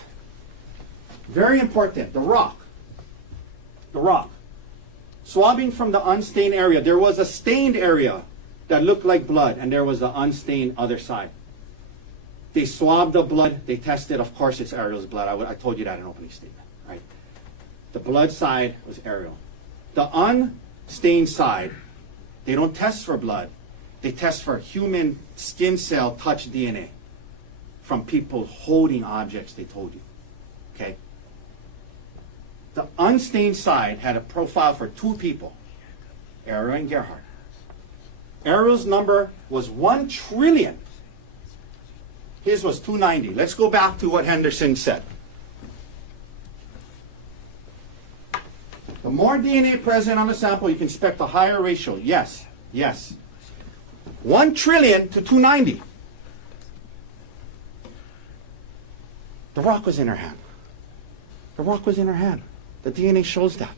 very important, the rock. Swabbing from the unstained area. There was a stained area that looked like blood, and there was the unstained other side. They swabbed the blood. They tested. Of course, it's Arielle's blood. I told you that in opening statement, right? The blood side was Arielle. The unstained side, they don't test for blood. They test for human skin cell touch DNA from people holding objects, they told you. Okay? The unstained side had a profile for two people, Arielle and Gerhardt. Arielle's number was 1 trillion. His was 290. Let's go back to what Henderson said. The more DNA present on the sample, you can expect a higher ratio. Yes, yes. 1 trillion to 290. The rock was in her hand. The rock was in her hand. The DNA shows that.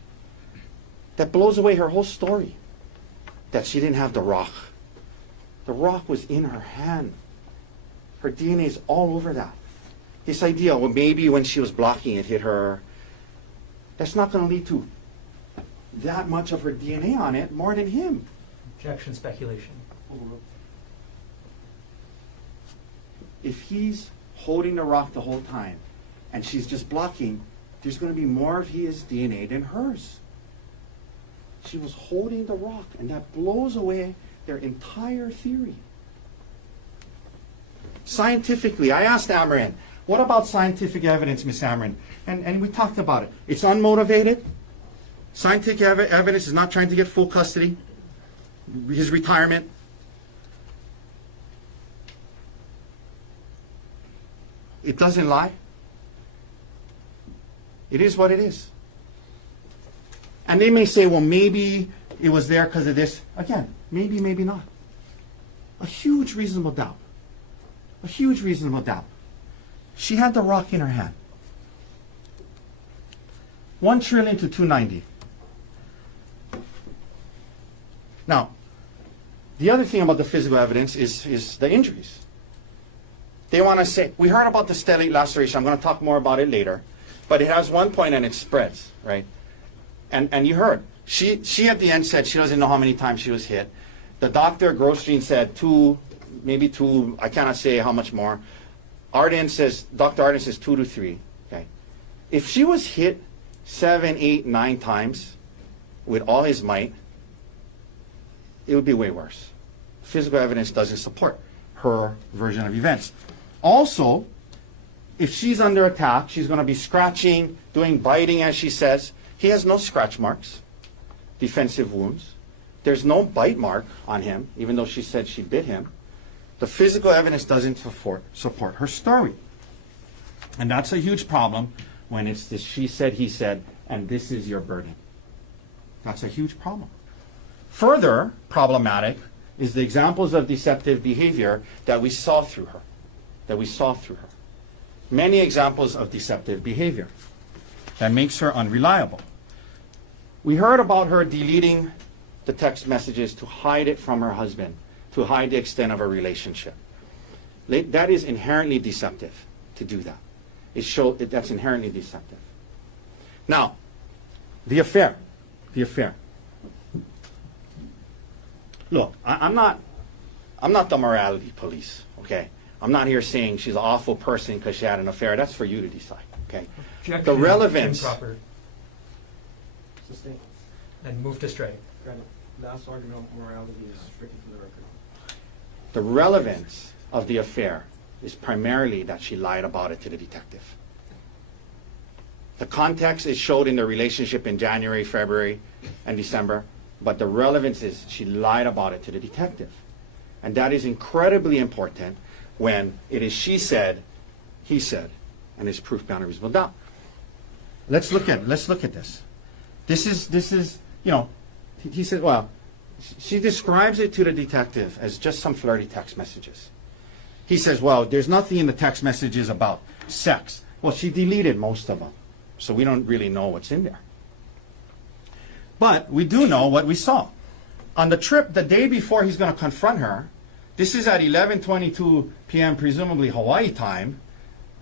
That blows away her whole story. That she didn't have the rock. The rock was in her hand. Her DNA is all over that. This idea, well, maybe when she was blocking it hit her, that's not going to lead to that much of her DNA on it, more than him. Objection, speculation. If he's holding the rock the whole time and she's just blocking, there's going to be more of his DNA than hers. She was holding the rock, and that blows away their entire theory. Scientifically, I asked Amarin, what about scientific evidence, Miss Amarin? And we talked about it. It's unmotivated. Scientific evidence is not trying to get full custody. His retirement. It doesn't lie. It is what it is. And they may say, well, maybe it was there because of this. Again, maybe, maybe not. A huge reasonable doubt. A huge reasonable doubt. She had the rock in her hand. 1 trillion to 290. Now, the other thing about the physical evidence is the injuries. They want to say, we heard about the stellate laceration. I'm going to talk more about it later. But it has one point and it spreads, right? And you heard. She at the end said she doesn't know how many times she was hit. The doctor, Grosjean, said 2, maybe 2. I cannot say how much more. Dr. Arden says 2 to 3. Okay. If she was hit 7, 8, 9 times with all his might, it would be way worse. Physical evidence doesn't support her version of events. Also, if she's under attack, she's going to be scratching, doing biting, as she says. He has no scratch marks, defensive wounds. There's no bite mark on him, even though she said she bit him. The physical evidence doesn't support her story. And that's a huge problem when it's this she said, he said, and this is your burden. That's a huge problem. Further problematic is the examples of deceptive behavior that we saw through her. Many examples of deceptive behavior that makes her unreliable. We heard about her deleting the text messages to hide it from her husband, to hide the extent of her relationship. That is inherently deceptive to do that. That's inherently deceptive. Now, the affair. Look, I'm not the morality police, okay? I'm not here saying she's an awful person because she had an affair. That's for you to decide, okay? Objection, The relevance. improper, Sustained. and move to strike. Granted, last argument on morality is stricken for the record. The relevance of the affair is primarily that she lied about it to the detective. The context is showed in the relationship in January, February, and December, but the relevance is she lied about it to the detective. And that is incredibly important when it is she said, he said, and it's proof beyond a reasonable doubt. Let's look at this. This is, he said, well, she describes it to the detective as just some flirty text messages. He says, well, there's nothing in the text messages about sex. Well, she deleted most of them, so we don't really know what's in there. But we do know what we saw. On the trip, the day before he's going to confront her, this is at 11:22 p.m., presumably Hawaii time,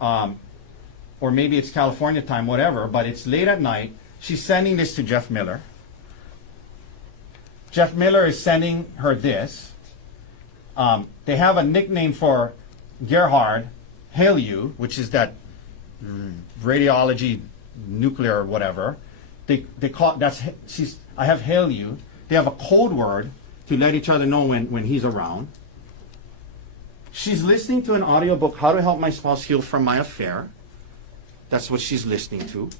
or maybe it's California time, whatever, but it's late at night. She's sending this to Jeff Miller. Jeff Miller is sending her this. They have a nickname for Gerhardt, Konig, which is that radiology, nuclear, whatever. They call that's I have Konig. They have a code word to let each other know when he's around. She's listening to an audiobook, How to Help My Spouse Heal from My Affair. That's what she's listening to.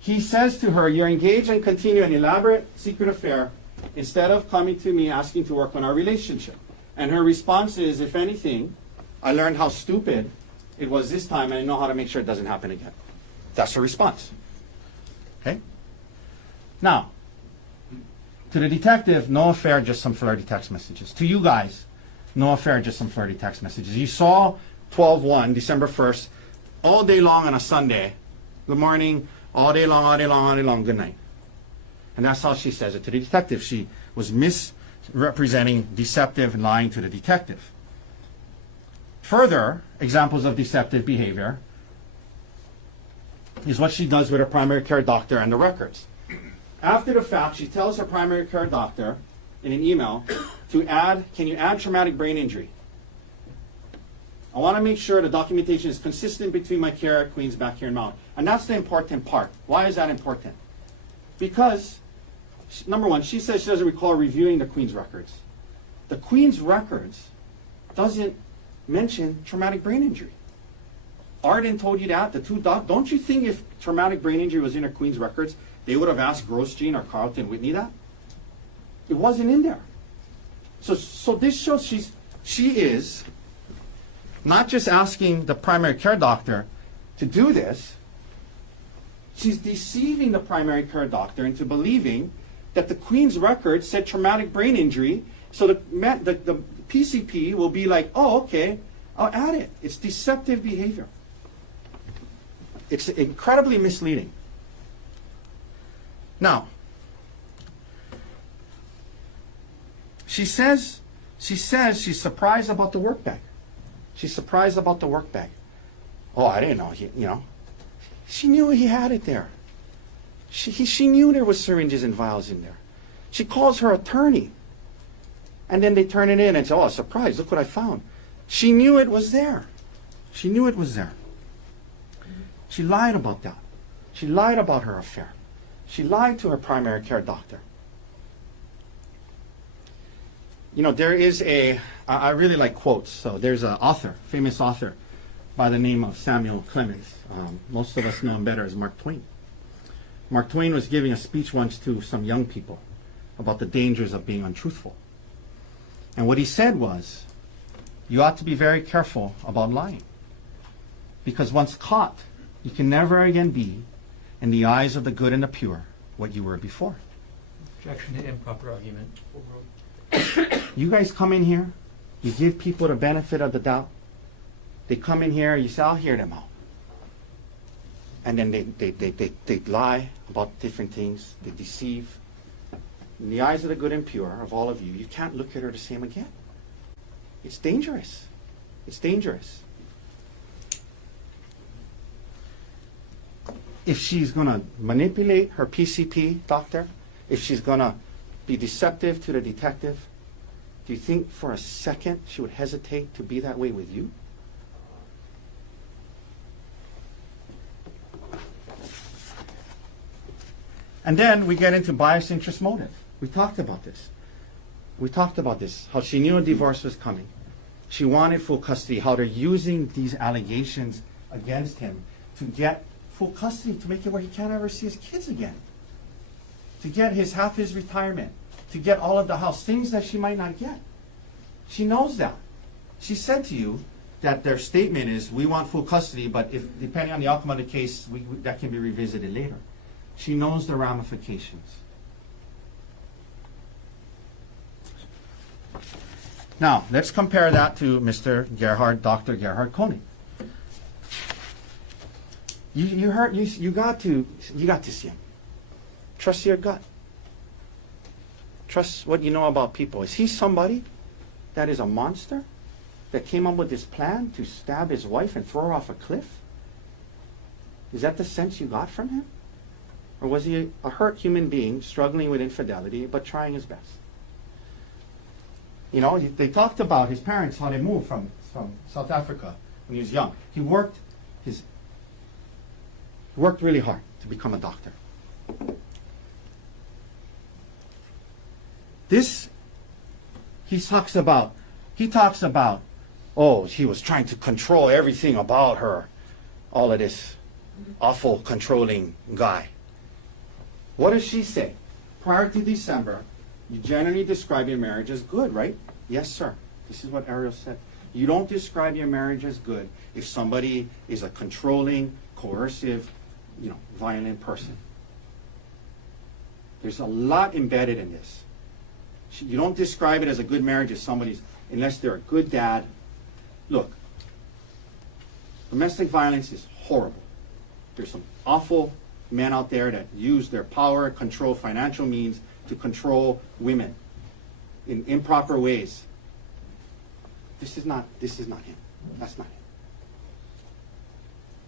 He says to her, you're engaged and continue an elaborate secret affair instead of coming to me asking to work on our relationship. And her response is, if anything, I learned how stupid it was this time and I know how to make sure it doesn't happen again. That's her response. Okay? Now, to the detective, no affair, just some flirty text messages. To you guys, no affair, just some flirty text messages. You saw 12/1, December 1st, all day long on a Sunday. Good morning, all day long, all day long, all day long, good night. And that's how she says it to the detective. She was misrepresenting, deceptive, and lying to the detective. Further examples of deceptive behavior is what she does with her primary care doctor and the records. After the fact, she tells her primary care doctor in an email to add, can you add traumatic brain injury? I want to make sure the documentation is consistent between my care at Queens back here in Maui. And that's the important part. Why is that important? Because, number one, she says she doesn't recall reviewing the Queens records. The Queens records doesn't mention traumatic brain injury. Arden told you that. Don't you think if traumatic brain injury was in her Queens records, they would have asked Grosjean or Carlton Whitney that? It wasn't in there. So this shows she is not just asking the primary care doctor to do this, she's deceiving the primary care doctor into believing that the Queens record said traumatic brain injury, so the PCP will be like, oh, okay, I'll add it. It's deceptive behavior. It's incredibly misleading. Now, she says she's surprised about the work bag. She's surprised about the work bag. Oh, I didn't know. She knew he had it there. She knew there was syringes and vials in there. She calls her attorney. And then they turn it in and say, oh, surprise, look what I found. She knew it was there. She knew it was there. She lied about that. She lied about her affair. She lied to her primary care doctor. There is I really like quotes. So there's an author, famous author, by the name of Samuel Clemens. Most of us know him better as Mark Twain. Mark Twain was giving a speech once to some young people about the dangers of being untruthful. And what he said was, you ought to be very careful about lying. Because once caught, you can never again be, in the eyes of the good and the pure, what you were before. Objection to improper argument. You guys come in here, you give people the benefit of the doubt. They come in here, you say, I'll hear them out. And then they lie about different things. They deceive. In the eyes of the good and pure of all of you, you can't look at her the same again. It's dangerous. It's dangerous. If she's going to manipulate her PCP doctor, if she's going to be deceptive to the detective, do you think for a second she would hesitate to be that way with you? And then we get into bias interest motive. We talked about this. How she knew a divorce was coming. She wanted full custody, how they're using these allegations against him to get full custody, to make it where he can't ever see his kids again. To get half his retirement. To get all of the house. Things that she might not get. She knows that. She said to you that their statement is, we want full custody, but if depending on the outcome of the case, that can be revisited later. She knows the ramifications. Now, let's compare that to Dr. Gerhardt Konig. You got to see him. Trust your gut. Trust what you know about people. Is he somebody that is a monster that came up with this plan to stab his wife and throw her off a cliff? Is that the sense you got from him? Or was he a hurt human being struggling with infidelity but trying his best? They talked about his parents, how they moved from South Africa when he was young. He worked really hard to become a doctor. he talks about, oh, he was trying to control everything about her. All of this awful controlling guy. What does she say? Prior to December, you generally describe your marriage as good, right? Yes, sir. This is what Arielle said. You don't describe your marriage as good if somebody is a controlling, coercive, violent person. There's a lot embedded in this. You don't describe it as a good marriage if somebody's, unless they're a good dad. Look, domestic violence is horrible. There's some awful men out there that use their power, control, financial means to control women in improper ways. This is not him. That's not him.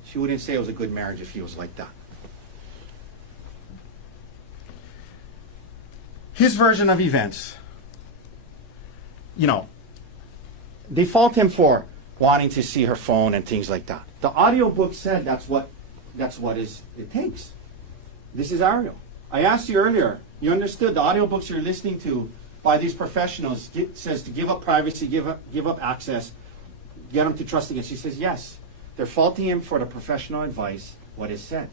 She wouldn't say it was a good marriage if he was like that. His version of events, they fault him for wanting to see her phone and things like that. The audiobook said that's what it takes. This is Arielle. I asked you earlier, you understood the audiobooks you're listening to by these professionals says to give up privacy, give up access, get them to trust again. She says yes. They're faulting him for the professional advice, what is said.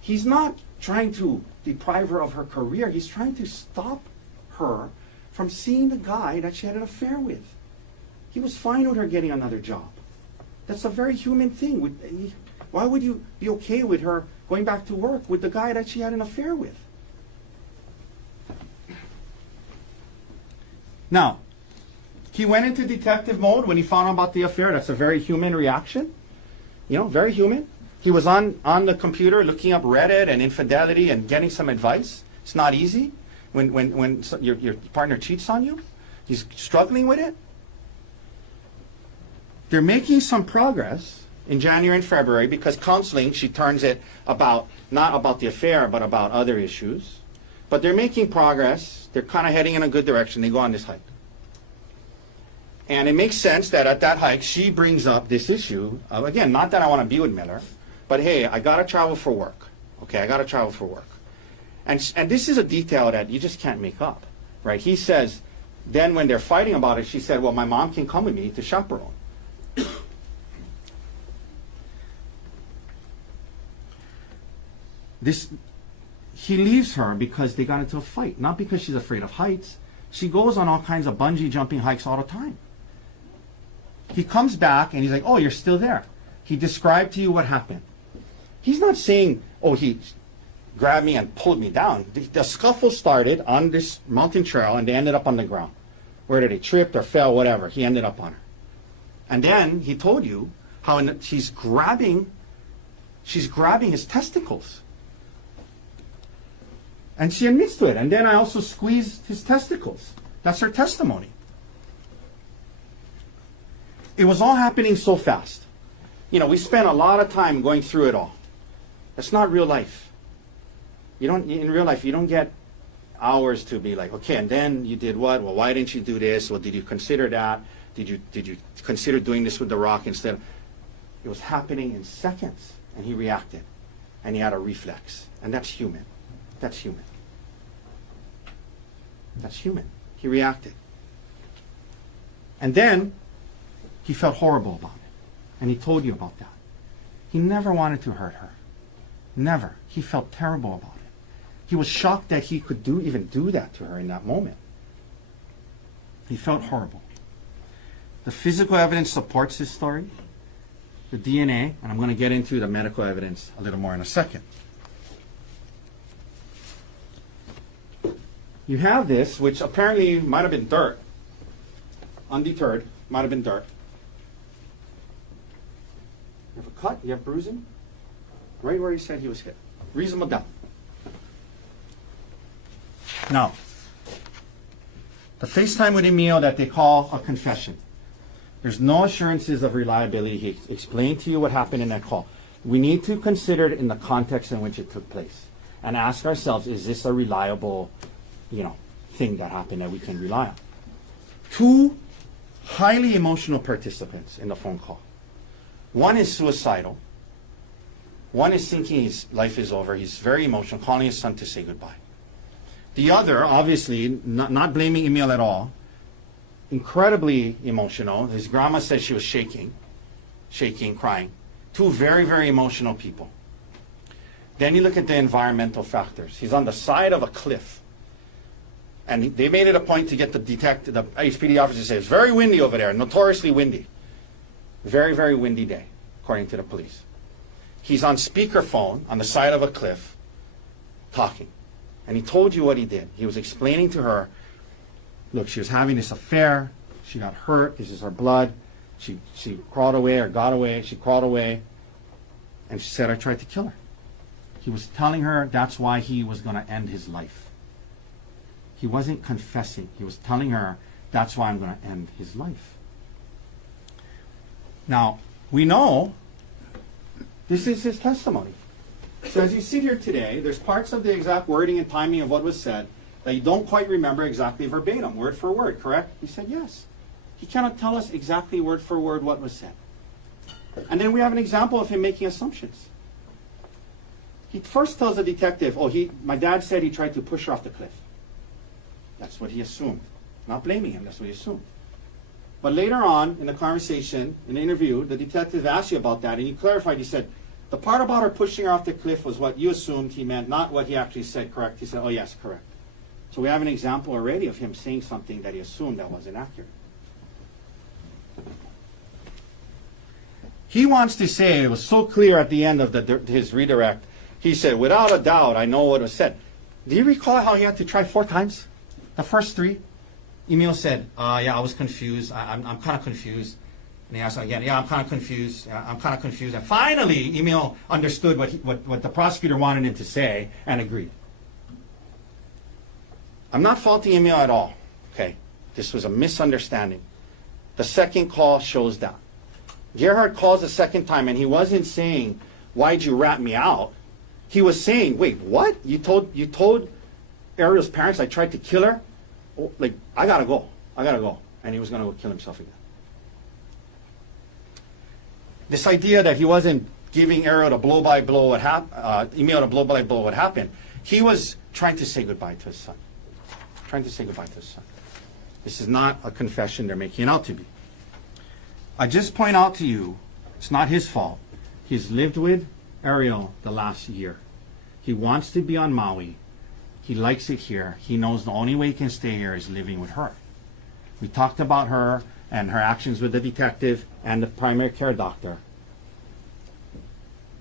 He's not trying to deprive her of her career. He's trying to stop her from seeing the guy that she had an affair with. He was fine with her getting another job. That's a very human thing. Why would you be okay with her going back to work with the guy that she had an affair with? Now, he went into detective mode when he found out about the affair. That's a very human reaction. Very human. He was on the computer looking up Reddit and infidelity and getting some advice. It's not easy when your partner cheats on you. He's struggling with it. They're making some progress in January and February because counseling, she turns it not about the affair, but about other issues. But they're making progress. They're kind of heading in a good direction. They go on this hike. And it makes sense that at that hike, she brings up this issue of, again, not that I want to be with Miller, but hey, I got to travel for work. Okay, I got to travel for work. And this is a detail that you just can't make up, right? He says, then when they're fighting about it, she said, well, my mom can come with me to chaperone. He leaves her because they got into a fight, not because she's afraid of heights. She goes on all kinds of bungee jumping hikes all the time. He comes back and he's like, oh, you're still there. He described to you what happened. He's not saying, oh, he grabbed me and pulled me down. The scuffle started on this mountain trail and they ended up on the ground. Whether they tripped or fell, whatever, he ended up on her. And then he told you how she's grabbing his testicles. And she admits to it. And then I also squeezed his testicles. That's her testimony. It was all happening so fast. We spent a lot of time going through it all. That's not real life. In real life, you don't get hours to be like, okay, and then you did what? Well, why didn't you do this? Well, did you consider that? Did you consider doing this with the rock instead? It was happening in seconds, and he reacted, and he had a reflex, and that's human. That's human. That's human. He reacted. And then he felt horrible about it. And he told you about that. He never wanted to hurt her. Never. He felt terrible about it. He was shocked that he could even do that to her in that moment. He felt horrible. The physical evidence supports his story. The DNA, and I'm going to get into the medical evidence a little more in a second. You have this, which apparently might have been dirt. Undeterred, might have been dirt. You have a cut, you have bruising. Right where he said he was hit. Reasonable doubt. Now, the FaceTime with Emil that they call a confession. There's no assurances of reliability. He explained to you what happened in that call. We need to consider it in the context in which it took place and ask ourselves, is this a reliable thing that happened that we can rely on? Two highly emotional participants in the phone call. One is suicidal. One is thinking his life is over. He's very emotional, calling his son to say goodbye. The other, obviously, not blaming Emil at all, incredibly emotional. His grandma said she was shaking, crying. Two very, very emotional people. Then you look at the environmental factors. He's on the side of a cliff. And they made it a point to get the HPD officer to say, it's very windy over there, notoriously windy. Very, very windy day, according to the police. He's on speakerphone on the side of a cliff, talking. And he told you what he did. He was explaining to her, look, she was having this affair. She got hurt. This is her blood. She crawled away or got away. She crawled away. And she said, I tried to kill her. He was telling her that's why he was going to end his life. He wasn't confessing. He was telling her, that's why I'm going to end his life. Now, we know this is his testimony. So as you sit here today, there's parts of the exact wording and timing of what was said that you don't quite remember exactly verbatim, word for word, correct? He said yes. He cannot tell us exactly word for word what was said. And then we have an example of him making assumptions. He first tells the detective, my dad said he tried to push her off the cliff. That's what he assumed. Not blaming him, that's what he assumed. But later on in the conversation, in the interview, the detective asked you about that, and he clarified, he said, the part about her pushing her off the cliff was what you assumed he meant, not what he actually said, correct? He said, oh yes, correct. So we have an example already of him saying something that he assumed that wasn't accurate. He wants to say, it was so clear at the end of his redirect, he said, without a doubt, I know what was said. Do you recall how he had to try 4 times? The first 3? Emil said, yeah, I was confused. I'm kind of confused. And he asked again, yeah, I'm kind of confused. I'm kind of confused. And finally, Emil understood what the prosecutor wanted him to say and agreed. I'm not faulting Emil at all. Okay, this was a misunderstanding. The second call shows that. Gerhardt calls the second time, and he wasn't saying, why'd you rat me out? He was saying, wait, what? You told Arielle's parents I tried to kill her? Oh, like, I gotta go. And he was gonna go kill himself again. This idea that he wasn't giving Arielle a blow-by-blow Emil a blow-by-blow what happened, he was trying to say goodbye to his son. This is not a confession they're making it out to be. I just point out to you, it's not his fault. He's lived with Arielle the last year. He wants to be on Maui. He likes it here. He knows the only way he can stay here is living with her. We talked about her and her actions with the detective and the primary care doctor.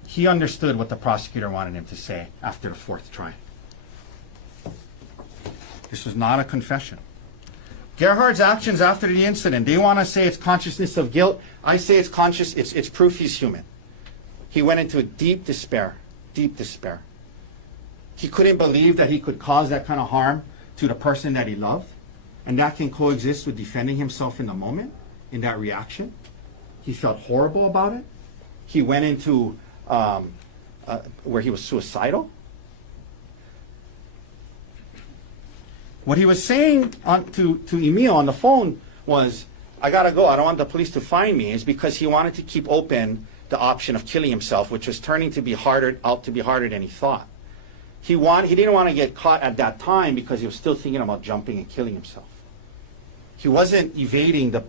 He understood what the prosecutor wanted him to say after the 4th try. This was not a confession. Gerhardt's actions after the incident, they want to say it's consciousness of guilt. I say it's it's proof he's human. He went into deep despair. He couldn't believe that he could cause that kind of harm to the person that he loved. And that can coexist with defending himself in the moment, in that reaction. He felt horrible about it. He went into where he was suicidal. What he was saying to Emil on the phone was, I gotta go, I don't want the police to find me, is because he wanted to keep open the option of killing himself, which was turning to be harder than he thought. He didn't want to get caught at that time because he was still thinking about jumping and killing himself. He wasn't evading the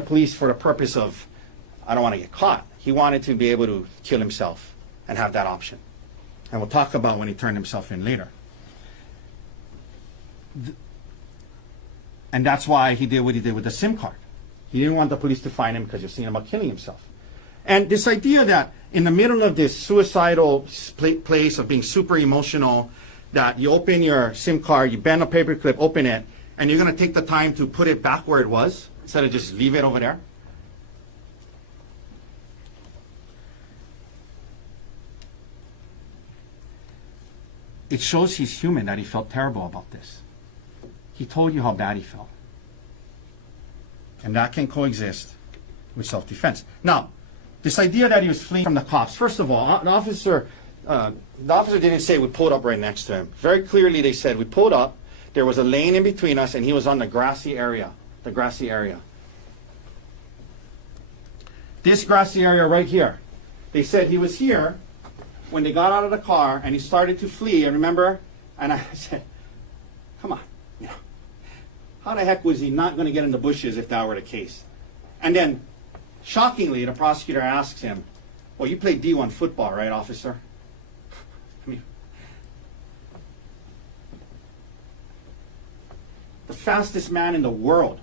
police for the purpose of, I don't want to get caught. He wanted to be able to kill himself and have that option. And we'll talk about when he turned himself in later. And that's why he did what he did with the SIM card. He didn't want the police to find him because he was thinking about killing himself. And this idea that in the middle of this suicidal place of being super emotional, that you open your SIM card, you bend a paper clip, open it, and you're going to take the time to put it back where it was instead of just leave it over there. It shows he's human, that he felt terrible about this. He told you how bad he felt. And that can coexist with self-defense. Now, this idea that he was fleeing from the cops, first of all, the officer didn't say we pulled up right next to him. Very clearly they said we pulled up, there was a lane in between us, and he was on the grassy area. This grassy area right here. They said he was here when they got out of the car and he started to flee. And remember, And I said, come on, you know, how the heck was he not going to get in the bushes if that were the case? And then, shockingly, the prosecutor asks him, well, you played D1 football, right, officer? I mean, the fastest man in the world,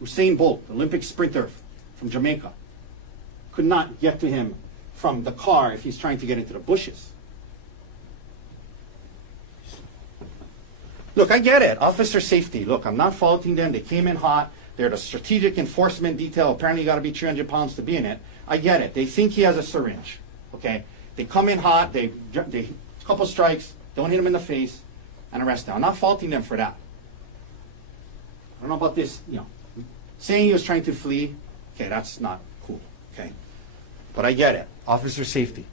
Usain Bolt, Olympic sprinter from Jamaica, could not get to him from the car if he's trying to get into the bushes. Look, I get it. Officer safety. Look, I'm not faulting them. They came in hot. They're the strategic enforcement detail. Apparently, you got to be 300 pounds to be in it. I get it. They think he has a syringe. Okay? They come in hot. They couple strikes. Don't hit him in the face, and arrest him. I'm not faulting them for that. I don't know about this. You know, saying he was trying to flee. Okay, that's not cool. Okay, but I get it. Officer safety.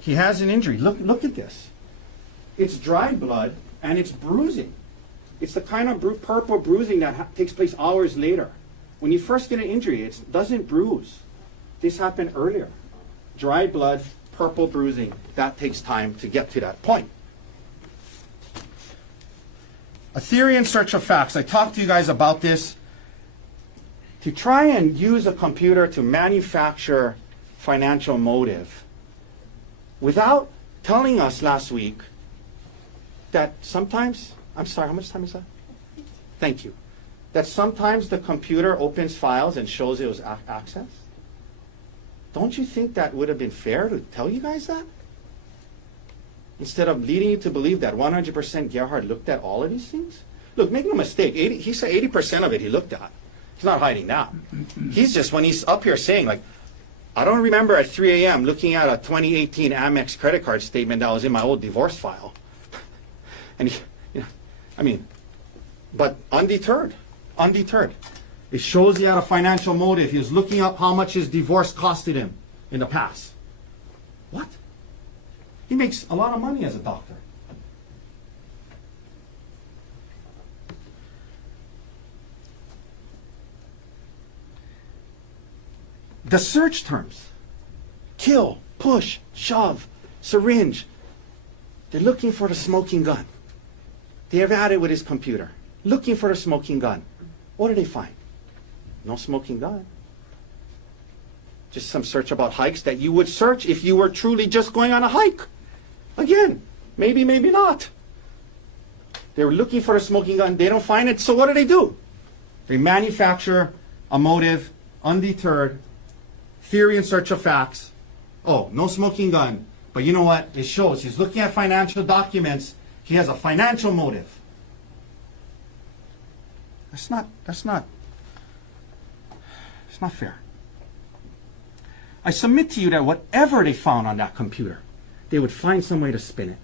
He has an injury. Look at this. It's dry blood and it's bruising. It's the kind of purple bruising that takes place hours later. When you first get an injury, it doesn't bruise. This happened earlier. Dry blood, purple bruising. That takes time to get to that point. A theory in search of facts. I talked to you guys about this. To try and use a computer to manufacture financial motive without telling us last week that sometimes, I'm sorry, how much time is that? Thank you. That sometimes the computer opens files and shows it was accessed. Don't you think that would have been fair to tell you guys that? Instead of leading you to believe that 100% Gerhardt looked at all of these things? Look, make no mistake, he said 80% of it he looked at. He's not hiding that. He's just, when he's up here saying, like, I don't remember at 3 a.m. looking at a 2018 Amex credit card statement that was in my old divorce file. And, you know, I mean, but undeterred. It shows he had a financial motive. He was looking up how much his divorce costed him in the past. What? He makes a lot of money as a doctor. The search terms: kill, push, shove, syringe. They're looking for the smoking gun. They have had it with his computer. Looking for the smoking gun. What do they find? No smoking gun. Just some search about hikes that you would search if you were truly just going on a hike. Again, maybe, maybe not. They're looking for a smoking gun. They don't find it, so what do? They manufacture a motive, undeterred, theory in search of facts. Oh, no smoking gun. But you know what? It shows he's looking at financial documents. He has a financial motive. It's not fair. I submit to you that whatever they found on that computer, they would find some way to spin it.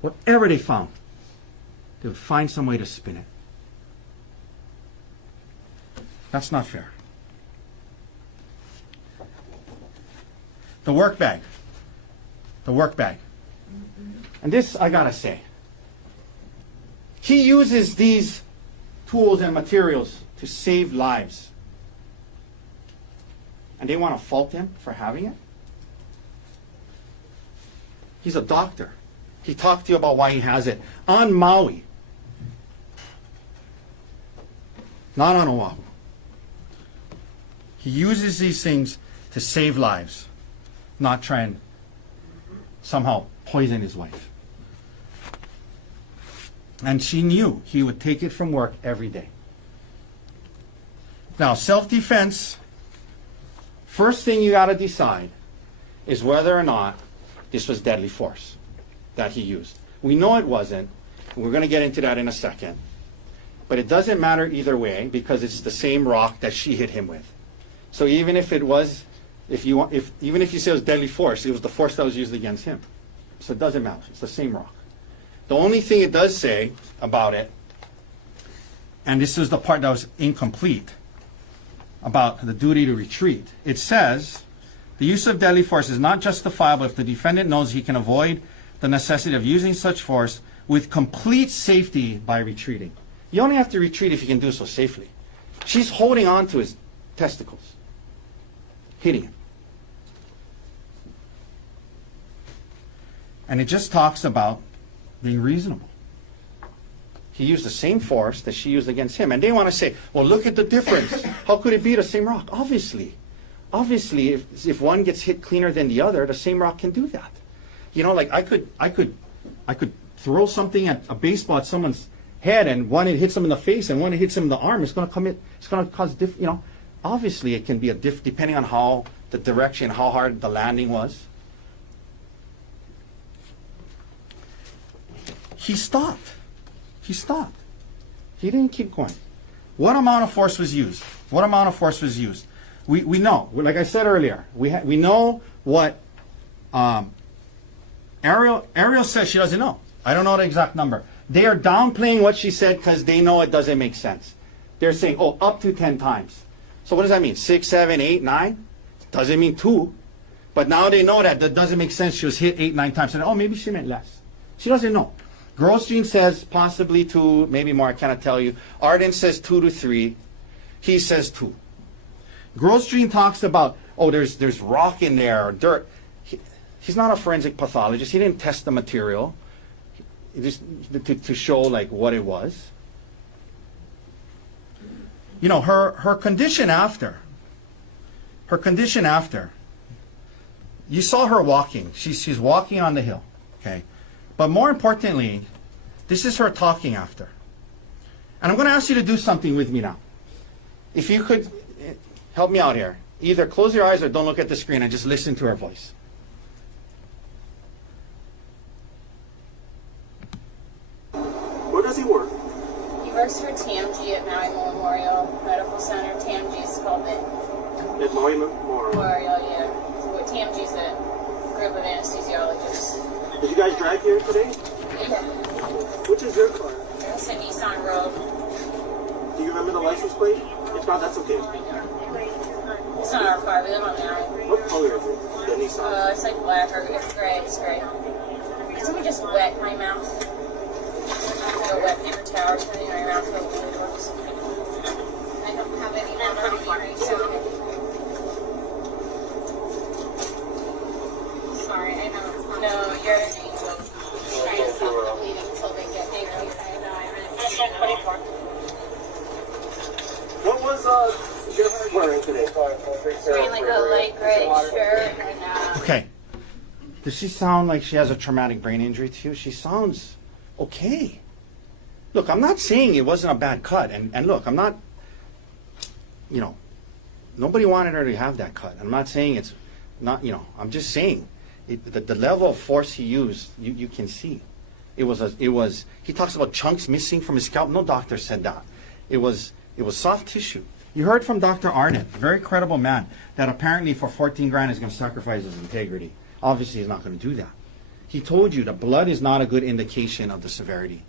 Whatever they found, they would find some way to spin it. That's not fair. The work bag. And this, I gotta say, he uses these tools and materials to save lives. And they want to fault him for having it? He's a doctor. He talked to you about why he has it on Maui, not on Oahu. He uses these things to save lives, not try and somehow poison his wife. And she knew he would take it from work every day. Now, self-defense, first thing you got to decide is whether or not this was deadly force that he used. We know it wasn't. We're going to get into that in a second. But it doesn't matter either way because it's the same rock that she hit him with. So even if it was, even if you say it was deadly force, it was the force that was used against him. So it doesn't matter. It's the same rock. The only thing it does say about it, and this is the part that was incomplete, about the duty to retreat. It says, the use of deadly force is not justifiable if the defendant knows he can avoid the necessity of using such force with complete safety by retreating. You only have to retreat if you can do so safely. She's holding on to his testicles, hitting him. And it just talks about being reasonable. He used the same force that she used against him. And they want to say, well, look at the difference. How could it be the same rock? Obviously, if one gets hit cleaner than the other, the same rock can do that. You know, like I could throw something at a baseball at someone's head, and one it hits them in the face, and one it hits them in the arm. It's going to cause you know. Obviously, it can be depending on how the direction, how hard the landing was. He stopped. He stopped. He didn't keep going. What amount of force was used? What amount of force was used? We know. Like I said earlier, we know what Arielle says she doesn't know. I don't know the exact number. They are downplaying what she said because they know it doesn't make sense. They're saying, oh, up to 10 times. So what does that mean? 6, 7, 8, 9? Doesn't mean 2. But now they know that doesn't make sense. She was hit 8, 9 times. And oh, maybe she meant less. She doesn't know. Grosjean says possibly 2, maybe more. I cannot tell you. Arden says 2 to 3. He says 2. Grosjean talks about, oh, there's rock in there or dirt. He's not a forensic pathologist. He didn't test the material just to show like what it was. You know, her condition after. You saw her walking. She's walking on the hill. Okay. But more importantly, this is her talking after. And I'm going to ask you to do something with me now. If you could help me out here. Either close your eyes or don't look at the screen and just listen to her voice. Where does he work? He works for TMG at Maui Memorial Medical Center. TMG is called it. At Maui Memorial. Memorial, yeah. So what TMG is a group of anesthesiologists. Did you guys drive here today? Yeah. Which is your car? It's a Nissan Rogue. Do you remember the license plate? If not, that's okay. It's not our car, we live on Maui. What color is it? The Nissan. It's like black or it's gray. It's gray. Somebody just wet my mouth. Like a wet paper towel turning my mouth for the works. I don't have any more earrings, so. Sorry, I know. No, you're an angel. Trying to stop the bleeding until they get there. I know, I really. 24. What was Gerhardt wearing today? Wearing like a light gray shirt and Okay. Does she sound like she has a traumatic brain injury to you? She sounds okay. Look, I'm not saying it wasn't a bad cut. And look, I'm not, you know, nobody wanted her to have that cut. I'm not saying it's not, you know, I'm just saying the level of force he used, you can see. It was, he talks about chunks missing from his scalp. No doctor said that. It was soft tissue. You heard from Dr. Arnett, a very credible man, that apparently for 14 grand is going to sacrifice his integrity. Obviously, he's not going to do that. He told you the blood is not a good indication of the severity.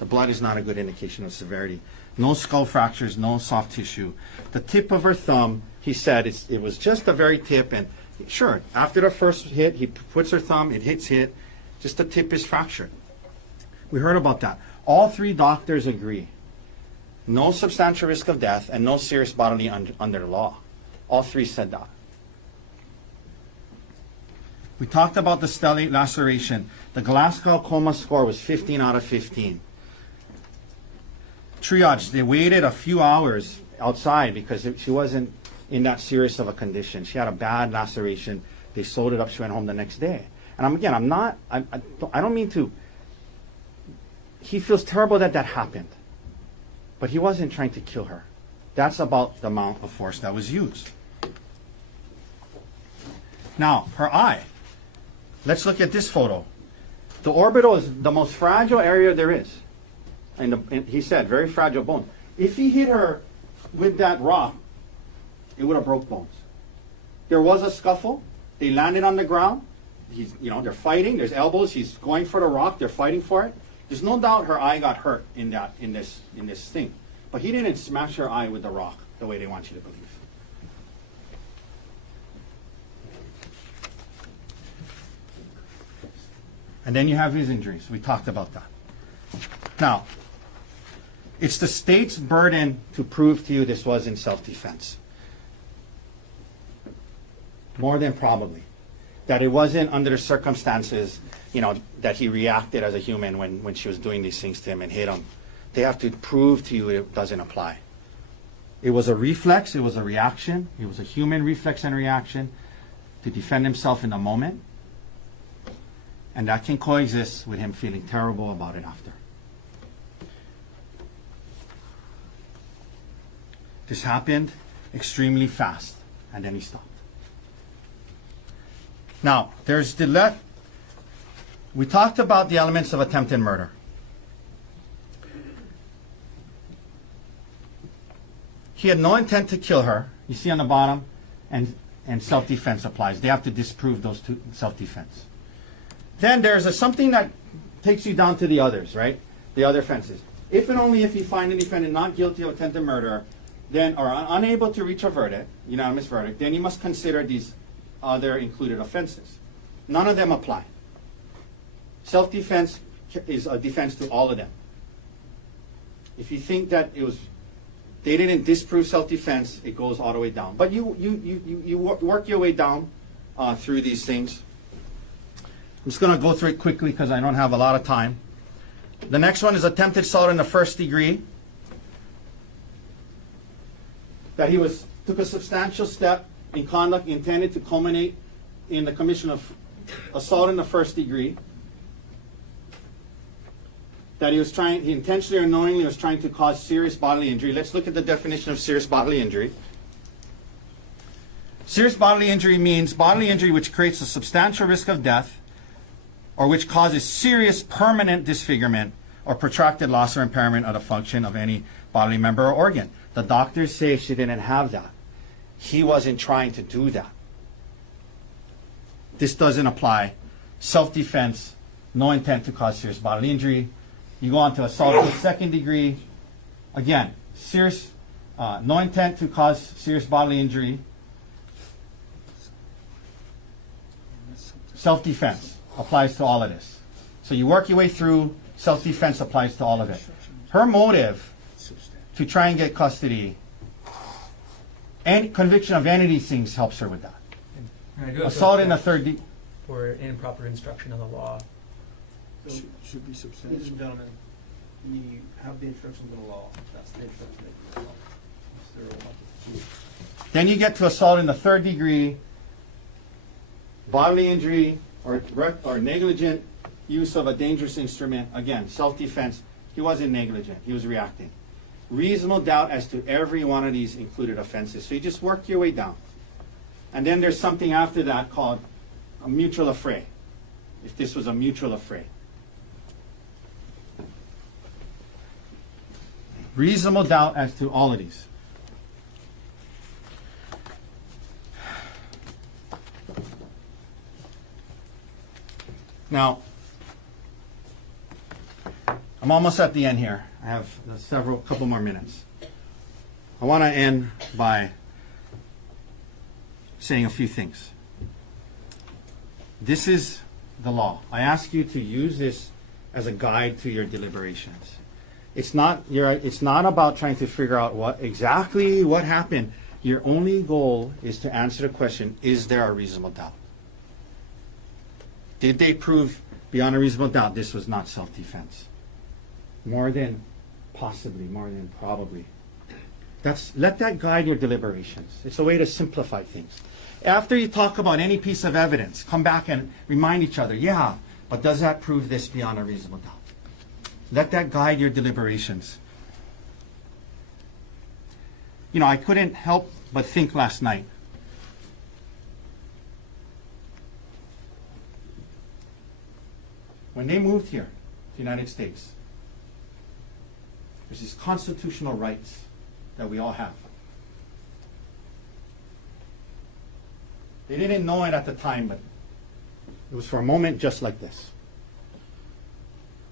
The blood is not a good indication of severity. No skull fractures, no soft tissue. The tip of her thumb, he said, it was just the very tip. And sure, after the first hit, he puts her thumb, it hits it, just the tip is fractured. We heard about that. All 3 doctors agree. No substantial risk of death and no serious bodily under the law. All 3 said that. We talked about the stellate laceration. The Glasgow coma score was 15 out of 15. Triage, they waited a few hours outside because she wasn't in that serious of a condition. She had a bad laceration. They sewed it up. She went home the next day. And I don't mean to. He feels terrible that happened. But he wasn't trying to kill her. That's about the amount of force that was used. Now, her eye. Let's look at this photo. The orbital is the most fragile area there is. And he said, very fragile bone. If he hit her with that rock, it would have broke bones. There was a scuffle. They landed on the ground. They're fighting. There's elbows. He's going for the rock. They're fighting for it. There's no doubt her eye got hurt in this thing. But he didn't smash her eye with the rock the way they want you to believe. And then you have his injuries. We talked about that. Now, it's the state's burden to prove to you this was in self-defense. More than probably. that it wasn't under the circumstances, that he reacted as a human when she was doing these things to him and hit him. They have to prove to you it doesn't apply. It was a reflex, it was a reaction, it was a human reflex and reaction to defend himself in the moment. And that can coexist with him feeling terrible about it after. This happened extremely fast, and then he stopped. Now, we talked about the elements of attempted murder. He had no intent to kill her. You see on the bottom, and self-defense applies. They have to disprove those two, self-defense. Then there's something that takes you down to the others, right? The other offenses. If and only if you find the defendant not guilty of attempted murder, then or unable to reach a verdict, unanimous verdict, then you must consider these other included offenses. None of them apply. Self-defense is a defense to all of them. If you think that they didn't disprove self-defense, it goes all the way down. But you work your way down through these things. I'm just going to go through it quickly because I don't have a lot of time. The next one is attempted assault in the first degree. That he took a substantial step in conduct intended to culminate in the commission of assault in the first degree. That he intentionally or knowingly was trying to cause serious bodily injury. Let's look at the definition of serious bodily injury. Serious bodily injury means bodily injury which creates a substantial risk of death or which causes serious permanent disfigurement or protracted loss or impairment of the function of any bodily member or organ. The doctors say she didn't have that. He wasn't trying to do that. This doesn't apply. Self-defense, no intent to cause serious bodily injury. You go on to assault in the second degree. Again, no intent to cause serious bodily injury. Self-defense applies to all of this. So you work your way through, self-defense applies to all of it. Her motive to try and get custody and conviction of any of these things helps her with that. Assault in the third degree. For improper instruction of the law. So, Should be ladies substantial. and gentlemen, we have the instructions of the law. That's the instruction of the law. Then you get to assault in the third degree, bodily injury or negligent use of a dangerous instrument. Again, self-defense. He wasn't negligent. He was reacting. Reasonable doubt as to every one of these included offenses. So you just work your way down. And then there's something after that called a mutual affray. If this was a mutual affray. Reasonable doubt as to all of these. Now, I'm almost at the end here. I have couple more minutes. I want to end by saying a few things. This is the law. I ask you to use this as a guide to your deliberations. It's not about trying to figure out what happened. Your only goal is to answer the question, is there a reasonable doubt? Did they prove beyond a reasonable doubt this was not self-defense? More than possibly, more than probably. Let that guide your deliberations. It's a way to simplify things. After you talk about any piece of evidence, come back and remind each other, yeah, but does that prove this beyond a reasonable doubt? Let that guide your deliberations. I couldn't help but think last night. When they moved here to the United States, there's these constitutional rights that we all have. They didn't know it at the time, but it was for a moment just like this.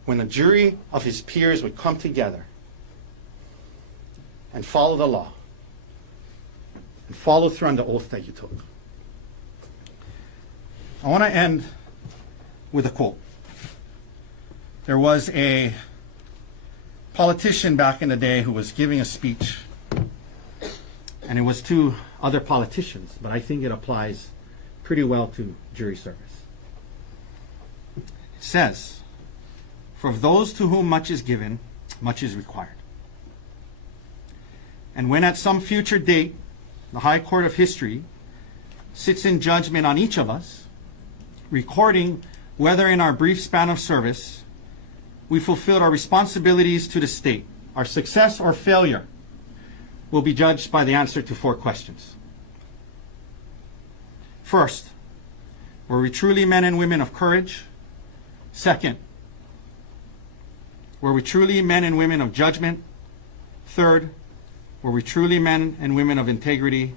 When a jury of his peers would come together and follow the law and follow through on the oath that you took. I want to end with a quote. There was a politician back in the day who was giving a speech, and it was to other politicians, but I think it applies pretty well to jury service. It says, "For of those to whom much is given, much is required. And when at some future date the High Court of History sits in judgment on each of us, recording whether in our brief span of service we fulfilled our responsibilities to the state, our success or failure will be judged by the answer to 4 questions. First, were we truly men and women of courage? Second, were we truly men and women of judgment? Third, were we truly men and women of integrity?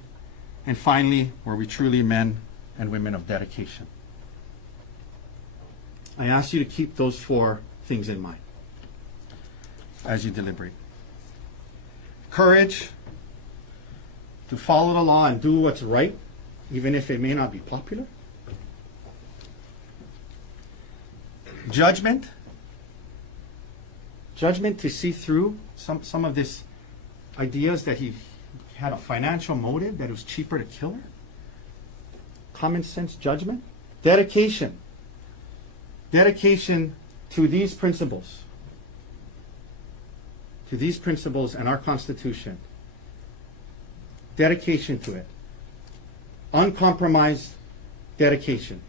And finally, were we truly men and women of dedication?" I ask you to keep those 4 things in mind as you deliberate. Courage to follow the law and do what's right, even if it may not be popular. Judgment to see through some of this ideas that he had a financial motive, that it was cheaper to kill her. Common sense judgment. Dedication to these principles and our Constitution. Dedication to it. Uncompromised dedication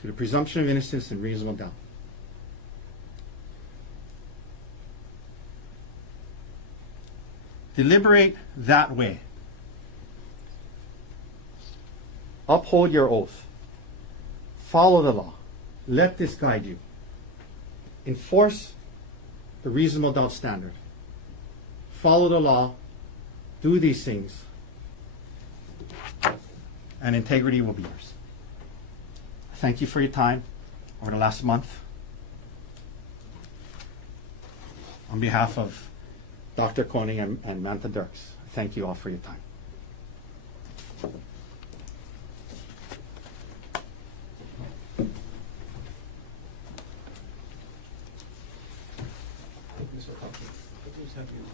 to the presumption of innocence and reasonable doubt. Deliberate that way. Uphold your oath. Follow the law. Let this guide you. Enforce the reasonable doubt standard. Follow the law. Do these things. And integrity will be yours. Thank you for your time over the last month. On behalf of Dr. Konig and Manta Dirks, thank you all for your time. Mr. Otake, let me just have you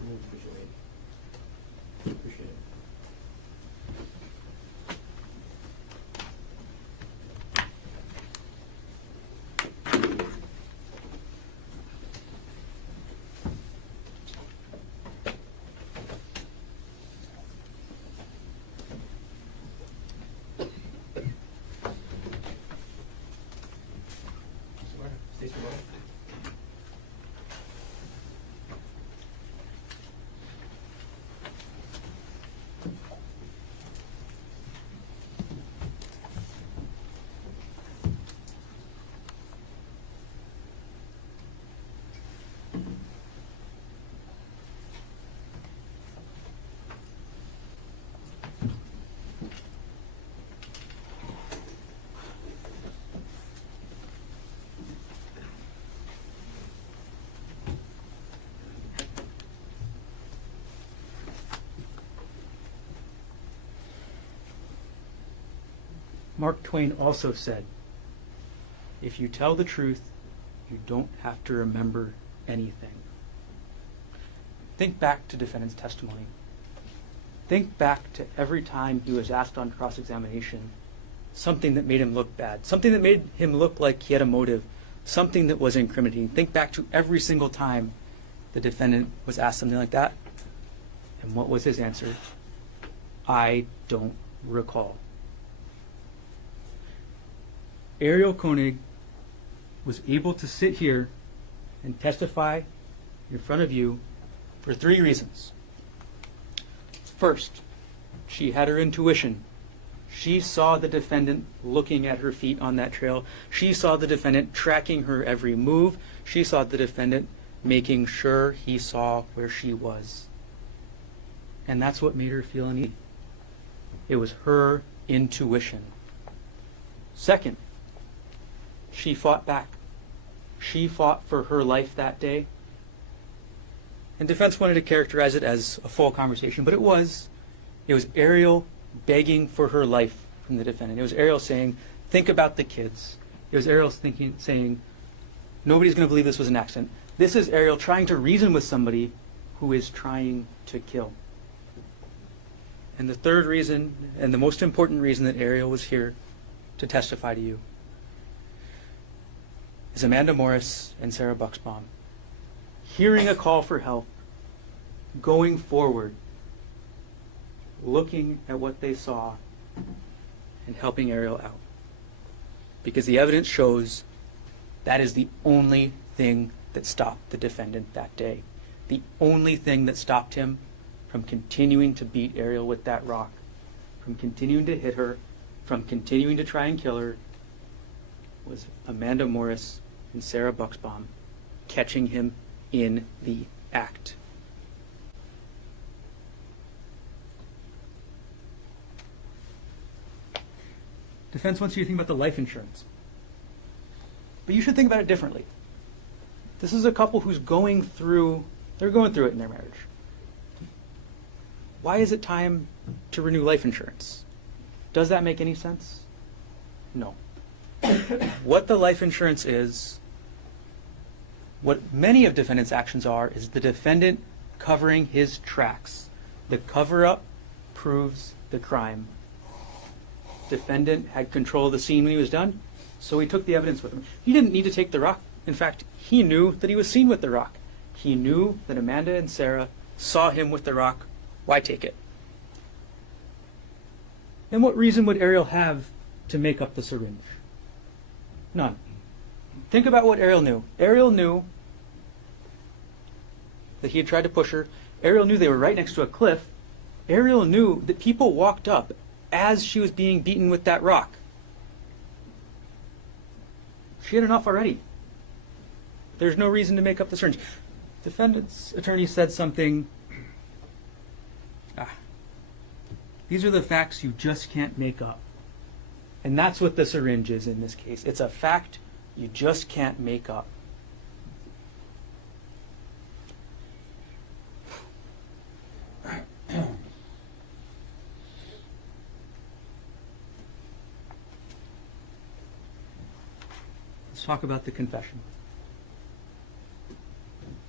remove the visual aid. Appreciate it. Stacey, roll. Mark Twain also said, "If you tell the truth, you don't have to remember anything." Think back to defendant's testimony. Think back to every time he was asked on cross-examination something that made him look bad, something that made him look like he had a motive, something that was incriminating. Think back to every single time the defendant was asked something like that. And what was his answer? "I don't recall." Arielle Konig was able to sit here and testify in front of you for 3 reasons. First, she had her intuition. She saw the defendant looking at her feet on that trail. She saw the defendant tracking her every move. She saw the defendant making sure he saw where she was. And that's what made her feel uneasy. It was her intuition. Second, she fought back. She fought for her life that day. And defense wanted to characterize it as a full conversation, but it was Arielle begging for her life from the defendant. It was Arielle saying, "Think about the kids." It was Arielle saying, "Nobody's going to believe this was an accident." This is Arielle trying to reason with somebody who is trying to kill. And the third reason, and the most important reason that Arielle was here to testify to you, is Amanda Morris and Sarah Bucksbaum hearing a call for help, going forward, looking at what they saw, and helping Arielle out. Because the evidence shows that is the only thing that stopped the defendant that day. The only thing that stopped him from continuing to beat Arielle with that rock, from continuing to hit her, from continuing to try and kill her, was Amanda Morris and Sarah Bucksbaum catching him in the act. Defense wants you to think about the life insurance. But you should think about it differently. This is a couple who's going through it in their marriage. Why is it time to renew life insurance? Does that make any sense? No. What the life insurance is, what many of defendant's actions are, is the defendant covering his tracks. The cover-up proves the crime. Defendant had control of the scene when he was done, so he took the evidence with him. He didn't need to take the rock. In fact, he knew that he was seen with the rock. He knew that Amanda and Sarah saw him with the rock. Why take it? And what reason would Arielle have to make up the syringe? None. Think about what Arielle knew. Arielle knew that he had tried to push her. Arielle knew they were right next to a cliff. Arielle knew that people walked up as she was being beaten with that rock. She had enough already. There's no reason to make up the syringe. Defendant's attorney said something. These are the facts you just can't make up. And that's what the syringe is in this case. It's a fact you just can't make up. Let's talk about the confession.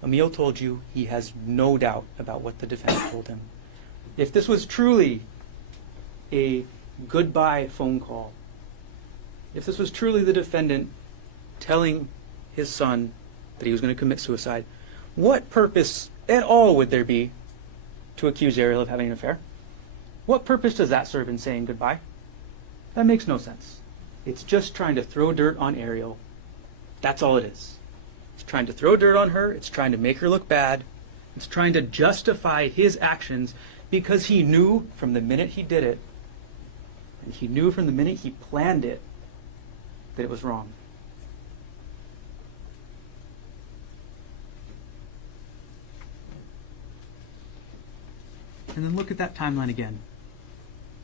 Emile told you he has no doubt about what the defendant told him. If this was truly a goodbye phone call, if this was truly the defendant telling his son that he was going to commit suicide, what purpose at all would there be to accuse Arielle of having an affair? What purpose does that serve in saying goodbye? That makes no sense. It's just trying to throw dirt on Arielle. That's all it is. It's trying to throw dirt on her. It's trying to make her look bad. It's trying to justify his actions because he knew from the minute he did it, and he knew from the minute he planned it, that it was wrong. And then look at that timeline again.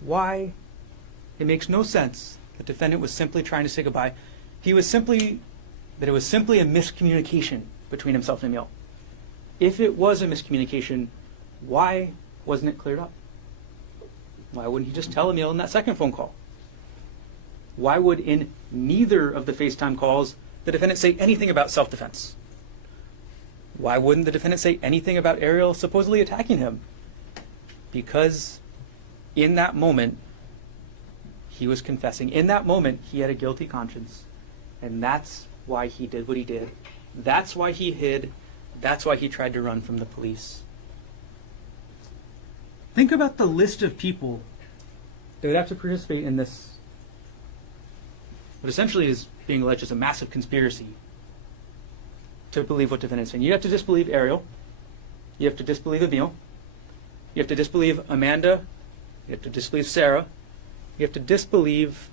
Why? It makes no sense. The defendant was simply trying to say goodbye. It was simply a miscommunication between himself and Emile. If it was a miscommunication, why wasn't it cleared up? Why wouldn't he just tell Emile in that second phone call? Why would in neither of the FaceTime calls the defendant say anything about self-defense? Why wouldn't the defendant say anything about Arielle supposedly attacking him? Because in that moment, he was confessing. In that moment, he had a guilty conscience. And that's why he did what he did. That's why he hid. That's why he tried to run from the police. Think about the list of people that would have to participate in this, what essentially is being alleged as a massive conspiracy to believe what defendant's saying. You have to disbelieve Arielle. You have to disbelieve Emile. You have to disbelieve Amanda. You have to disbelieve Sarah. You have to disbelieve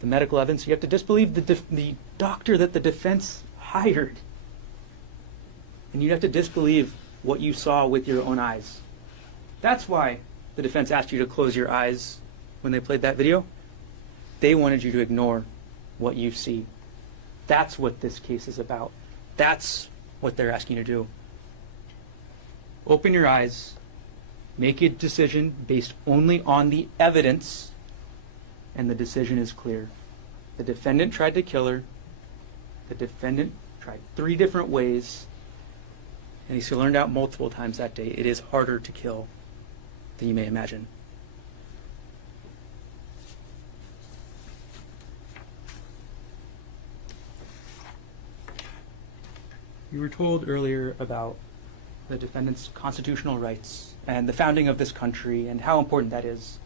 the medical evidence. You have to disbelieve the doctor that the defense hired. And you have to disbelieve what you saw with your own eyes. That's why the defense asked you to close your eyes when they played that video. They wanted you to ignore what you see. That's what this case is about. That's what they're asking you to do. Open your eyes. Make a decision based only on the evidence, and the decision is clear. The defendant tried to kill her. The defendant tried 3 different ways, and he learned out multiple times that day. It is harder to kill than you may imagine. You were told earlier about the defendant's constitutional rights and the founding of this country and how important that is.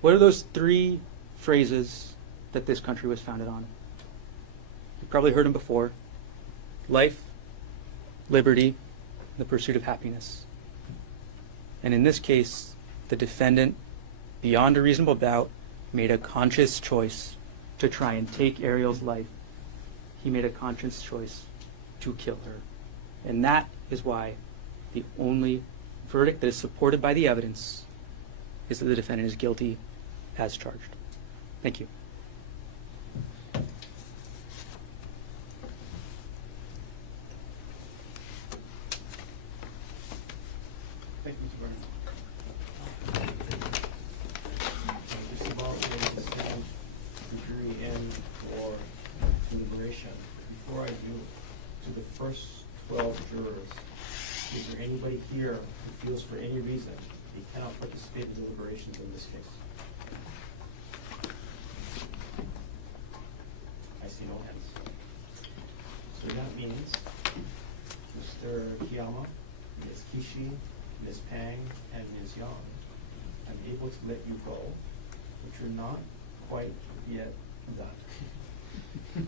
What are those three phrases that this country was founded on? You've probably heard them before. Life, liberty, the pursuit of happiness. And in this case, the defendant, beyond a reasonable doubt, made a conscious choice to try and take Arielle's life. He made a conscious choice to kill her. And that is why the only verdict that is supported by the evidence is that the defendant is guilty as charged. Thank you. Thank you very much. Just about ready to stand the jury in for deliberation. Before I do, to the first 12 jurors, is there anybody here who feels for any reason they cannot participate in deliberations in this case? I see no hands. So that means Mr. Kiyama, Ms. Kishi, Ms. Pang, and Ms. Yang, I'm able to let you go, but you're not quite yet done.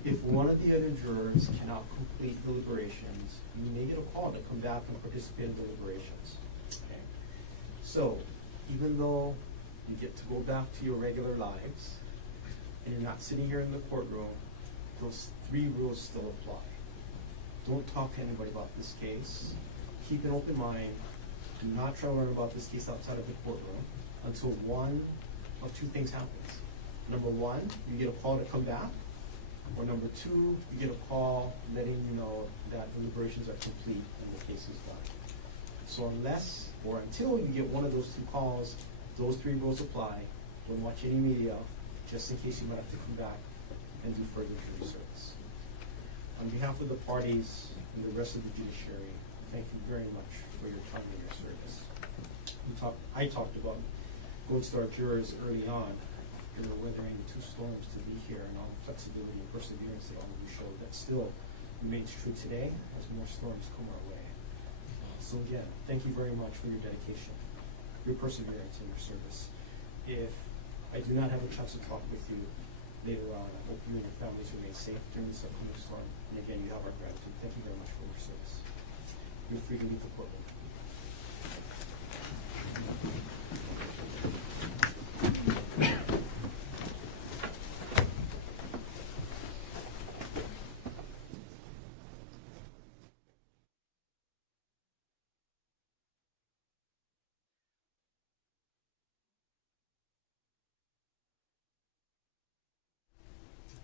If one of the other jurors cannot complete deliberations, you may get a call to come back and participate in deliberations. Okay? So, even though you get to go back to your regular lives, and you're not sitting here in the courtroom, those 3 rules still apply. Don't talk to anybody about this case. Keep an open mind. Do not try to learn about this case outside of the courtroom until one of 2 things happens. Number 1, you get a call to come back. Or number 2, you get a call letting you know that deliberations are complete and the case is done. So unless or until you get one of those 2 calls, those 3 rules apply. Don't watch any media, just in case you might have to come back and do further jury service. On behalf of the parties and the rest of the judiciary, thank you very much for your time and your service. I talked about going to our jurors early on. You're weathering 2 storms to be here, and all the flexibility and perseverance that all of you showed. That still remains true today as more storms come our way. So again, thank you very much for your dedication, your perseverance, and your service. If I do not have a chance to talk with you later on, I hope you and your families remain safe during this upcoming storm. And again, you have our gratitude. Thank you very much for your service. You're free to leave the courtroom.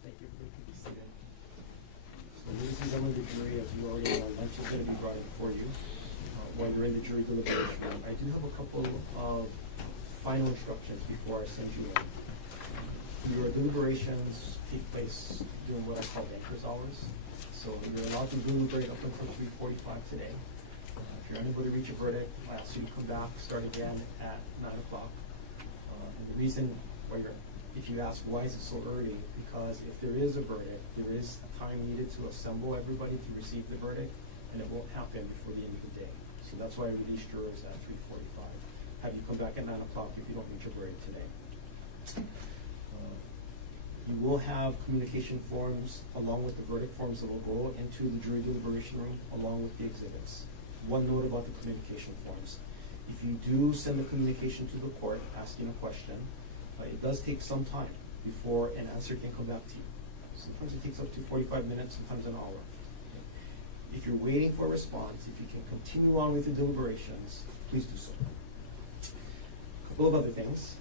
Thank you for being seated. So ladies and gentlemen of the jury, as you already know, lunch is going to be brought in for you while you're in the jury deliberation. I do have a couple of final instructions before I send you in. Your deliberations take place during what I call banker's hours. So you're allowed to deliberate up until 3:45 today. If you're unable to reach a verdict, I ask you to come back, start again at 9 o'clock. And the reason why if you ask why is it so early, because if there is a verdict, there is time needed to assemble everybody to receive the verdict, and it won't happen before the end of the day. So that's why I released jurors at 3:45. Have you come back at 9 o'clock if you don't reach a verdict today. You will have communication forms along with the verdict forms that will go into the jury deliberation room along with the exhibits. One note about the communication forms. If you do send the communication to the court asking a question, it does take some time before an answer can come back to you. Sometimes it takes up to 45 minutes, sometimes an hour. If you're waiting for a response, if you can continue on with the deliberations, please do so. A couple of other things.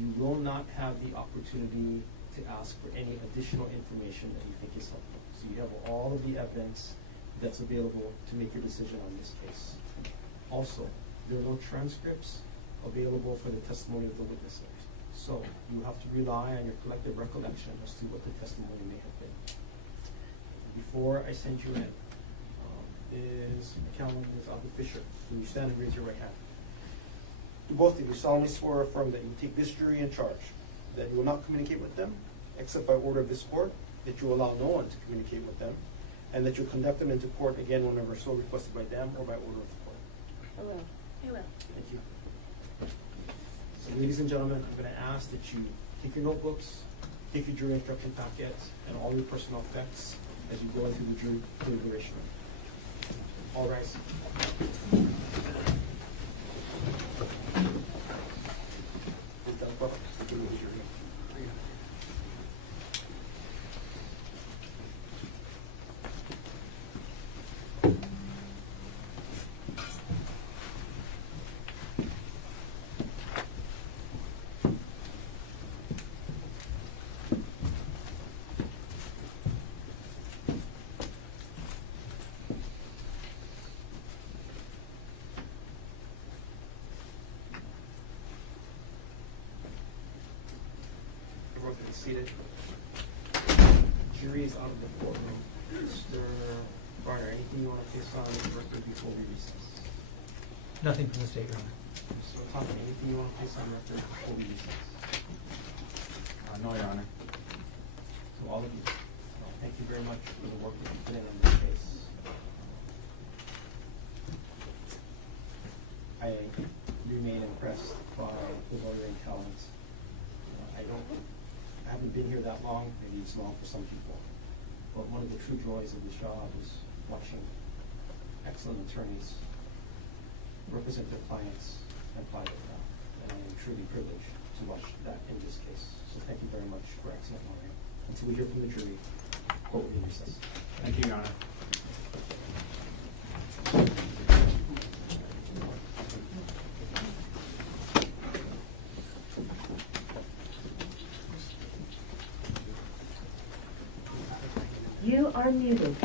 You will not have the opportunity to ask for any additional information that you think is helpful. So you have all of the evidence that's available to make your decision on this case. Also, there are no transcripts available for the testimony of the witnesses. So you have to rely on your collective recollection as to what the testimony may have been. Before I send you in, is Callan Ms. Abu Fisher. Will you stand and raise your right hand? Do both of you solemnly swear or affirm that you will take this jury in charge, that you will not communicate with them except by order of this court, that you will allow no one to communicate with them, and that you'll conduct them into court again whenever so requested by them or by order of the court? I will. I will. Thank you. So ladies and gentlemen, I'm going to ask that you take your notebooks, take your jury instruction packets, and all your personal effects as you go into the jury deliberation. All rise. Everyone can be seated. Jury is out of the courtroom. Mr. Barner, anything you want to place on the record before we recess? Nothing from the state, Your Honor. Mr. Otake, anything you want to place on record before we recess? No, Your Honor. To all of you, thank you very much for the work that you put in on this case. I remain impressed by the lawyering talents. I haven't been here that long, maybe it's long for some people, but one of the true joys of this job is watching excellent attorneys represent their clients and apply their craft. And I am truly privileged to watch that in this case. So thank you very much for excellent lawyering. Until we hear from the jury, court will be in recess. Thank you, Your Honor. You are muted.